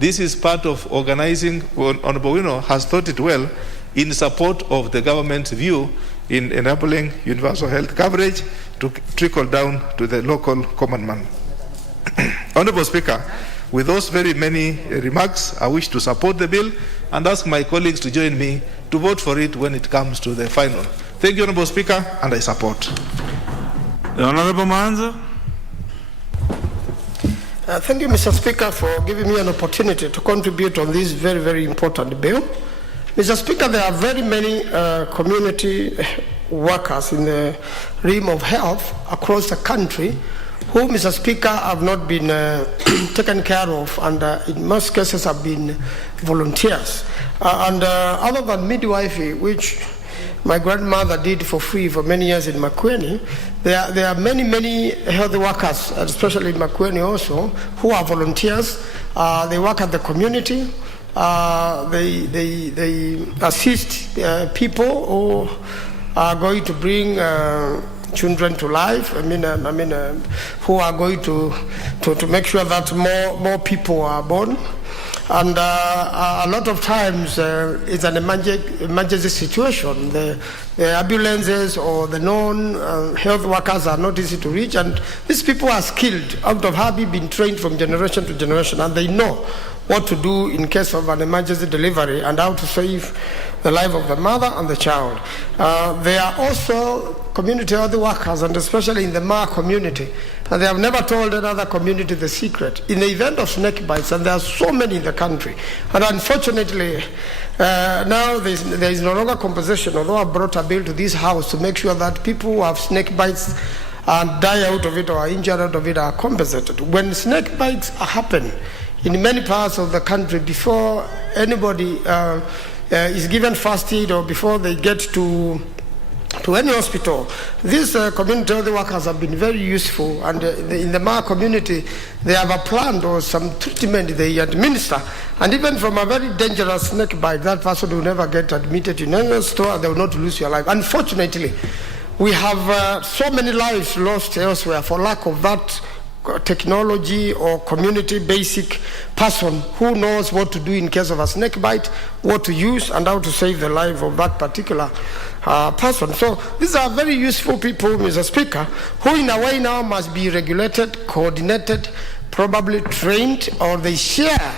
This is part of organizing. Honorable Owino has thought it well in support of the government's view in enabling universal health coverage to trickle down to the local common man. Honorable Speaker, with those very many remarks, I wish to support the bill and ask my colleagues to join me to vote for it when it comes to the final. Thank you, Honorable Speaker, and I support. The Honorable Manza. Thank you, Mr. Speaker, for giving me an opportunity to contribute on this very, very important bill. Mr. Speaker, there are very many community workers in the realm of health across the country who, Mr. Speaker, have not been taken care of, and in most cases have been volunteers. Other than midwifery, which my grandmother did for free for many years in Makueni, there are many health workers, especially in Makueni also, who are volunteers. They work at the community. They assist people who are going to bring children to life. Who are going to make sure that more people are born. And a lot of times it's an emergency situation. The ambulances or the non-health workers are not easy to reach, and these people are skilled out of having been trained from generation to generation, and they know what to do in case of an emergency delivery and how to save the life of the mother and the child. They are also community health workers, and especially in the Ma community. And they have never told another community the secret. In the event of snake bites, and there are so many in the country, and unfortunately, now there is no longer compensation, although I brought a bill to this house to make sure that people who have snake bites and die out of it or are injured out of it are compensated. When snake bites happen in many parts of the country, before anybody is given first aid or before they get to any hospital, these community health workers have been very useful, and in the Ma community they have a plan or some treatment they administer, and even from a very dangerous snake bite, that person will never get admitted in any store, they will not lose your life. Unfortunately, we have so many lives lost elsewhere for lack of that technology or community basic person who knows what to do in case of a snake bite, what to use, and how to save the life of that particular person. So these are very useful people, Mr. Speaker, who in a way now must be regulated, coordinated, probably trained, or they share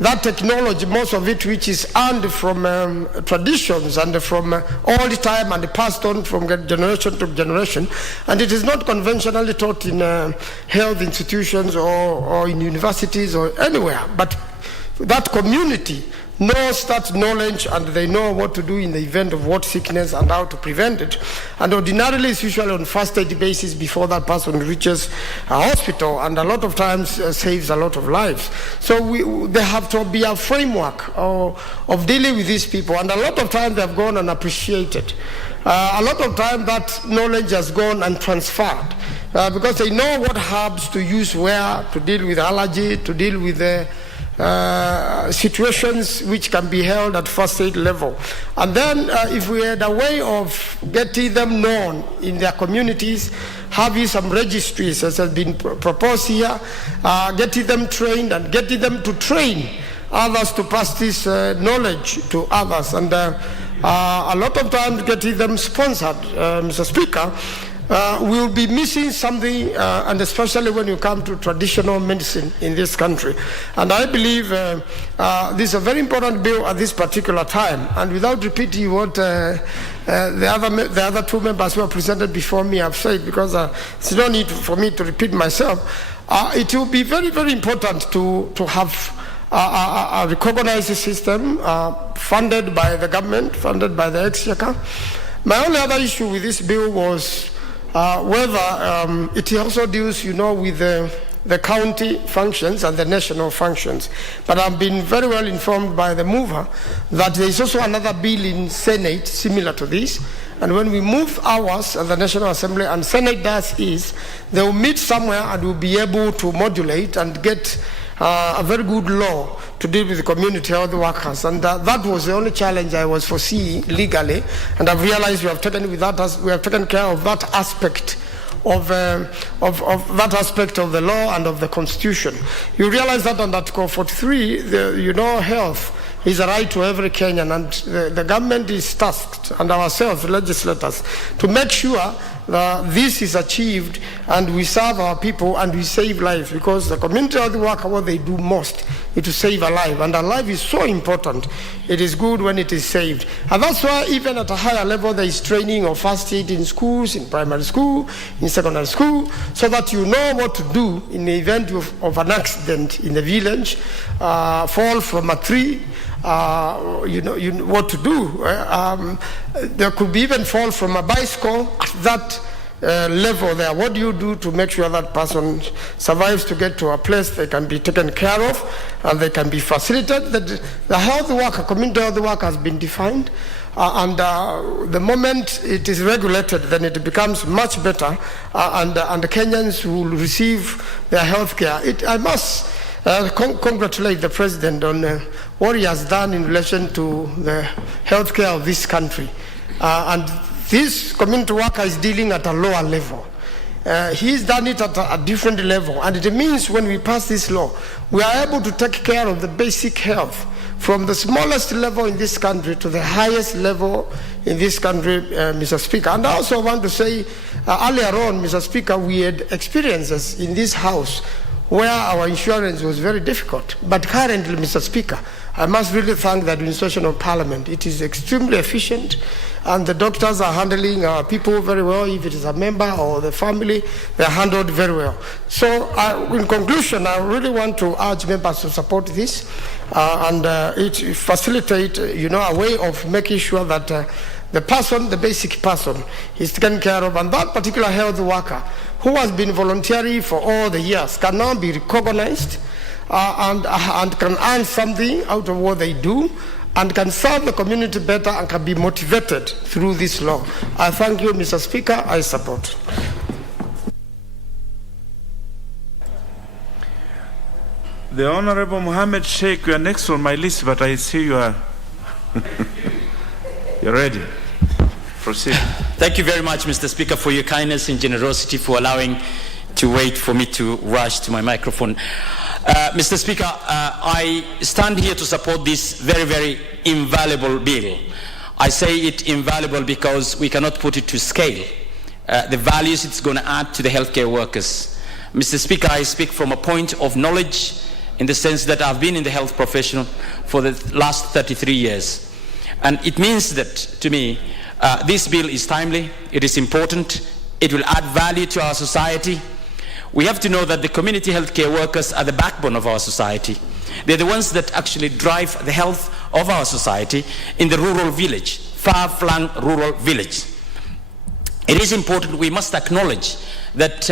that technology, most of it which is earned from traditions and from all the time and passed on from generation to generation, and it is not conventionally taught in health institutions or in universities or anywhere, but that community knows that knowledge, and they know what to do in the event of what sickness and how to prevent it. And ordinarily it's usually on first aid basis before that person reaches a hospital, and a lot of times saves a lot of lives. So there have to be a framework of dealing with these people, and a lot of times they have gone unappreciated. A lot of time that knowledge has gone and transferred because they know what herbs to use where, to deal with allergy, to deal with situations which can be held at first aid level. And then if we had a way of getting them known in their communities, having some registries as has been proposed here, getting them trained and getting them to train others to pass this knowledge to others, and a lot of times getting them sponsored, Mr. Speaker, we'll be missing something, and especially when you come to traditional medicine in this country. And I believe this is a very important bill at this particular time. And without repeating what the other two members who are presented before me have said, because there's no need for me to repeat myself, it will be very, very important to have a recognized system funded by the government, funded by the Exchequer. My only other issue with this bill was whether it also deals, with the county functions and the national functions. But I've been very well informed by the mover that there is also another bill in Senate similar to this. And when we move ours at the National Assembly, and Senate does is, they will meet somewhere and will be able to modulate and get a very good law to deal with the community health workers, and that was the only challenge I was foreseeing legally, and I've realized we have taken care of that aspect of that aspect of the law and of the Constitution. You realize that on Article 43, health is a right to every Kenyan, and the government is tasked, and ourselves, legislators, to make sure that this is achieved and we serve our people and we save lives, because the community health worker, what they do most is to save a life, and a life is so important. It is good when it is saved, and that's why even at a higher level there is training of first aid in schools, in primary school, in secondary school, so that you know what to do in the event of an accident in the village, fall from a tree, what to do. There could be even fall from a bicycle at that level there. What do you do to make sure that person survives to get to a place they can be taken care of and they can be facilitated? The health worker, community health worker has been defined, and the moment it is regulated, then it becomes much better, and the Kenyans will receive their health care. I must congratulate the President on what he has done in relation to the health care of this country. And this community worker is dealing at a lower level. He's done it at a different level. And it means when we pass this law, we are able to take care of the basic health from the smallest level in this country to the highest level in this country, Mr. Speaker. And I also want to say, earlier on, Mr. Speaker, we had experiences in this House where our insurance was very difficult. But currently, Mr. Speaker, I must really thank the administration of Parliament. It is extremely efficient, and the doctors are handling our people very well. If it is a member or the family, they are handled very well. So, in conclusion, I really want to urge members to support this, and it facilitate, a way of making sure that the person, the basic person, is taken care of, and that particular health worker who has been volunteering for all the years can now be recognized and can earn something out of what they do, and can serve the community better and can be motivated through this law. I thank you, Mr. Speaker. I support. The Honorable Mohammed Sheikh, you are next on my list, but I see you are you're ready. Proceed. Thank you very much, Mr. Speaker, for your kindness and generosity for allowing to wait for me to rush to my microphone. Mr. Speaker, I stand here to support this very, very invaluable bill. I say it invaluable because we cannot put it to scale. The values it's going to add to the healthcare workers. Mr. Speaker, I speak from a point of knowledge in the sense that I've been in the health profession for the last 33 years. And it means that, to me, this bill is timely, it is important, it will add value to our society. We have to know that the community healthcare workers are the backbone of our society. They're the ones that actually drive the health of our society in the rural village, far-flung rural village. It is important, we must acknowledge that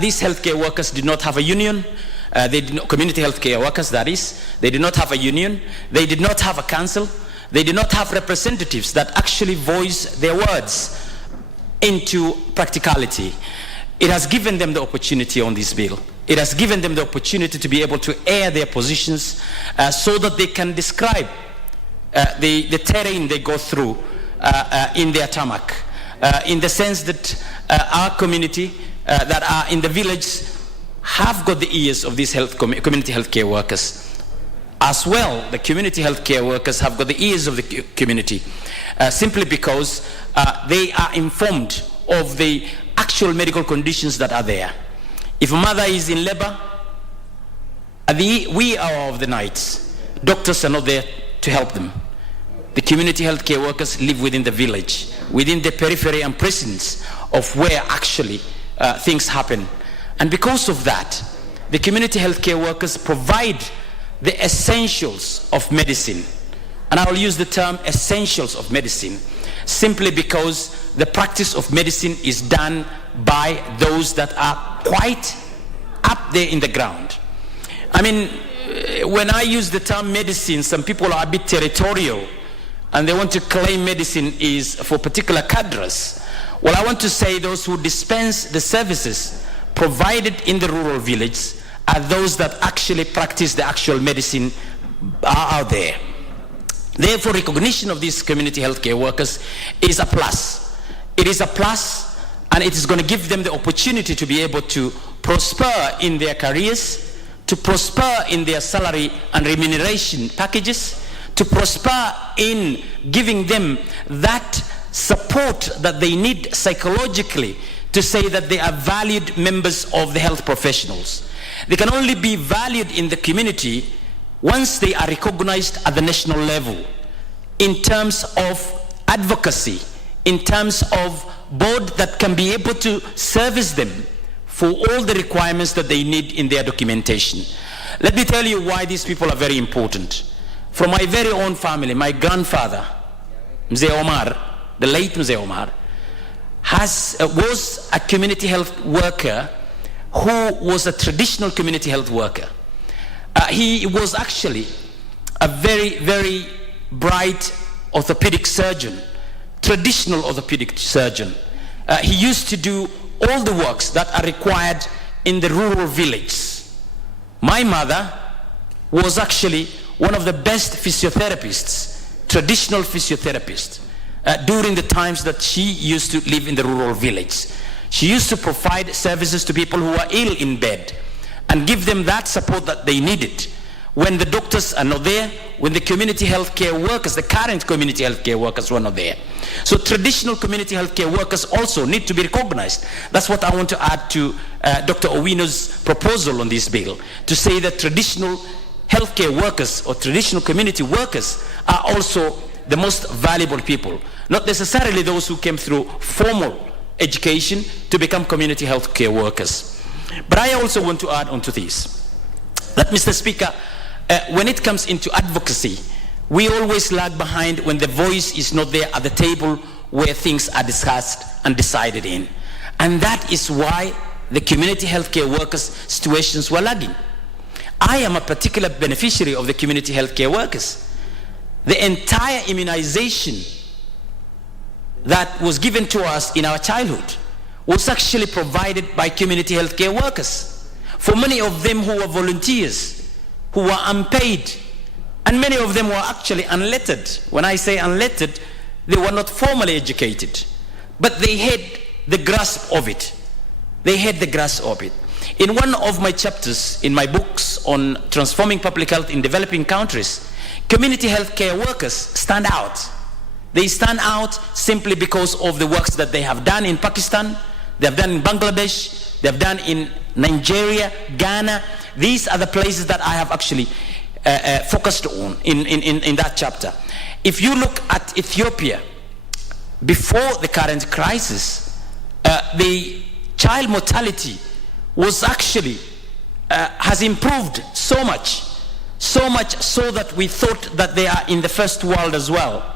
these healthcare workers did not have a union. Community healthcare workers, that is, they did not have a union, they did not have a council, they did not have representatives that actually voice their words into practicality. It has given them the opportunity on this bill. It has given them the opportunity to be able to air their positions so that they can describe the terrain they go through in their tarmac, in the sense that our community that are in the village have got the ears of these community healthcare workers. As well, the community healthcare workers have got the ears of the community, simply because they are informed of the actual medical conditions that are there. If a mother is in labor, at the wee hour of the night, doctors are not there to help them. The community healthcare workers live within the village, within the periphery and precincts of where actually things happen. And because of that, the community healthcare workers provide the essentials of medicine. And I will use the term essentials of medicine simply because the practice of medicine is done by those that are quite up there in the ground. I mean, when I use the term medicine, some people are a bit territorial and they want to claim medicine is for particular cadres. Well, I want to say those who dispense the services provided in the rural village are those that actually practice the actual medicine out there. Therefore, recognition of these community healthcare workers is a plus. It is a plus, and it is going to give them the opportunity to be able to prosper in their careers, to prosper in their salary and remuneration packages, to prosper in giving them that support that they need psychologically to say that they are valued members of the health professionals. They can only be valued in the community once they are recognized at the national level in terms of advocacy, in terms of board that can be able to service them for all the requirements that they need in their documentation. Let me tell you why these people are very important. from my very own family. My grandfather, Mzee Omar, the late Mzee Omar, was a community health worker who was a traditional community health worker. He was actually a very, very bright orthopedic surgeon, traditional orthopedic surgeon. He used to do all the works that are required in the rural village. My mother was actually one of the best physiotherapists, traditional physiotherapists, during the times that she used to live in the rural village. She used to provide services to people who are ill in bed and give them that support that they needed. When the doctors are not there, when the community health care workers, the current community health care workers were not there. So traditional community health care workers also need to be recognized. That's what I want to add to Dr. Owino's proposal on this bill, to say that traditional healthcare workers or traditional community workers are also the most valuable people, not necessarily those who came through formal education to become community health care workers. But I also want to add on to this, that Mr. Speaker, when it comes into advocacy, we always lag behind when the voice is not there at the table where things are discussed and decided in. And that is why the community healthcare workers' situations were lagging. I am a particular beneficiary of the community healthcare workers. The entire immunization that was given to us in our childhood was actually provided by community healthcare workers. For many of them who were volunteers, who were unpaid, and many of them were actually unlettered. When I say unlettered, they were not formally educated, but they had the grasp of it. They had the grasp of it. In one of my chapters in my books on transforming public health in developing countries, community health care workers stand out. They stand out simply because of the works that they have done in Pakistan, they have done in Bangladesh, they have done in Nigeria, Ghana. These are the places that I have actually focused on in that chapter. If you look at Ethiopia, before the current crisis, the child mortality was actually, has improved so much so that we thought that they are in the first world as well.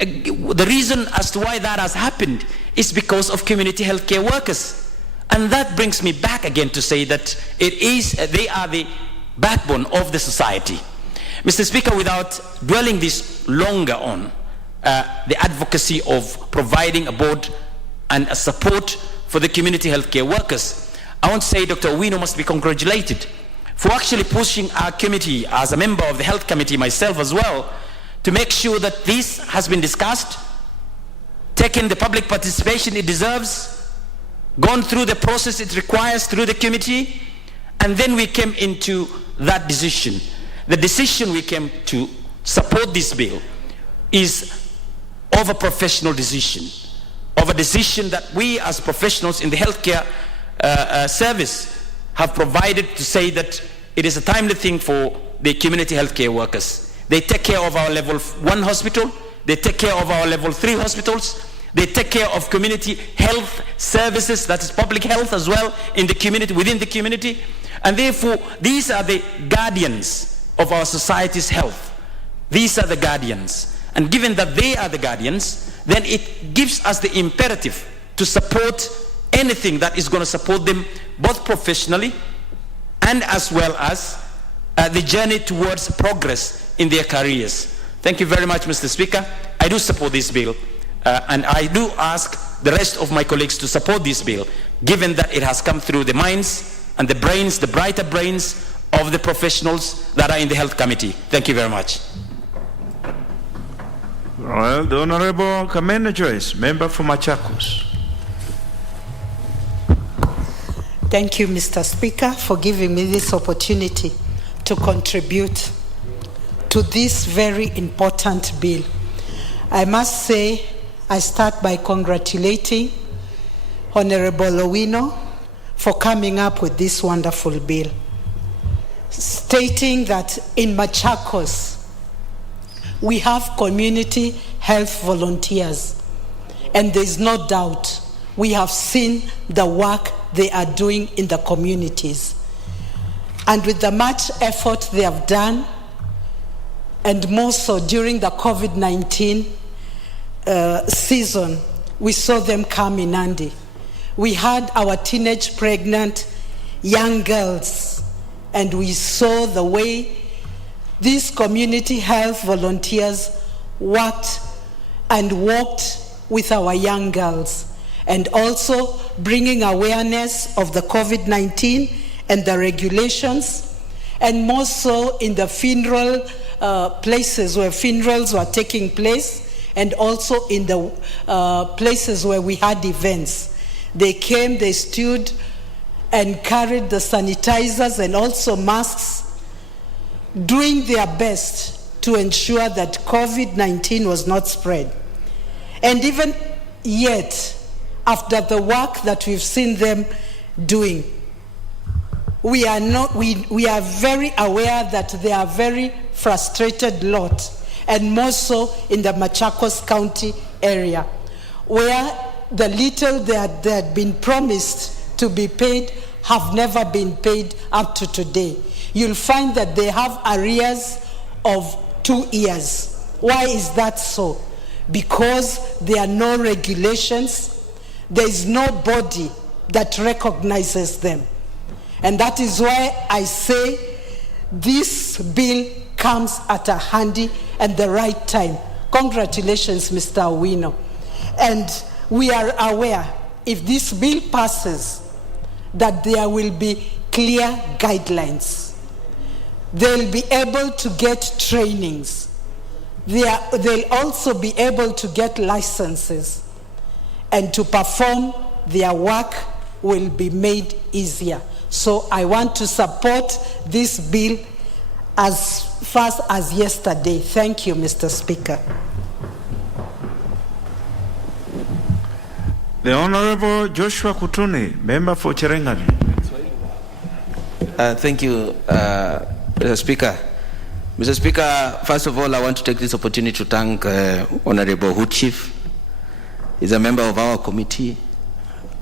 The reason as to why that has happened is because of community healthcare workers. And that brings me back again to say that they are the backbone of the society. Mr. Speaker, without dwelling this longer on the advocacy of providing a board and a support for the community healthcare workers, I want to say Dr. Owino must be congratulated for actually pushing our committee, as a member of the health committee myself as well, to make sure that this has been discussed, taken the public participation it deserves, gone through the process it requires through the committee, and then we came into that decision. The decision we came to support this bill is of a professional decision, of a decision that we as professionals in the healthcare service have provided to say that it is a timely thing for the community healthcare workers. They take care of our level 1 hospital, they take care of our level 3 hospitals, they take care of community health services, that is public health as well, in the community, within the community. And therefore, these are the guardians of our society's health. These are the guardians. And given that they are the guardians, then it gives us the imperative to support anything that is going to support them both professionally and as well as the journey towards progress in their careers. Thank you very much, Mr. Speaker. I do support this bill, and I do ask the rest of my colleagues to support this bill, given that it has come through the minds and the brains, the brighter brains of the professionals that are in the Health Committee. Thank you very much. Well, the Honorable Kamene Joyce, member for Machakos. Thank you, Mr. Speaker, for giving me this opportunity to contribute to this very important bill. I must say, I start by congratulating Honorable Owino for coming up with this wonderful bill, stating that in Machakos, we have community health volunteers, and there's no doubt we have seen the work they are doing in the communities. And with the much effort they have done, and more so during the COVID-19 season, we saw them come in handy. We had our teenage pregnant young girls, and we saw the way these community health volunteers worked and walked with our young girls, and also bringing awareness of the COVID-19 and the regulations, and more so in the funeral places where funerals were taking place, and also in the places where we had events. They came, they stood and carried the sanitizers and also masks, doing their best to ensure that COVID-19 was not spread. And even yet, after the work that we've seen them doing, we are very aware that they are very frustrated lot, and more so in the Machakos County area, where the little that had been promised to be paid have never been paid up to today. You'll find that they have arrears of 2 years. Why is that so? Because there are no regulations, there is no body that recognizes them. And that is why I say this bill comes at a handy and the right time. Congratulations, Mr. Owino. And we are aware, if this bill passes, that there will be clear guidelines. They'll be able to get trainings. They'll also be able to get licenses. And to perform their work will be made easier. So I want to support this bill as fast as yesterday. Thank you, Mr. Speaker. The Honorable Joshua Kutuni, member for Cherengani. Thank you, Mr. Speaker. Mr. Speaker, first of all, I want to take this opportunity to thank Honorable Hood Chief. He's a member of our committee.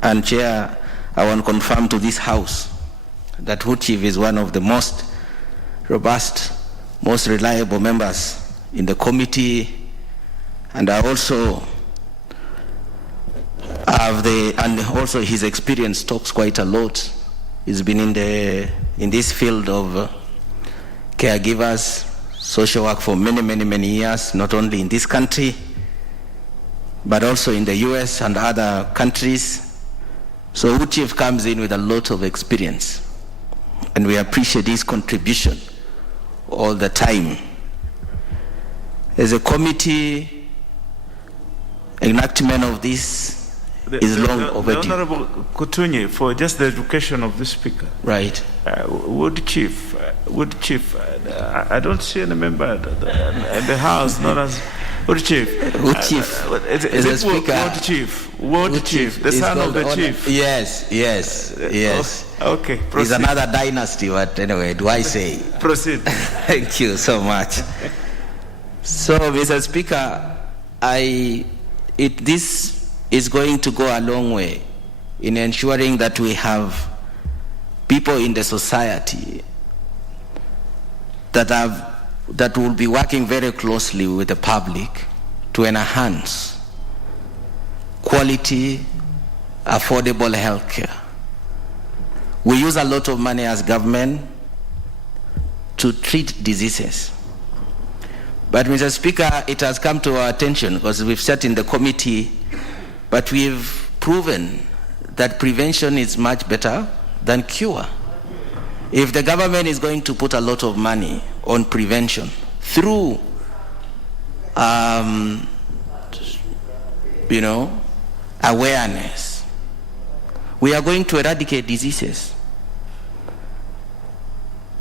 And Chair, I want to confirm to this House that Hood Chief is one of the most robust, most reliable members in the committee. And I also and also his experience talks quite a lot. He's been in this field of caregivers, social work for many years, not only in this country, but also in the US and other countries. So Hood Chief comes in with a lot of experience, and we appreciate his contribution all the time. As a committee, enactment of this is long overdue. The Honorable Kutunyi, for just the education of the Speaker. Right. Wood Chief, I don't see any member in the House, not as Wood Chief. Wood Chief is the Speaker. Wood Chief. Wood Chief, the son of the Chief. Yes. Okay, proceed. He's another dynasty, but anyway, do I say? Proceed. Thank you so much. So, Mr. Speaker, this is going to go a long way in ensuring that we have people in the society that will be working very closely with the public to enhance quality, affordable health care. We use a lot of money as government to treat diseases. But Mr. Speaker, it has come to our attention because we've sat in the committee, but we've proven that prevention is much better than cure. If the government is going to put a lot of money on prevention through, awareness, we are going to eradicate diseases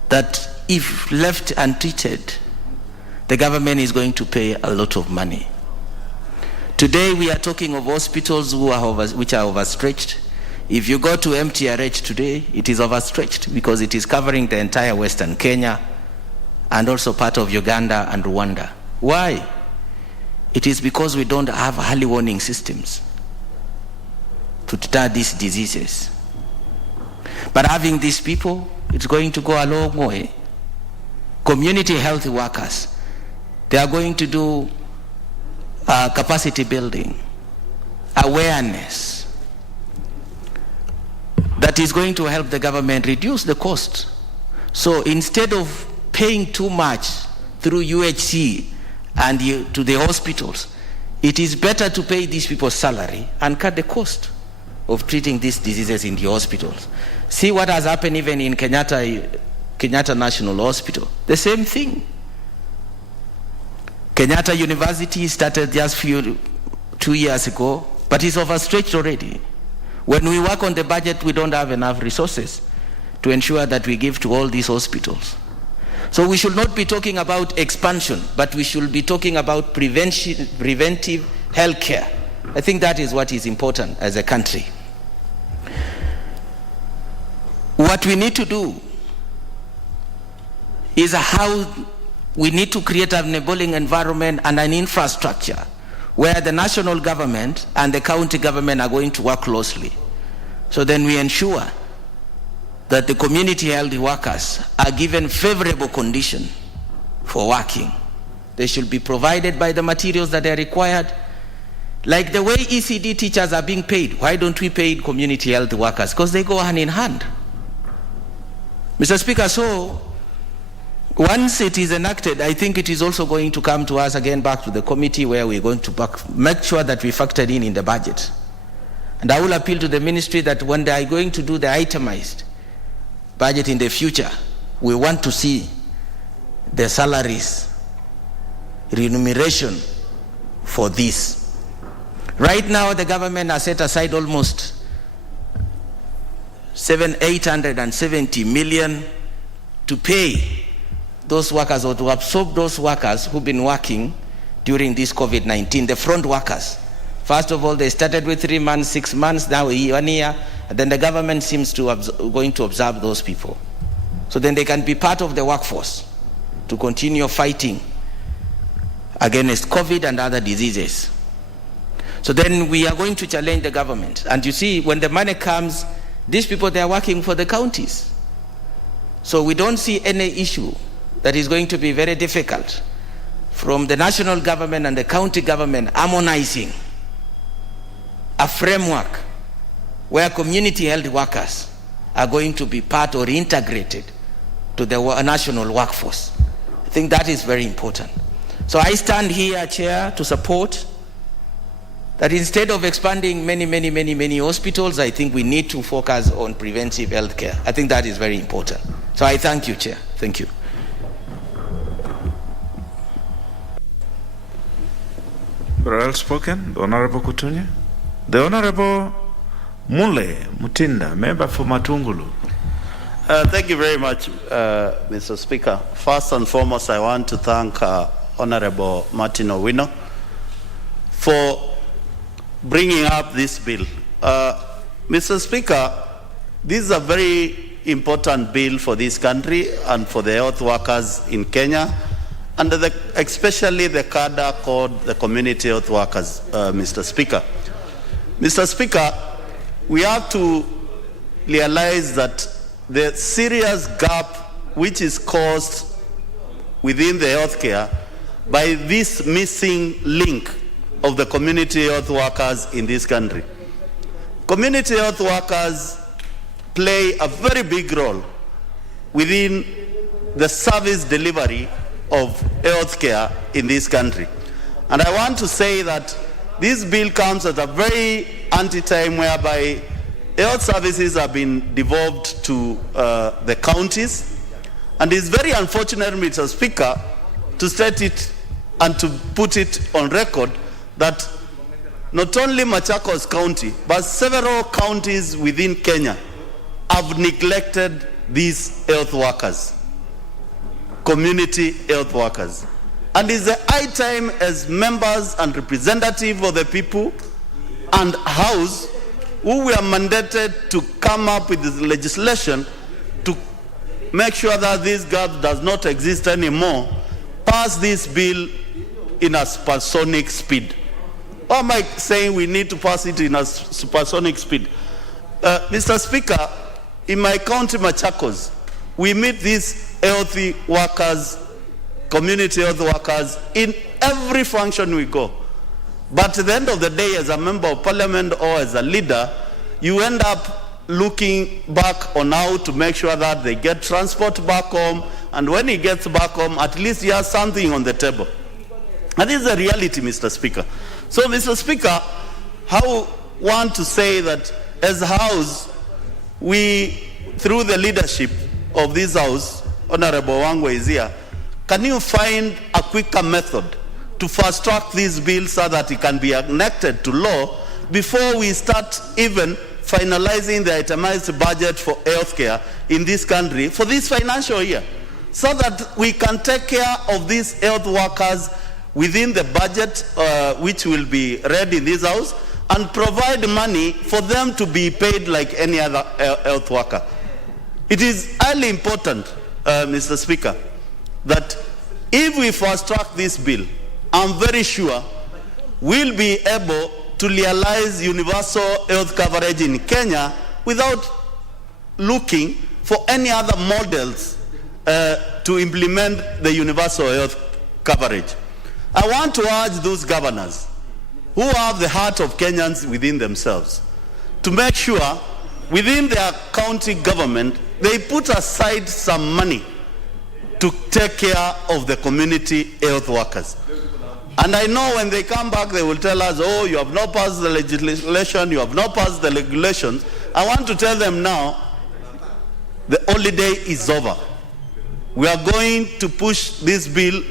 that, if left untreated, the government is going to pay a lot of money. Today we are talking of hospitals which are overstretched. If you go to MTRH today, it is overstretched because it is covering the entire Western Kenya and also part of Uganda and Rwanda. Why? It is because we don't have early warning systems to deter these diseases. But having these people, it's going to go a long way. Community health workers, They are going to do capacity building, awareness, that is going to help the government reduce the cost. So instead of paying too much through UHC and to the hospitals, it is better to pay these people's salary and cut the cost of treating these diseases in the hospitals. See what has happened even in Kenyatta National Hospital. The same thing. Kenyatta University started just 2 years ago, but it's overstretched already. When we work on the budget, we don't have enough resources to ensure that we give to all these hospitals. So we should not be talking about expansion, but we should be talking about preventive health care. I think that is what is important as a country. What we need to do is how we need to create an enabling environment and an infrastructure where the national government and the county government are going to work closely. So then we ensure that the community health workers are given favorable condition for working. They should be provided by the materials that are required. Like the way ECD teachers are being paid, why don't we pay community health workers? Because they go hand in hand. Mr. Speaker, so once it is enacted, I think it is also going to come to us again back to the committee where we're going to make sure that we factor in the budget. And I will appeal to the ministry that when they are going to do the itemized budget in the future, we want to see the salaries, remuneration for this. Right now, the government has set aside almost 870 million to pay those workers or to absorb those workers who've been working during this COVID-19, the front workers. First of all, they started with 3 months, 6 months, now 1 year, and then the government seems to going to observe those people. So then they can be part of the workforce to continue fighting against COVID and other diseases. So then we are going to challenge the government. And you see, when the money comes, these people, they are working for the counties. So we don't see any issue that is going to be very difficult from the national government and the county government harmonizing a framework where community health workers are going to be part or integrated to the national workforce. I think that is very important. So I stand here, Chair, to support that instead of expanding many hospitals, I think we need to focus on preventive health care. I think that is very important. So I thank you, Chair. Thank you. Well spoken, the Honorable Kutunya. The Honorable Mule Mutinda, member for Matungulu. Thank you very much, Mr. Speaker. First and foremost, I want to thank Honorable Martin Owino for bringing up this bill. Mr. Speaker, this is a very important bill for this country and for the health workers in Kenya, and especially the cadre called the community health workers, Mr. Speaker. Mr. Speaker, we have to realize that the serious gap which is caused within the healthcare by this missing link of the community health workers in this country. Community health workers play a very big role within the service delivery of healthcare in this country. And I want to say that this bill comes at a very anti-time whereby health services have been devolved to the counties. And it's very unfortunate, Mr. Speaker, to state it and to put it on record that not only Machakos County, but several counties within Kenya have neglected these health workers, community health workers. And it's the high time as members and representatives of the people and House who were mandated to come up with this legislation to make sure that this gap does not exist anymore, pass this bill in a supersonic speed. Or am I saying we need to pass it in a supersonic speed? Mr. Speaker, in my county, Machakos, we meet these healthy workers community health workers in every function we go. But at the end of the day, as a member of parliament or as a leader, you end up looking back on how to make sure that they get transport back home, and when he gets back home, at least he has something on the table. And this is the reality, Mr. Speaker. So, Mr. Speaker, I want to say that as a House, we, through the leadership of this House, Honorable Wangwe is here, can you find a quicker method to fast track this bill so that it can be enacted to law before we start even finalizing the itemized budget for healthcare in this country for this financial year, so that we can take care of these health workers within the budget which will be read in this House, and provide money for them to be paid like any other health worker. It is highly important, Mr. Speaker, that if we fast track this bill, I'm very sure we'll be able to realize universal health coverage in Kenya without looking for any other models to implement the universal health coverage. I want to urge those governors who have the heart of Kenyans within themselves to make sure within their county government they put aside some money to take care of the community health workers. And I know when they come back, they will tell us, oh, you have not passed the legislation, you have not passed the regulations. I want to tell them now, the holiday is over. We are going to push this bill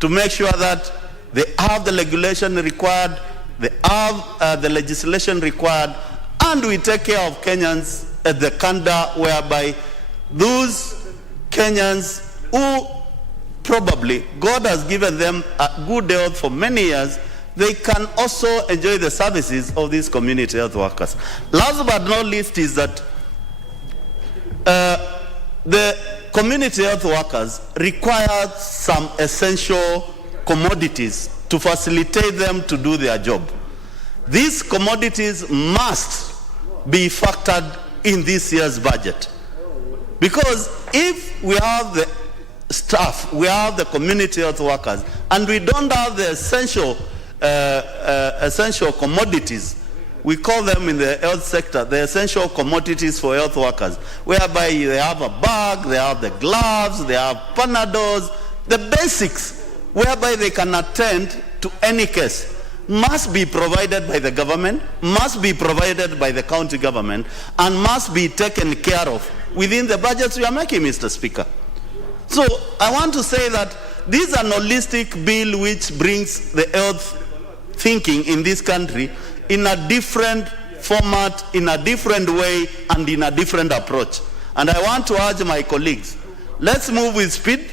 to make sure that they have the regulation required, they have the legislation required, and we take care of Kenyans at the candor whereby those Kenyans who probably God has given them a good health for many years, they can also enjoy the services of these community health workers. Last but not least is that the community health workers require some essential commodities to facilitate them to do their job. These commodities must be factored in this year's budget. Because if we have the staff, we have the community health workers, and we don't have the essential commodities, we call them in the health sector the essential commodities for health workers, whereby they have a bag, they have the gloves, they have Panadols, the basics, whereby they can attend to any case, must be provided by the government, must be provided by the county government, and must be taken care of within the budgets we are making, Mr. Speaker. So I want to say that this is an holistic bill which brings the health thinking in this country in a different format, in a different way, and in a different approach. And I want to urge my colleagues, let's move with speed.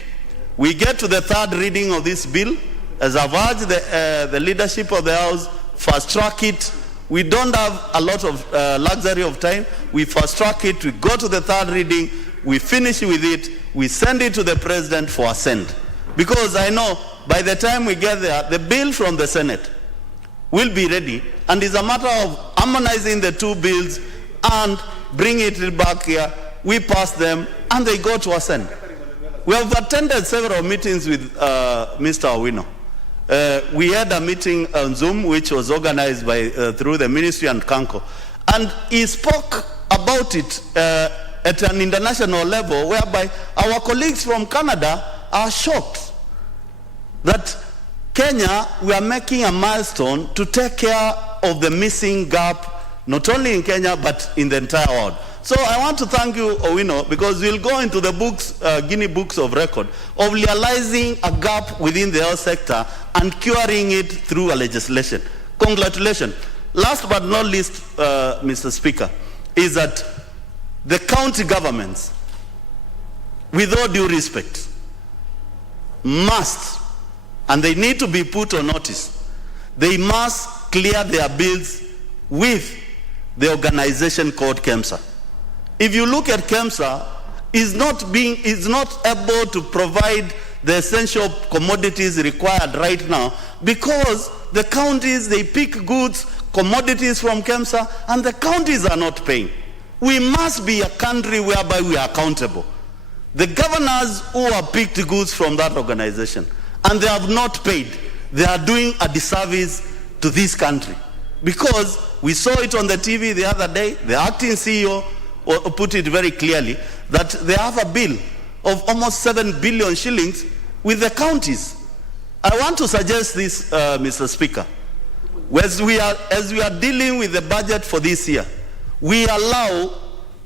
We get to the third reading of this bill. As I've urged the leadership of the House, fast track it. We don't have a lot of luxury of time. We fast track it, we go to the third reading, we finish with it, we send it to the President for assent. Because I know by the time we get there, the bill from the Senate will be ready, and it's a matter of harmonizing the two bills and bring it back here. We pass them, and they go to assent. We have attended several meetings with Mr. Owino. We had a meeting on Zoom, which was organized by through the Ministry and Kanko, and he spoke about it at an international level, whereby our colleagues from Canada are shocked that Kenya, we are making a milestone to take care of the missing gap, not only in Kenya, but in the entire world. So I want to thank you, Owino, because we'll go into the books, Guinea Books of Record, of realizing a gap within the health sector and curing it through a legislation. Congratulations. Last but not least, Mr. Speaker, is that the county governments, with all due respect, must, and they need to be put on notice, they must clear their bills with the organization called KEMSA. If you look at KEMSA, is not able to provide the essential commodities required right now, because the counties, they pick goods, commodities from KEMSA, and the counties are not paying. We must be a country whereby we are accountable. The governors who are picked goods from that organization and they have not paid, they are doing a disservice to this country. Because we saw it on the TV the other day, the acting CEO put it very clearly that they have a bill of almost 7 billion shillings with the counties. I want to suggest this, Mr. Speaker. As we are dealing with the budget for this year, we allow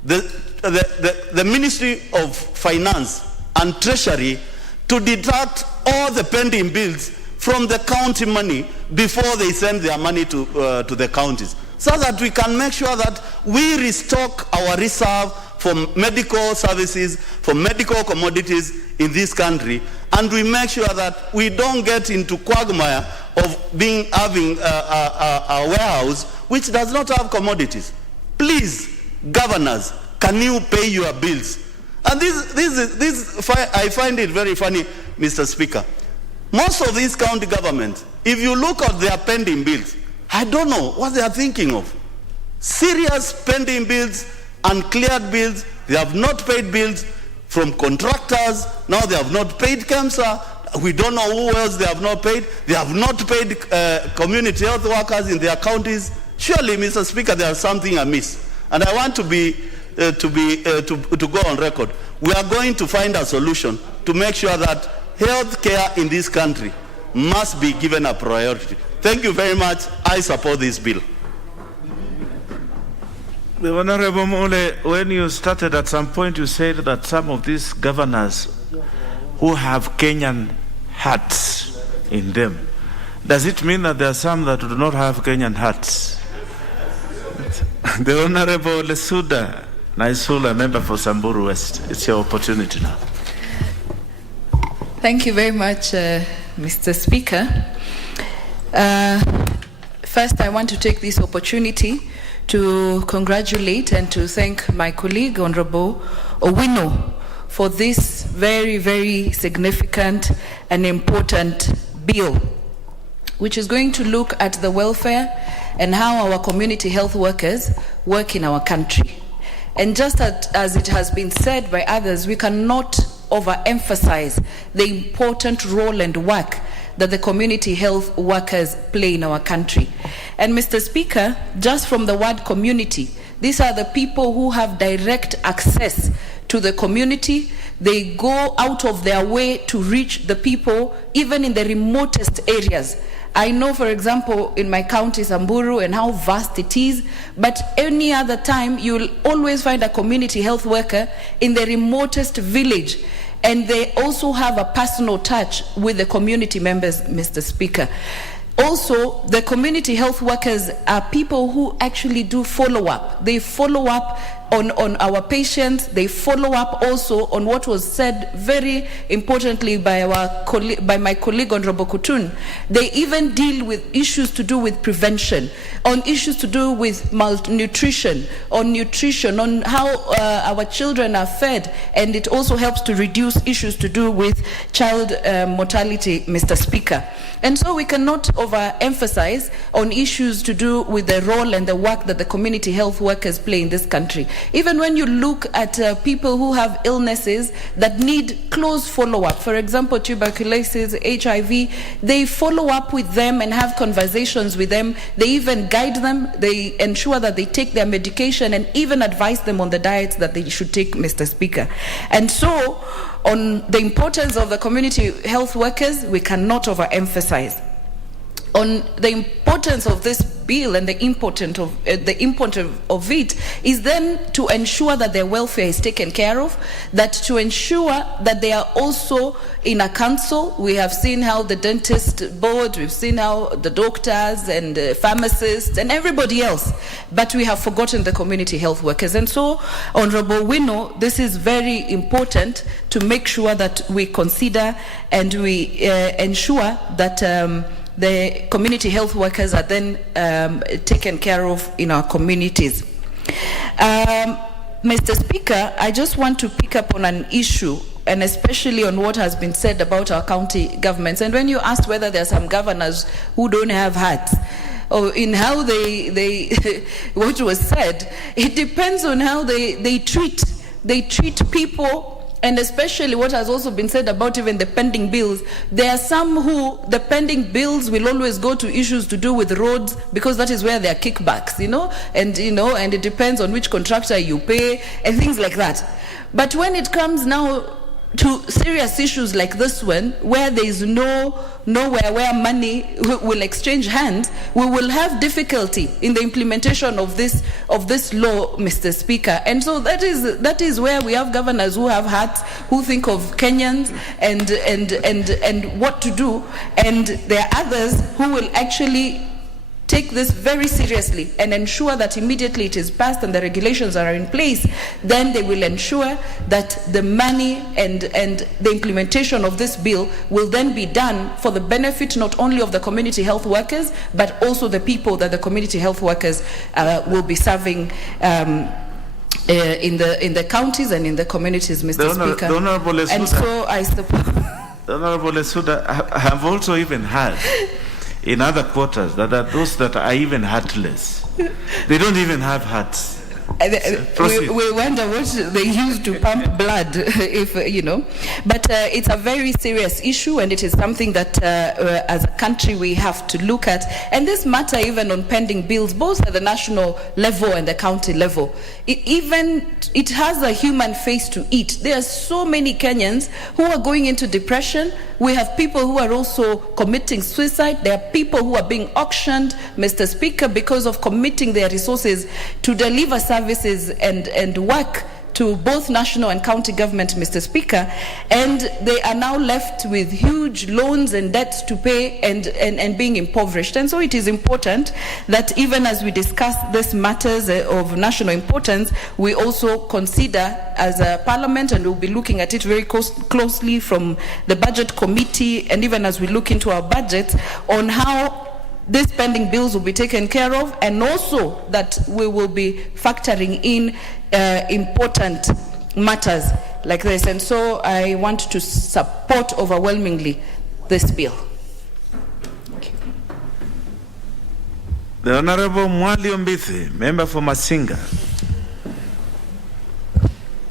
the Ministry of Finance and Treasury to deduct all the pending bills from the county money before they send their money to the counties, so that we can make sure that we restock our reserve for medical services, for medical commodities in this country, and we make sure that we don't get into quagmire of having a warehouse which does not have commodities. Please, governors, can you pay your bills? And I find it very funny, Mr. Speaker. Most of these county governments, if you look at their pending bills, I don't know what they are thinking of. Serious pending bills, uncleared bills, they have not paid bills from contractors, now they have not paid KEMSA, we don't know who else they have not paid, they have not paid community health workers in their counties. Surely, Mr. Speaker, there is something amiss. And I want to go on record. We are going to find a solution to make sure that health care in this country must be given a priority. Thank you very much. I support this bill. The Honorable Mule, when you started at some point, you said that some of these governors who have Kenyan hats in them, does it mean that there are some that do not have Kenyan hats? The Honorable Lesuda Naisula, member for Samburu West, it's your opportunity now. Thank you very much, Mr. Speaker. First, I want to take this opportunity to congratulate and to thank my colleague, Honorable Owino, for this very, very significant and important bill, which is going to look at the welfare and how our community health workers work in our country. And just as it has been said by others, we cannot overemphasize the important role and work that the community health workers play in our country. And Mr. Speaker, just from the word community, these are the people who have direct access to the community. They go out of their way to reach the people, even in the remotest areas. I know, for example, in my county, Samburu, and how vast it is, but any other time, you'll always find a community health worker in the remotest village. And they also have a personal touch with the community members, Mr. Speaker. Also, the community health workers are people who actually do follow-up. They follow up on our patients. They follow up also on what was said very importantly by my colleague Honorable Kutun. They even deal with issues to do with prevention, on issues to do with malnutrition, on nutrition, on how our children are fed, and it also helps to reduce issues to do with child mortality, Mr. Speaker. And so we cannot overemphasize on issues to do with the role and the work that the community health workers play in this country. Even when you look at people who have illnesses that need close follow-up, for example, tuberculosis, HIV, they follow up with them and have conversations with them. They even guide them. They ensure that they take their medication and even advise them on the diets that they should take, Mr. Speaker. And so, on the importance of the community health workers, we cannot overemphasize. On the importance of this bill and the importance of it is then to ensure that their welfare is taken care of, that to ensure that they are also in a council. We have seen how the dentist board, we've seen how the doctors and pharmacists and everybody else, but we have forgotten the community health workers. And so, Honorable Wino, this is very important to make sure that we consider and we ensure that the community health workers are then taken care of in our communities. Mr. Speaker, I just want to pick up on an issue, and especially on what has been said about our county governments. And when you asked whether there are some governors who don't have hats, or in how they what was said, it depends on how they treat people And especially what has also been said about even the pending bills, there are some who the pending bills will always go to issues to do with roads because that is where there are kickbacks, and it depends on which contractor you pay and things like that. But when it comes now to serious issues like this one, where there is nowhere where money will exchange hands, we will have difficulty in the implementation of this law, Mr. Speaker. And so that is where we have governors who have hearts, who think of Kenyans and what to do, and there are others who will actually take this very seriously and ensure that immediately it is passed and the regulations are in place, then they will ensure that the money and the implementation of this bill will then be done for the benefit not only of the community health workers, but also the people that the community health workers will be serving in the counties and in the communities, Mr. Speaker. The Honorable and so I suppose... The Honorable Esuda, I have also even heard in other quarters that are those that are even heartless. They don't even have hearts. We wonder what they use to pump blood, But it's a very serious issue, and it is something that, as a country, we have to look at. And this matter, even on pending bills, both at the national level and the county level, it has a human face to it. There are so many Kenyans who are going into depression. We have people who are also committing suicide. There are people who are being auctioned, Mr. Speaker, because of committing their resources to deliver services and work to both national and county government, Mr. Speaker, and they are now left with huge loans and debts to pay and being impoverished. And so it is important that even as we discuss these matters of national importance, we also consider as a parliament, and we'll be looking at it very closely from the budget committee, and even as we look into our budget, on how these pending bills will be taken care of, and also that we will be factoring in important matters like this. And so I want to support overwhelmingly this bill. Thank you. The Honorable Mwali Ombithi, member for Masinga.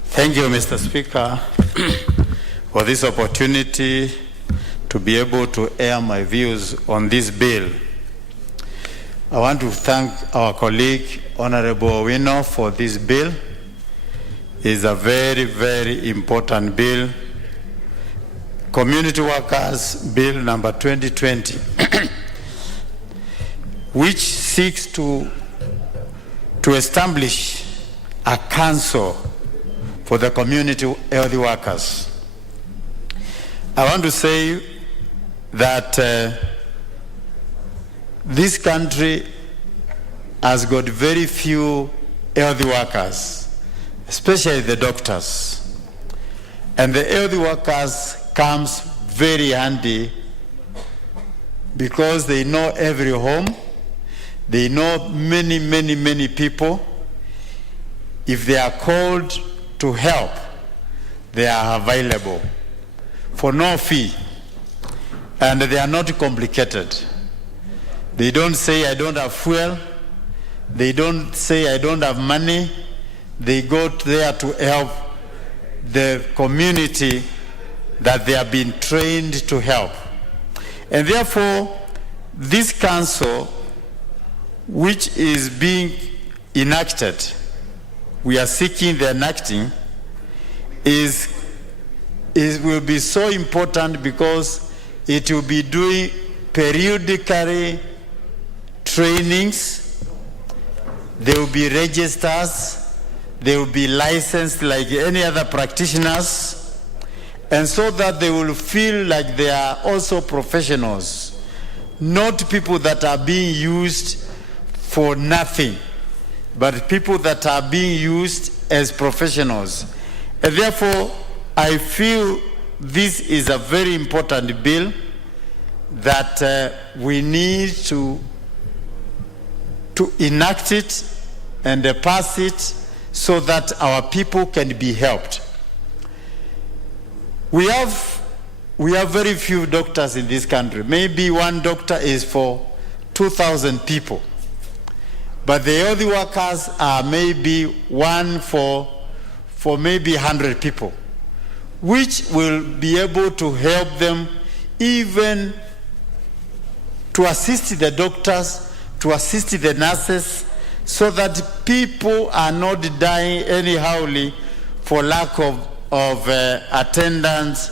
Thank you, Mr. Speaker, for this opportunity to be able to air my views on this bill. I want to thank our colleague, Honorable Owino, for this bill. It's a very, very important bill. Community Workers Bill number 2020, which seeks to establish a council for the community health workers. I want to say that this country has got very few health workers, especially the doctors. And the health workers comes very handy because they know every home, they know many, many, many people. If they are called to help, they are available for no fee, and they are not complicated. They don't say, I don't have fuel. They don't say, I don't have money. They go there to help the community that they have been trained to help. And therefore, this council, which is being enacted, we are seeking the enacting, will be so important because it will be doing periodically trainings. There will be registers. They will be licensed like any other practitioners, and so that they will feel like they are also professionals, not people that are being used for nothing, but people that are being used as professionals. And therefore, I feel this is a very important bill that we need to enact it and pass it so that our people can be helped. We have very few doctors in this country. Maybe one doctor is for 2,000 people. But the health workers are maybe one for maybe 100 people. which will be able to help them, even to assist the doctors, to assist the nurses, so that people are not dying anyhowly for lack of attendance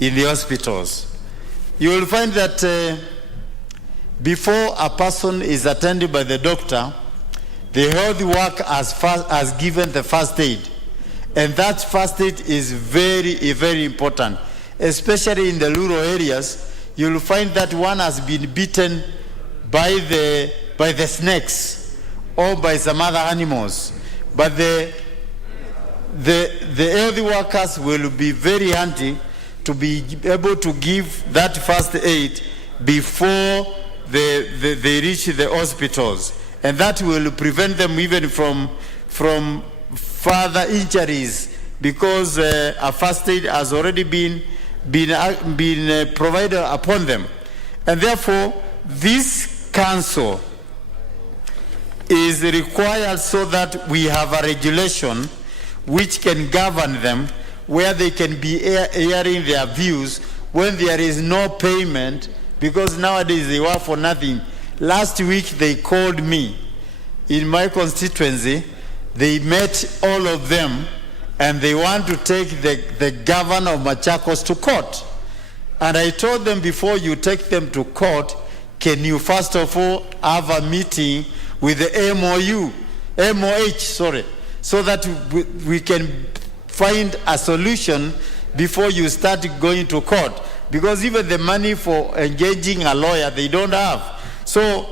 in the hospitals. You will find that before a person is attended by the doctor, the health worker has given the first aid. And that first aid is very, very important. Especially in the rural areas, you'll find that one has been bitten by the snakes or by some other animals. But the health workers will be very handy to be able to give that first aid before they reach the hospitals. And that will prevent them even from further injuries, because a first aid has already been provided upon them. And therefore, this council is required so that we have a regulation which can govern them, where they can be airing their views when there is no payment, because nowadays they work for nothing. Last week they called me in my constituency. They met all of them, and they want to take the governor of Machakos to court. And I told them, before you take them to court, can you first of all have a meeting with the MOH, so that we can find a solution before you start going to court. Because even the money for engaging a lawyer, they don't have. So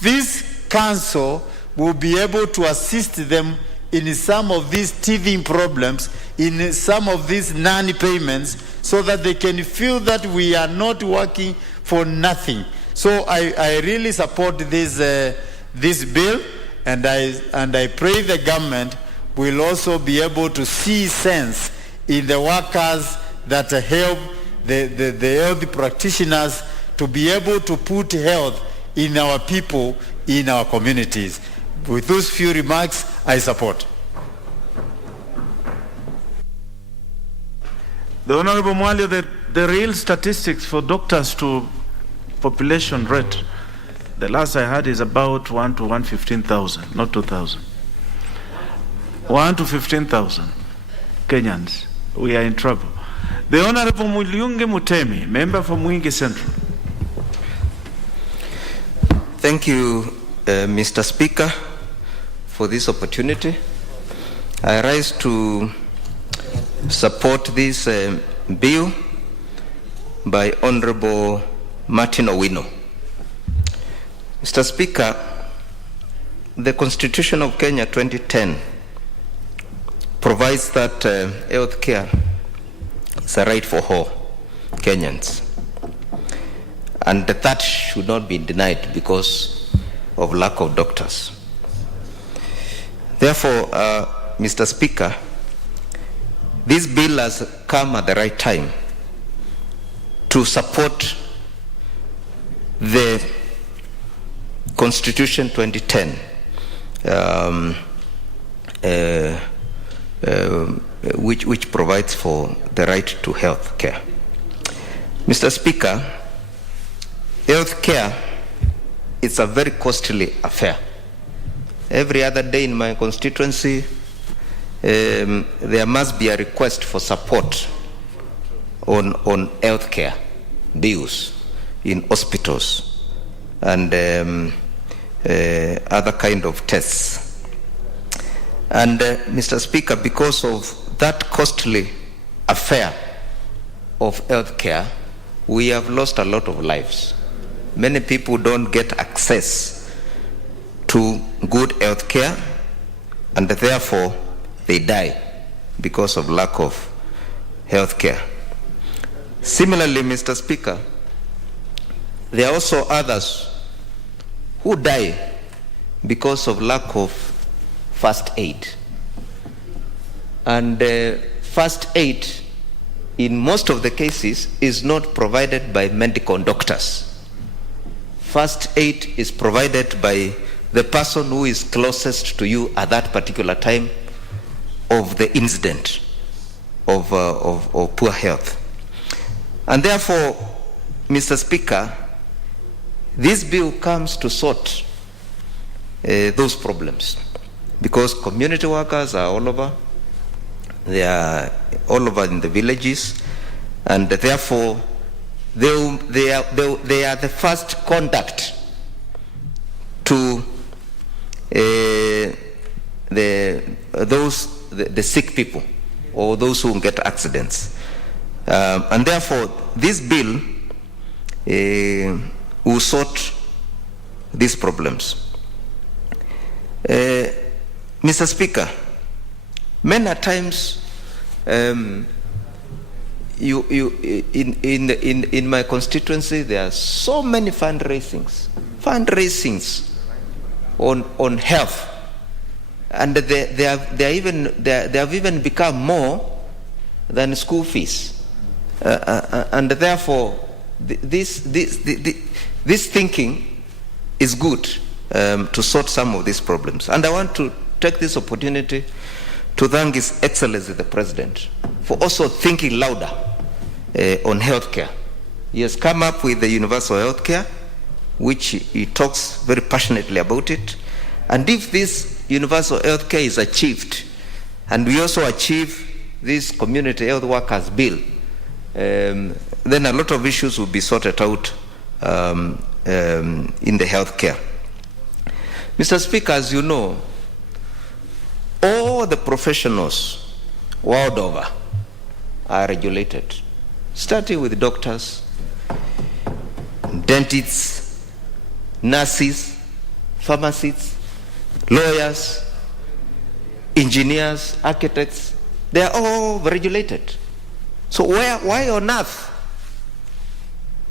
this council will be able to assist them in some of these teething problems, in some of these non-payments, so that they can feel that we are not working for nothing. So I really support this bill, and I pray the government will also be able to see sense in the workers that help the health practitioners to be able to put health in our people, in our communities. With those few remarks, I support. The Honorable Mwalio, the real statistics for doctors to population rate, the last I heard is about 1 to 115,000, not 2,000. 1 to 15,000 Kenyans. We are in trouble. The Honorable Muliunge Mutemi, member for Mwingi Central. Thank you, Mr. Speaker, for this opportunity. I rise to support this bill by Honorable Martin Owino. Mr. Speaker, the Constitution of Kenya 2010 provides that health care is a right for all Kenyans, and that should not be denied because of lack of doctors. Therefore, Mr. Speaker, this bill has come at the right time to support the Constitution 2010, which provides for the right to health care. Mr. Speaker, health care is a very costly affair. Every other day in my constituency, there must be a request for support on health care bills in hospitals and other kind of tests. And Mr. Speaker, because of that costly affair of health care, we have lost a lot of lives. Many people don't get access to good health care, and therefore they die because of lack of health care. Similarly, Mr. Speaker, there are also others who die because of lack of first aid. And first aid, in most of the cases, is not provided by medical doctors. First aid is provided by the person who is closest to you at that particular time of the incident of poor health. And therefore, Mr. Speaker, this bill comes to sort those problems, because community workers are all over. They are all over in the villages, and therefore they are the first contact to the sick people or those who get accidents. And therefore, this bill will sort these problems. Mr. Speaker, many times in my constituency there are so many fundraisings on health, and they have even become more than school fees, and therefore this thinking is good to sort some of these problems. And I want to take this opportunity to thank His Excellency the President for also thinking louder on healthcare. He has come up with the universal healthcare, which he talks very passionately about it. And if this universal healthcare is achieved, and we also achieve this community health workers bill, then a lot of issues will be sorted out in the healthcare. Mr. Speaker, as you know, all the professionals world over are regulated, starting with doctors, dentists, nurses, pharmacists, lawyers, engineers, architects. They are all regulated. So why on earth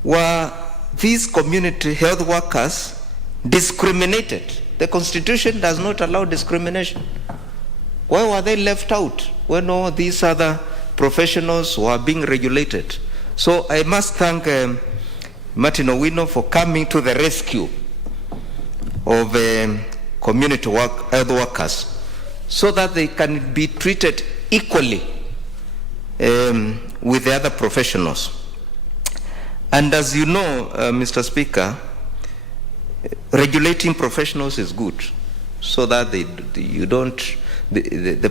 were these community health workers discriminated? The Constitution does not allow discrimination. Why were they left out when all these other professionals were being regulated? So I must thank Martin Owino for coming to the rescue of community health workers so that they can be treated equally with the other professionals. And as you know, Mr. Speaker, regulating professionals is good, so that the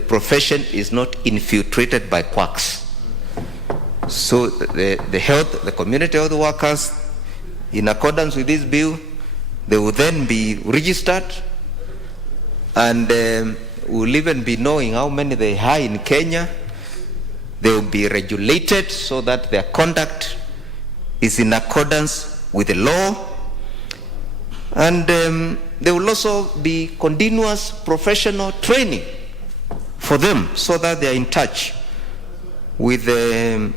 profession is not infiltrated by quacks. So the community health workers, in accordance with this bill, they will then be registered, and will even be knowing how many they hire in Kenya. They will be regulated so that their conduct is in accordance with the law. And there will also be continuous professional training for them, so that they are in touch with the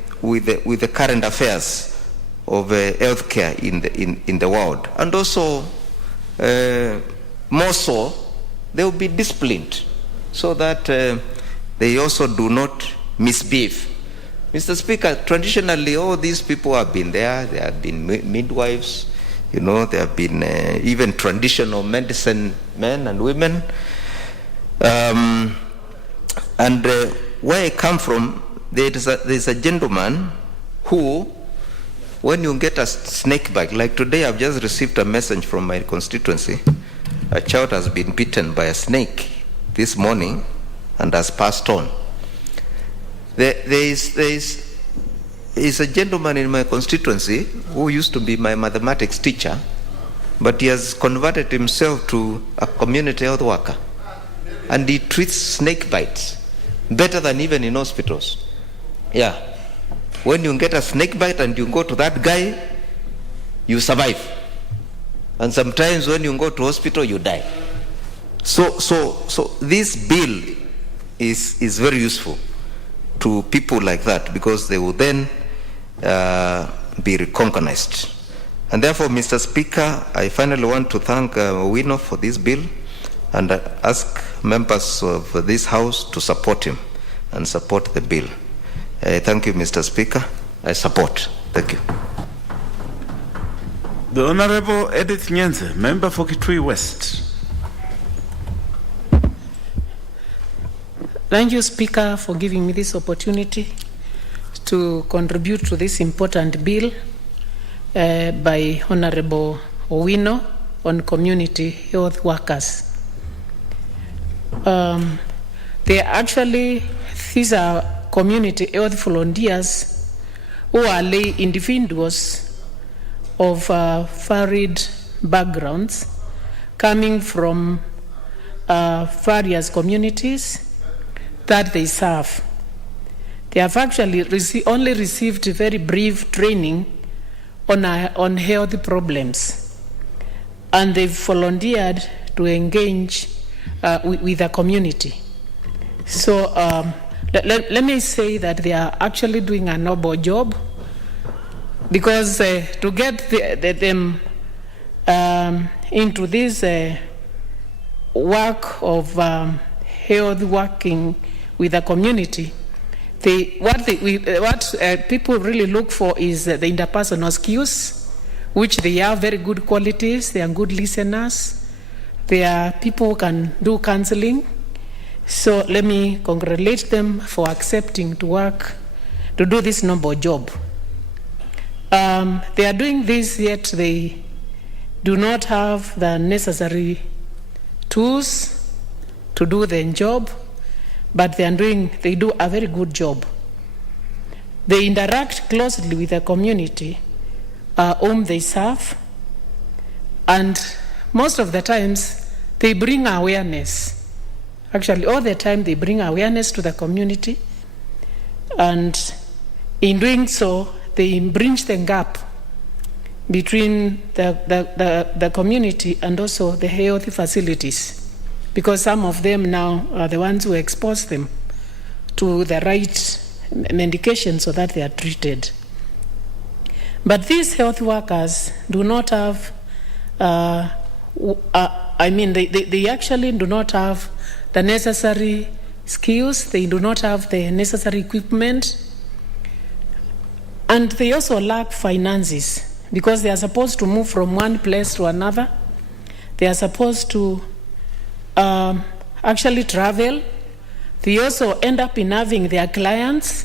current affairs of healthcare in the world. And also, more so, they will be disciplined, so that they also do not misbehave. Mr. Speaker, traditionally, all these people have been there. There have been midwives, there have been even traditional medicine men and women. And where I come from, there's a gentleman who, when you get a snake bite, like today I've just received a message from my constituency, a child has been bitten by a snake this morning and has passed on. There is a gentleman in my constituency who used to be my mathematics teacher, but he has converted himself to a community health worker, and he treats snake bites better than even in hospitals. Yeah. When you get a snake bite and you go to that guy, you survive. And sometimes when you go to hospital, you die. So this bill is very useful to people like that, because they will then be recognized. And therefore, Mr. Speaker, I finally want to thank Owino for this bill, and ask members of this House to support him and support the bill. Thank you, Mr. Speaker. I support. Thank you. The Honorable Edith Nyenze, member for Kitui West. Thank you, Speaker, for giving me this opportunity to contribute to this important bill by Honorable Owino on community health workers. These are community health volunteers who are lay individuals of varied backgrounds coming from various communities that they serve. They have actually only received very brief training on health problems, and they've volunteered to engage with the community. So let me say that they are actually doing a noble job, because to get them into this work of health working with the community, what people really look for is the interpersonal skills, which they have very good qualities. They are good listeners. They are people who can do counseling. So let me congratulate them for accepting to do this noble job. They are doing this, yet they do not have the necessary tools to do their job, but they do a very good job. They interact closely with the community whom they serve, and most of the times they bring awareness. Actually, all the time they bring awareness to the community, and in doing so, they bridge the gap between the community and also the health facilities, because some of them now are the ones who expose them to the right medication so that they are treated. But these health workers do not have, they actually do not have the necessary skills, they do not have the necessary equipment, and they also lack finances, because they are supposed to move from one place to another. They are supposed to actually travel. They also end up in having their clients.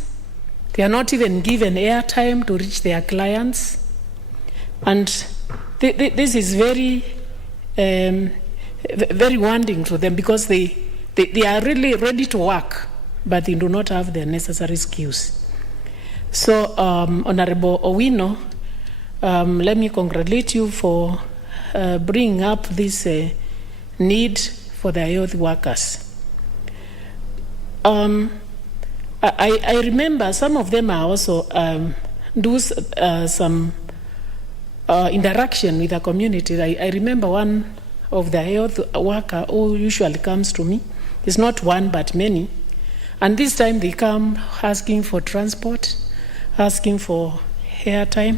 They are not even given airtime to reach their clients. And this is very, very wounding to them, because they are really ready to work, but they do not have the necessary skills. So, Honorable Owino, let me congratulate you for bringing up this need for the health workers. I remember some of them are also do some interaction with the community. I remember one of the health worker who usually comes to me. It's not one, but many. And this time they come asking for transport, asking for airtime.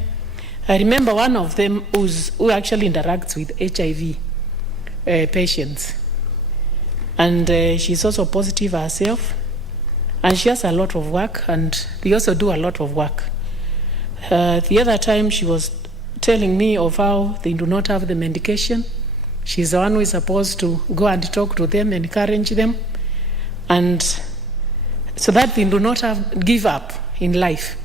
I remember one of them who actually interacts with HIV patients. And she's also positive herself. And she has a lot of work, and they also do a lot of work. The other time she was telling me of how they do not have the medication. She's the one who is supposed to go and talk to them, encourage them, and so that they do not give up in life.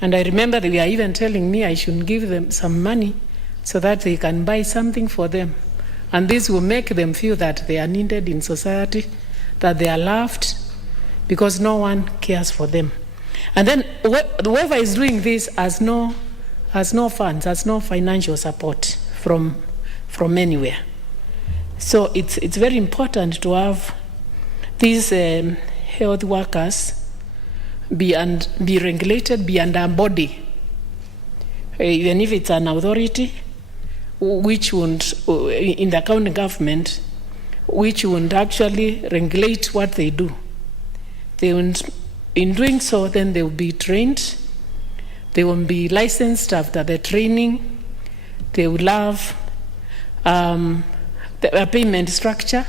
And I remember they were even telling me I should give them some money so that they can buy something for them. And this will make them feel that they are needed in society, that they are loved, because no one cares for them. And then whoever is doing this has no funds, has no financial support from anywhere. So it's very important to have these health workers be regulated, be under a body, even if it's an authority, which would, in the county government, which would actually regulate what they do. They would, in doing so, then they will be trained. They will be licensed after the training. They will have a payment structure,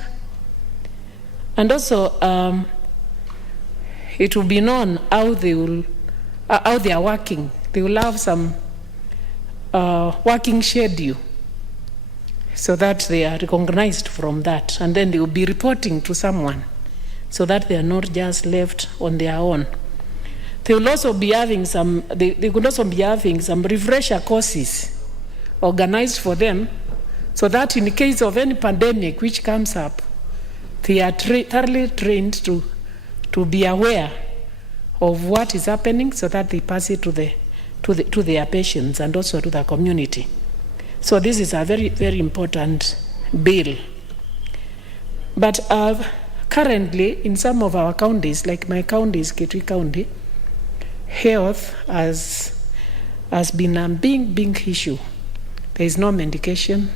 and also it will be known how they are working. They will have some working schedule, so that they are recognized from that, and then they will be reporting to someone so that they are not just left on their own. They will also be having they could also be having some refresher courses organized for them, so that in case of any pandemic which comes up, they are thoroughly trained to be aware of what is happening, so that they pass it to their patients and also to the community. So this is a very, very important bill. But currently, in some of our counties, like my county is Kitui County, health has been a big issue. There is no medication.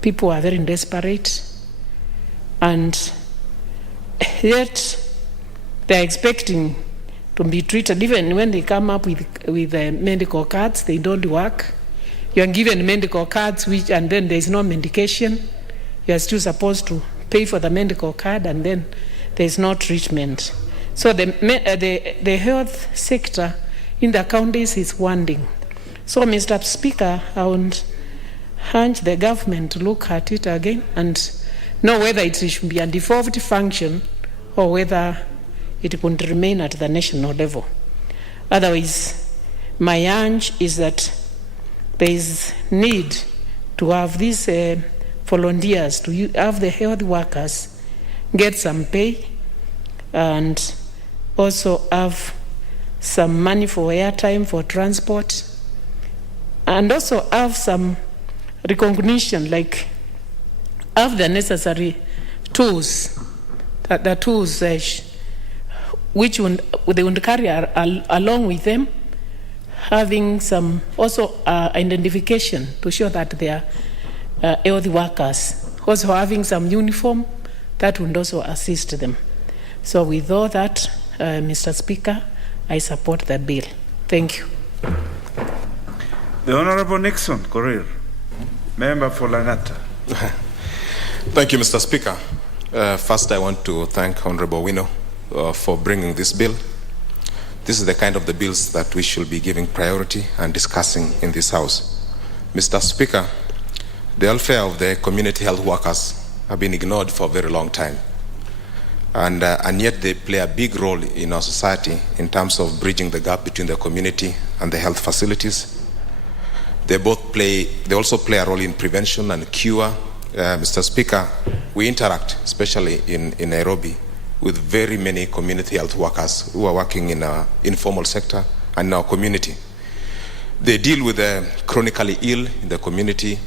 People are very desperate, and yet they are expecting to be treated. Even when they come up with medical cards, they don't work. You are given medical cards, and then there is no medication. You are still supposed to pay for the medical card, and then there is no treatment. So the health sector in the counties is wanting. So, Mr. Speaker, I would urge the government to look at it again and know whether it should be a devolved function or whether it could remain at the national level. Otherwise, my urge is that there is need to have these volunteers, to have the health workers get some pay, and also have some money for airtime, for transport, and also have some recognition, like have the necessary tools, the tools which they would carry along with them, having some also identification to show that they are health workers, also having some uniform that would also assist them. So with all that, Mr. Speaker, I support the bill. Thank you. The Honorable Nixon Korir, member for Langata. Thank you, Mr. Speaker. First, I want to thank Honorable Wino for bringing this bill. This is the kind of the bills that we should be giving priority and discussing in this House. Mr. Speaker, the welfare of the community health workers have been ignored for a very long time. And yet they play a big role in our society in terms of bridging the gap between the community and the health facilities. They also play a role in prevention and cure. Mr. Speaker, we interact, especially in Nairobi, with very many community health workers who are working in our informal sector and in our community. They deal with the chronically ill in the community,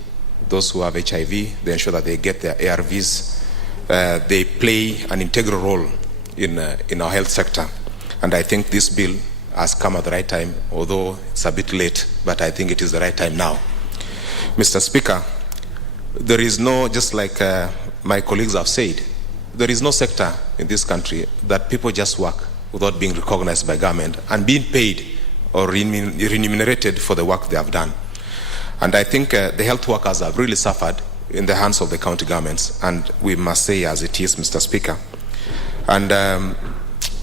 those who have HIV. They ensure that they get their ARVs. They play an integral role in our health sector. And I think this bill has come at the right time, although it's a bit late, but I think it is the right time now. Mr. Speaker, there is no, just like my colleagues have said, there is no sector in this country that people just work without being recognized by government and being paid or remunerated for the work they have done. And I think the health workers have really suffered in the hands of the county governments, and we must say as it is, Mr. Speaker. And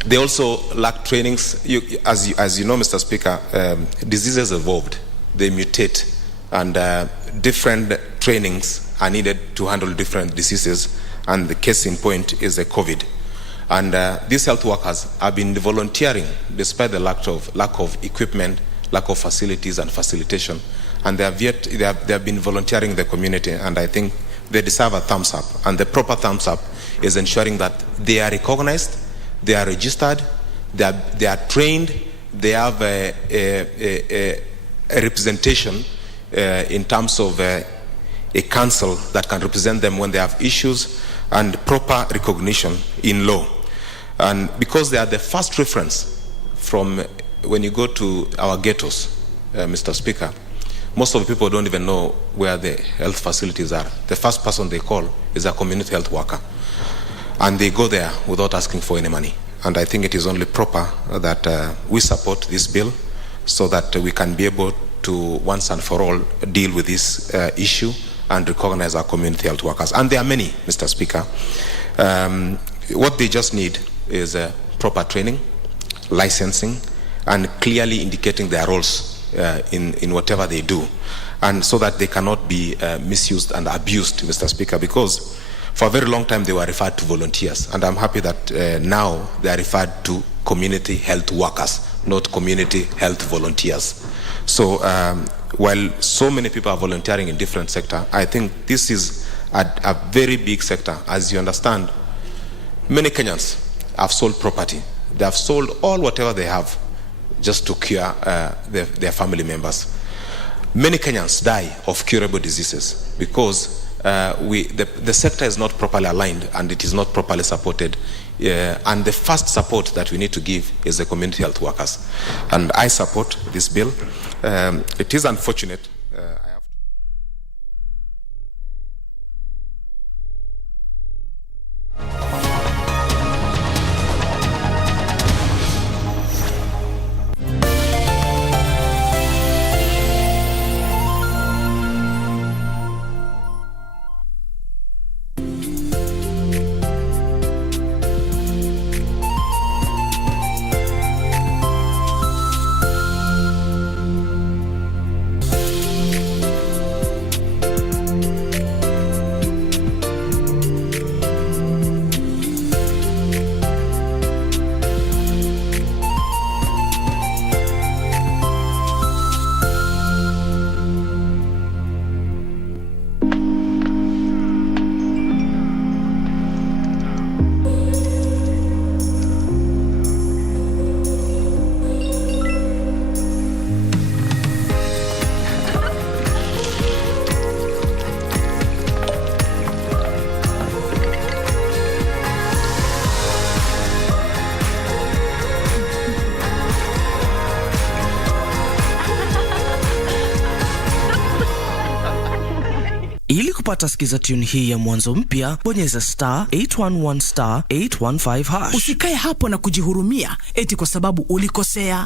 they also lack trainings. As you know, Mr. Speaker, diseases evolved, they mutate, and different trainings are needed to handle different diseases, and the case in point is the COVID. And these health workers have been volunteering despite the lack of equipment, lack of facilities and facilitation. And they have been volunteering in the community, and I think they deserve a thumbs up. And the proper thumbs up is ensuring that they are recognized, they are registered, they are trained, they have a representation in terms of a council that can represent them when they have issues, and proper recognition in law. And because they are the first reference from when you go to our ghettos, Mr. Speaker, most of the people don't even know where the health facilities are. The first person they call is a community health worker. And they go there without asking for any money. And I think it is only proper that we support this bill so that we can be able to once and for all deal with this issue and recognize our community health workers. And there are many, Mr. Speaker. What they just need is proper training, licensing, and clearly indicating their roles in whatever they do, and so that they cannot be misused and abused, Mr. Speaker, because For a very long time, they were referred to volunteers, and I'm happy that now they are referred to community health workers, not community health volunteers. So while so many people are volunteering in different sectors, I think this is a very big sector. As you understand, many Kenyans have sold property. They have sold all whatever they have just to cure their family members. Many Kenyans die of curable diseases because the sector is not properly aligned and it is not properly supported. And the first support that we need to give is the community health workers. And I support this bill. It is unfortunate. Ili kupata skiza tune hii ya mwanzo mpya, bonyeza *811*815 hash. Usikae hapo na kujihurumia eti kwa sababu ulikosea.